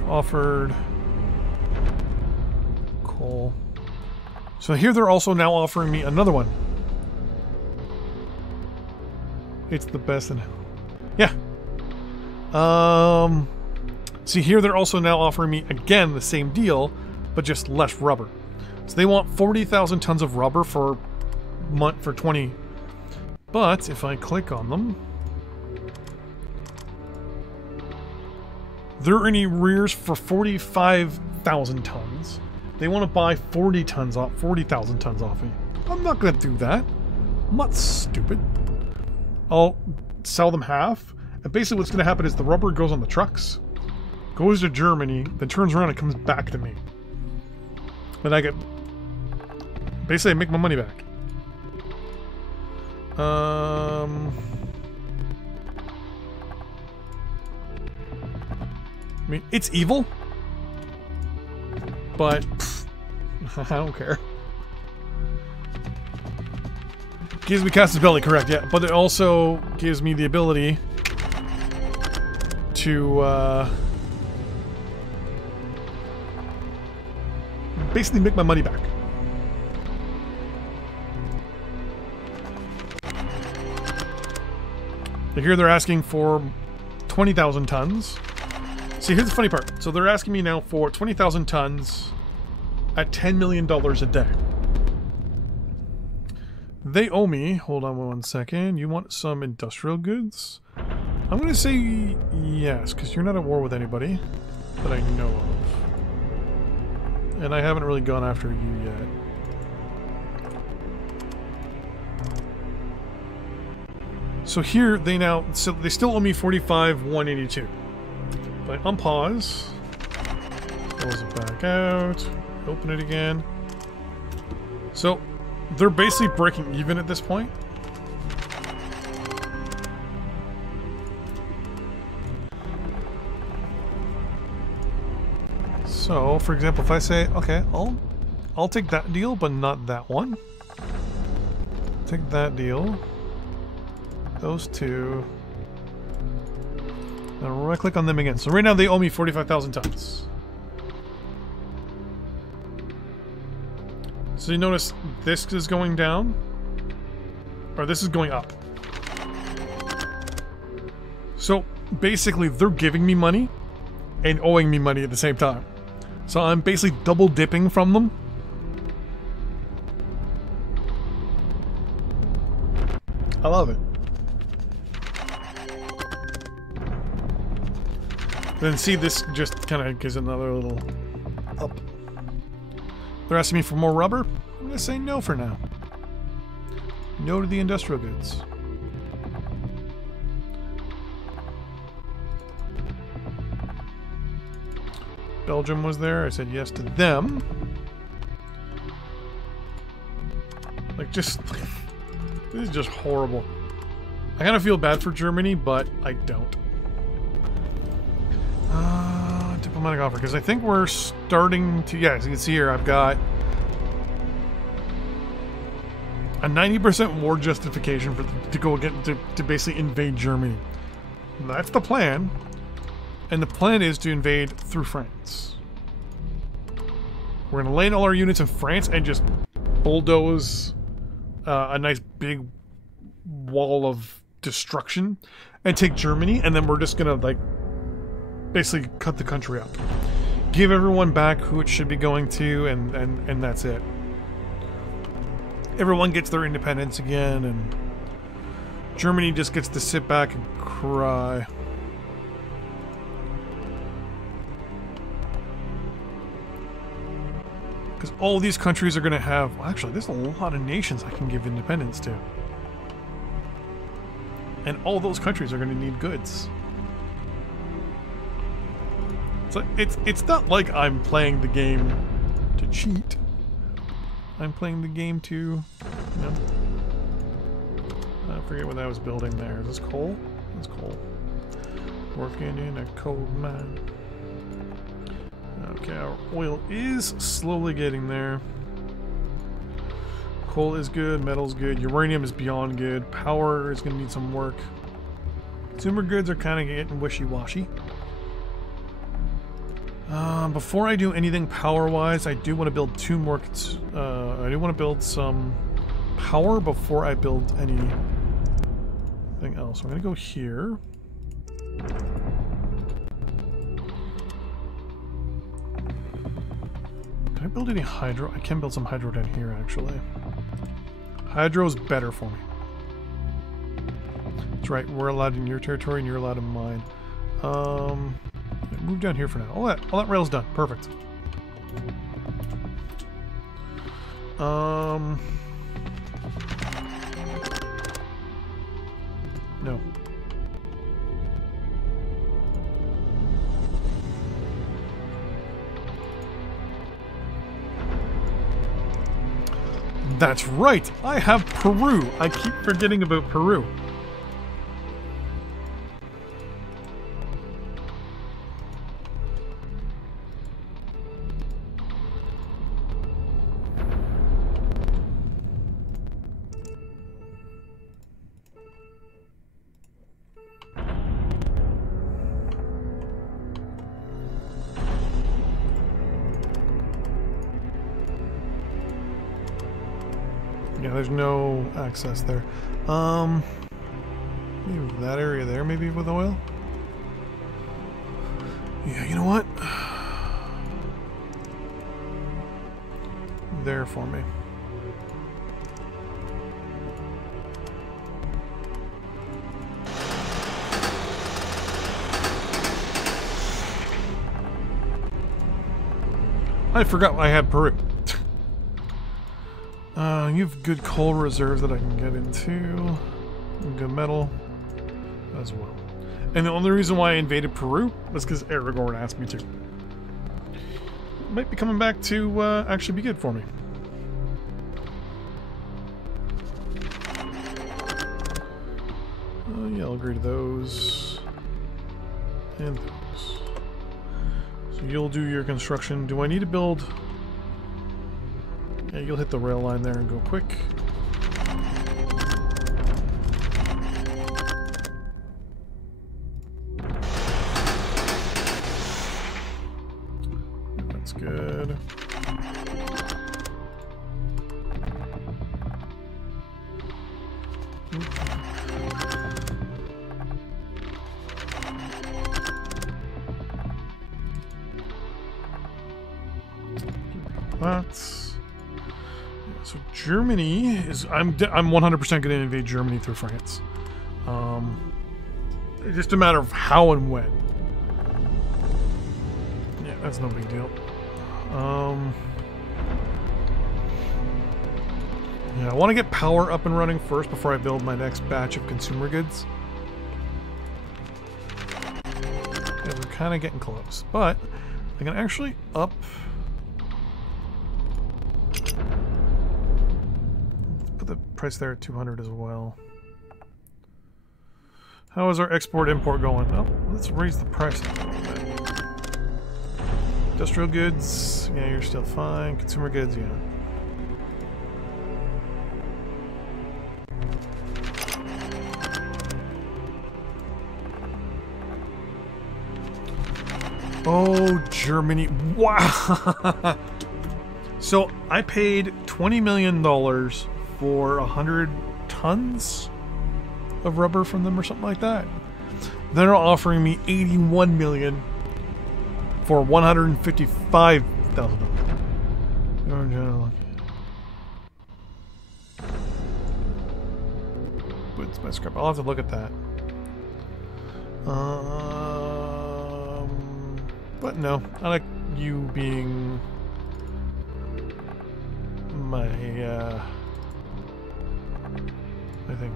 Offered coal. So here they're also now offering me another one. It's the best in it. Yeah. See here they're also now offering me again the same deal, but just less rubber. So they want 40,000 tons of rubber for 20. But if I click on them, they're in arrears for 45,000 tons. They want to buy 40,000 tons off me. I'm not going to do that. I'm not stupid. I'll sell them half. And basically what's going to happen is the rubber goes on the trucks, goes to Germany, then turns around and comes back to me. And I get... Basically I make my money back. I mean, it's evil, but pff, I don't care. Gives me Casus Belli, correct, yeah, but it also gives me the ability to basically make my money back. Here they're asking for 20,000 tons. See, here's the funny part. So they're asking me now for 20,000 tons at $10 million a day. They owe me, hold on 1 second, you want some industrial goods? I'm going to say yes, because you're not at war with anybody that I know of. And I haven't really gone after you yet. So here, they still owe me 45,182. If I unpause, close it back out, open it again. So, they're basically breaking even at this point. So, for example, if I say, okay, I'll take that deal, but not that one. Take that deal. Those two. Now right click on them again. So right now they owe me 45,000 tons. So you notice this is going down, or this is going up. So basically they're giving me money and owing me money at the same time. So I'm basically double dipping from them. I love it. Then see, this just kind of gives another little up. They're asking me for more rubber. I'm going to say no for now. No to the industrial goods. Belgium was there. I said yes to them. Like, just... this is just horrible. I kind of feel bad for Germany, but I don't. Diplomatic offer, because I think we're starting to... Yeah, as you can see here, I've got a 90% war justification for to go again to basically invade Germany. And that's the plan. And the plan is to invade through France. We're going to land all our units in France and just bulldoze a nice big wall of destruction and take Germany, and then we're just going to, like, basically cut the country up. Give everyone back who it should be going to, and that's it. Everyone gets their independence again, and Germany just gets to sit back and cry. Because all these countries are going to have... Well, actually, there's a lot of nations I can give independence to. And all those countries are going to need goods. So it's not like I'm playing the game to cheat. I'm playing the game to... You know, I forget what I was building there. Is this coal? That's coal. Working in a coal mine. Okay, our oil is slowly getting there. Coal is good, metal's good, uranium is beyond good, power is going to need some work. Consumer goods are kind of getting wishy-washy. Before I do anything power-wise, I do want to build two more... I do want to build some power before I build anything else. I'm going to go here. Can I build any hydro? I can build some hydro down here, actually. Hydro's better for me. That's right, we're allowed in your territory and you're allowed in mine. Move down here for now. All that rail's done. Perfect. No. That's right! I have Peru! I keep forgetting about Peru. Yeah, there's no access there. Maybe that area there, maybe with oil? Yeah, you know what? There for me. I forgot I had Peru. You have good coal reserves that I can get into. Good metal as well. And the only reason why I invaded Peru was because Aragorn asked me to. Might be coming back to actually be good for me. Yeah, I'll agree to those. And those. So you'll do your construction. Do I need to build... Yeah, you'll hit the rail line there and go quick. That's good. That's... So Germany is... I'm 100% going to invade Germany through France. It's just a matter of how and when. Yeah, that's no big deal. Yeah, I want to get power up and running first before I build my next batch of consumer goods. Yeah, we're kind of getting close, but I can actually up... Let's put the price there at 200 as well. How is our export-import going? Oh, let's raise the price a little bit. Industrial goods, yeah, you're still fine. Consumer goods, yeah. Oh, Germany. Wow. So I paid $20 million for 100 tons of rubber from them or something like that. They're offering me 81 million for $155,000. What's my scrap? I'll have to look at that. But no, I like you being my, I think.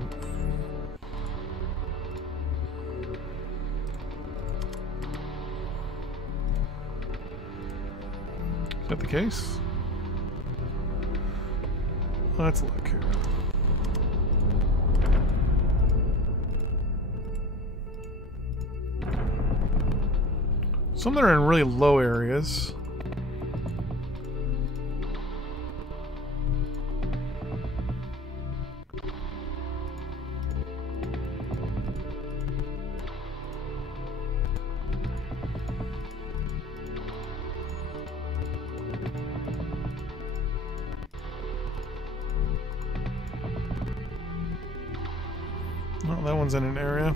Is that the case? Let's look here. Some that are in really low areas. Well, that one's in an area.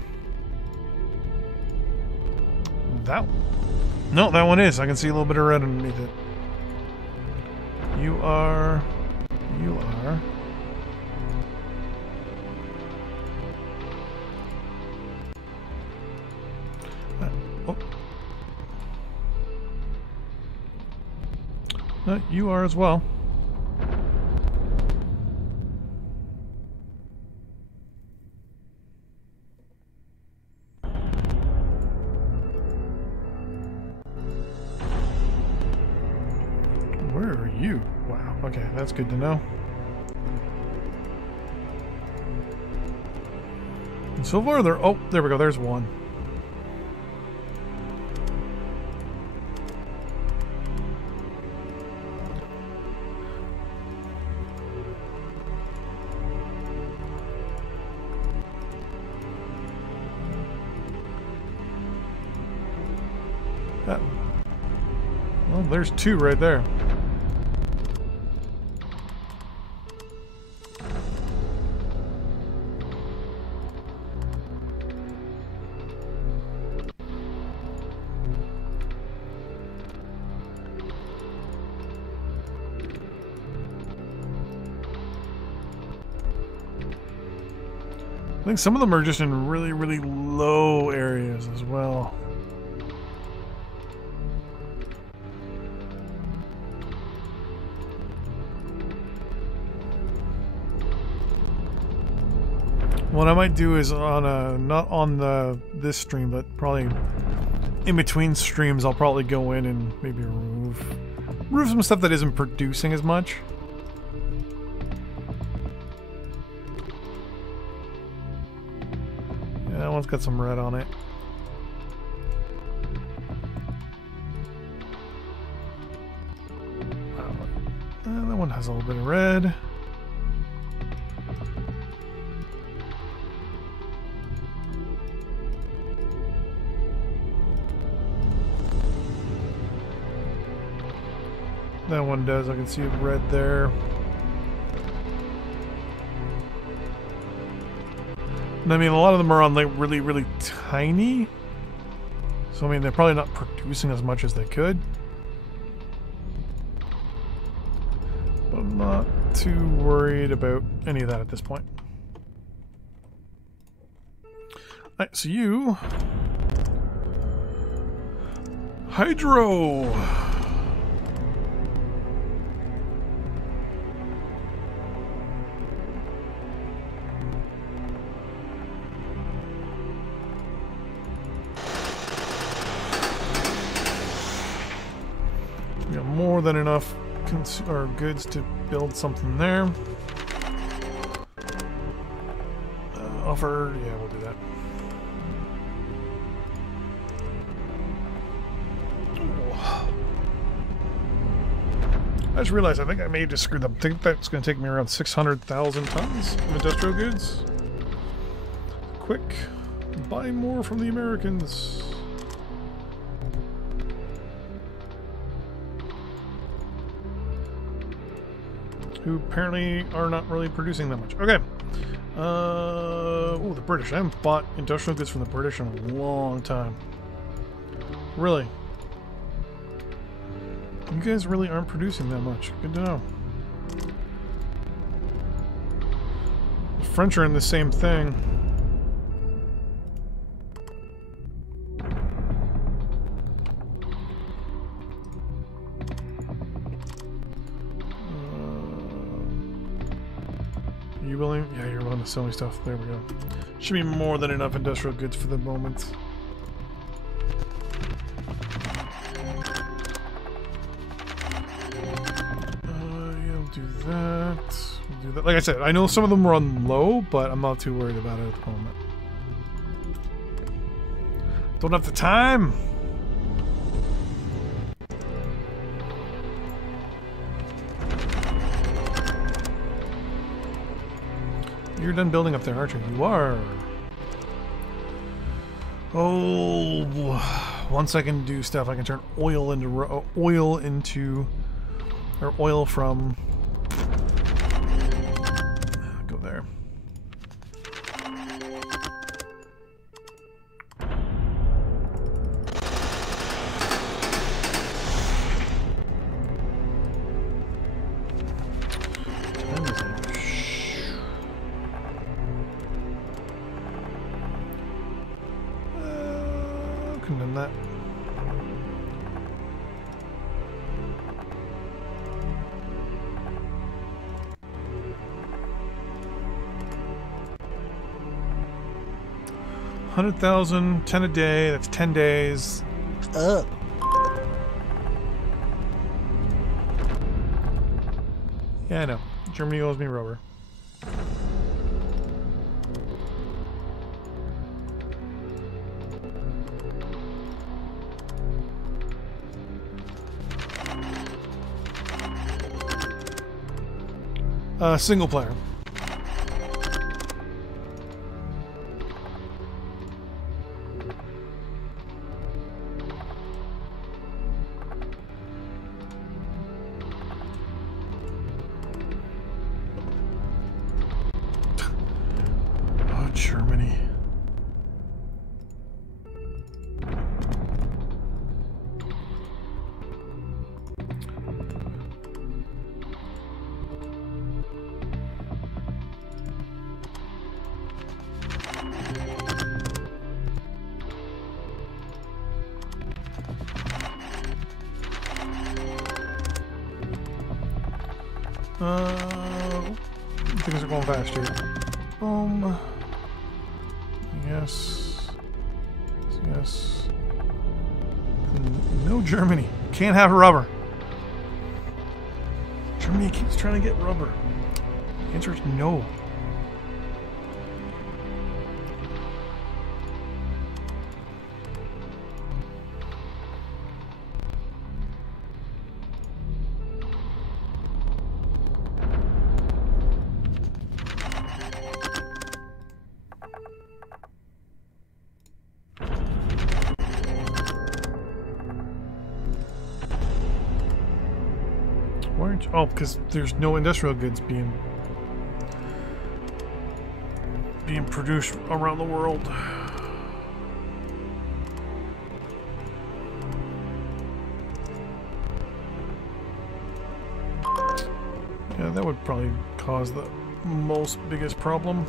That one. No, that one is. I can see a little bit of red underneath it. You are... Oh. You are as well. Where are you? Wow, okay, that's good to know. And so far there... Oh, there we go, there's one. Well, there's two right there. I think some of them are just in really, really low areas as well. What I might do is on a, not on this stream, but probably in between streams, I'll probably go in and maybe remove some stuff that isn't producing as much. Yeah, that one's got some red on it. That one has a little bit of red. That one does. I can see red there. And I mean, a lot of them are on like really, really tiny. So I mean, they're probably not producing as much as they could. But I'm not too worried about any of that at this point. Alright, so you... Hydro! We got more than enough goods to build something there. Offer, yeah, we'll do that. I just realized I think I may have just screwed up. I think that's going to take me around 600,000 tons of industrial goods. Quick, buy more from the Americans. Who apparently are not really producing that much. Okay. Oh, the British. I haven't bought industrial goods from the British in a long time. Really. You guys really aren't producing that much. Good to know. The French are in the same thing. Are you willing? Yeah, you're willing to sell me stuff. There we go. Should be more than enough industrial goods for the moment. Do that. We'll do that. Like I said, I know some of them run low, but I'm not too worried about it at the moment. Don't have the time. You're done building up there, aren't you? You are. Oh, once I can do stuff, I can turn oil from. Go there. Couldn't have done that. $100,000, 10 a day. That's 10 days. Up. Yeah, I know. Germany owes me rubber. Single player. Oh, Germany. Things are going fast here. Boom. Yes. Yes. No Germany. Can't have rubber. Germany keeps trying to get rubber. The answer is no. Oh, because there's no industrial goods being produced around the world. Yeah, Yeah, that would probably cause the most biggest problem.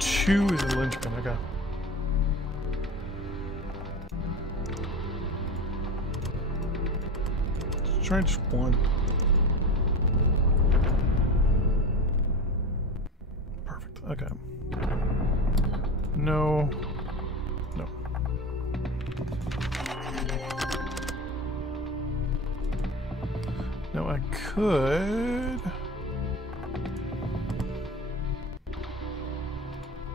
Two is a linchpin, okay. Let's try just one. Perfect, okay. No. No. No, I could...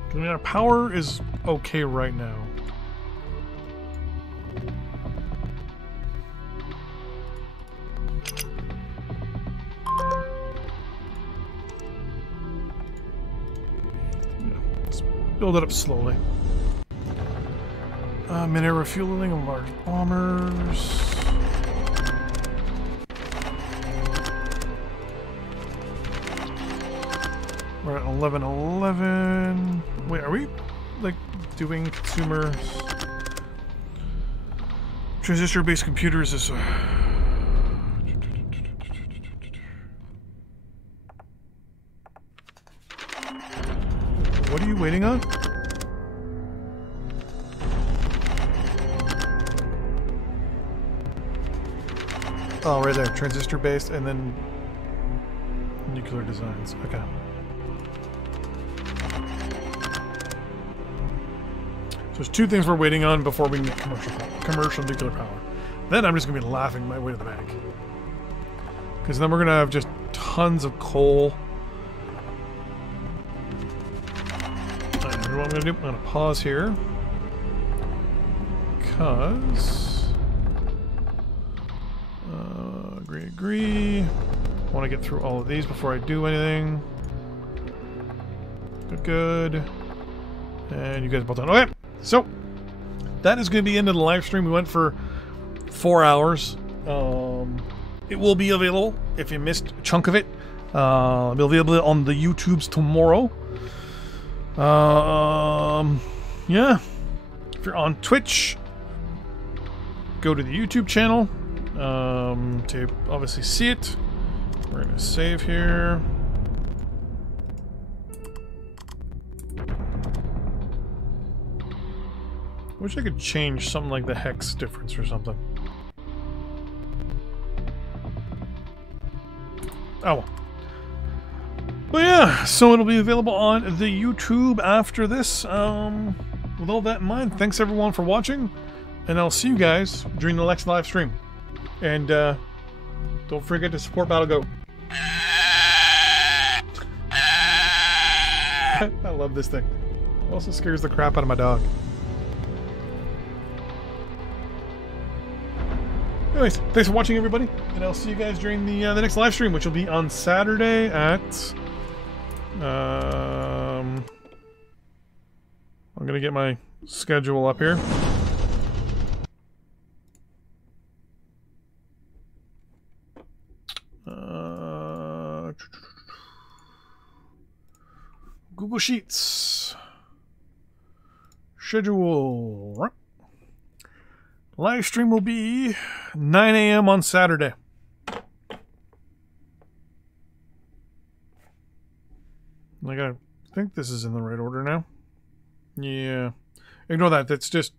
I mean, our power is okay right now. Yeah, let's build it up slowly. Mid-air refueling of large bombers. We're at 1111. Wait, are we like doing consumers? Transistor-based computers is. What are you waiting on? Oh, right there. Transistor-based and then nuclear designs. Okay. So there's two things we're waiting on before we can get commercial nuclear power. Then I'm just going to be laughing my way to the bank. Because then we're going to have just tons of coal. What I'm going to do, I'm going to pause here. Because... agree. I want to get through all of these before I do anything. Good. And you guys are both done. Okay, so that is going to be the end of the live stream. We went for 4 hours. It will be available if you missed a chunk of it. It'll be available on the YouTubes tomorrow. Yeah. If you're on Twitch, go to the YouTube channel to obviously see it. We're going to save here. Wish I could change something like the hex difference or something. Oh well. But yeah, so it'll be available on the YouTube after this. With all that in mind, thanks everyone for watching, and I'll see you guys during the next live stream. And don't forget to support BattleGoat. I love this thing. It also scares the crap out of my dog. Anyways, thanks for watching, everybody, and I'll see you guys during the next live stream, which will be on Saturday at I'm gonna get my schedule up here. Google Sheets schedule. Live stream will be 9 a.m. on Saturday. I think this is in the right order now. Yeah. Ignore that. That's just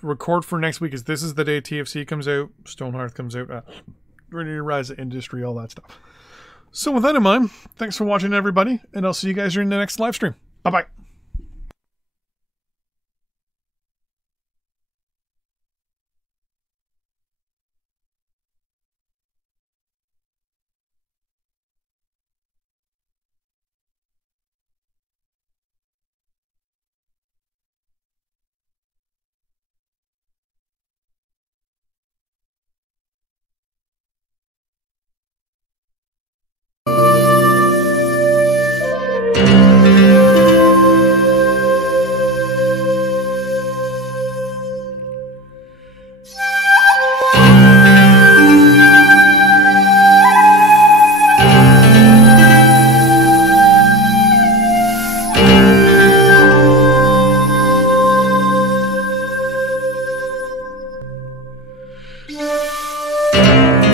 record for next week. Is this is the day TFC comes out, Stonehearth comes out, Ready to Rise the Industry, all that stuff. So with that in mind, thanks for watching, everybody, and I'll see you guys during the next live stream. Bye-bye. Bye.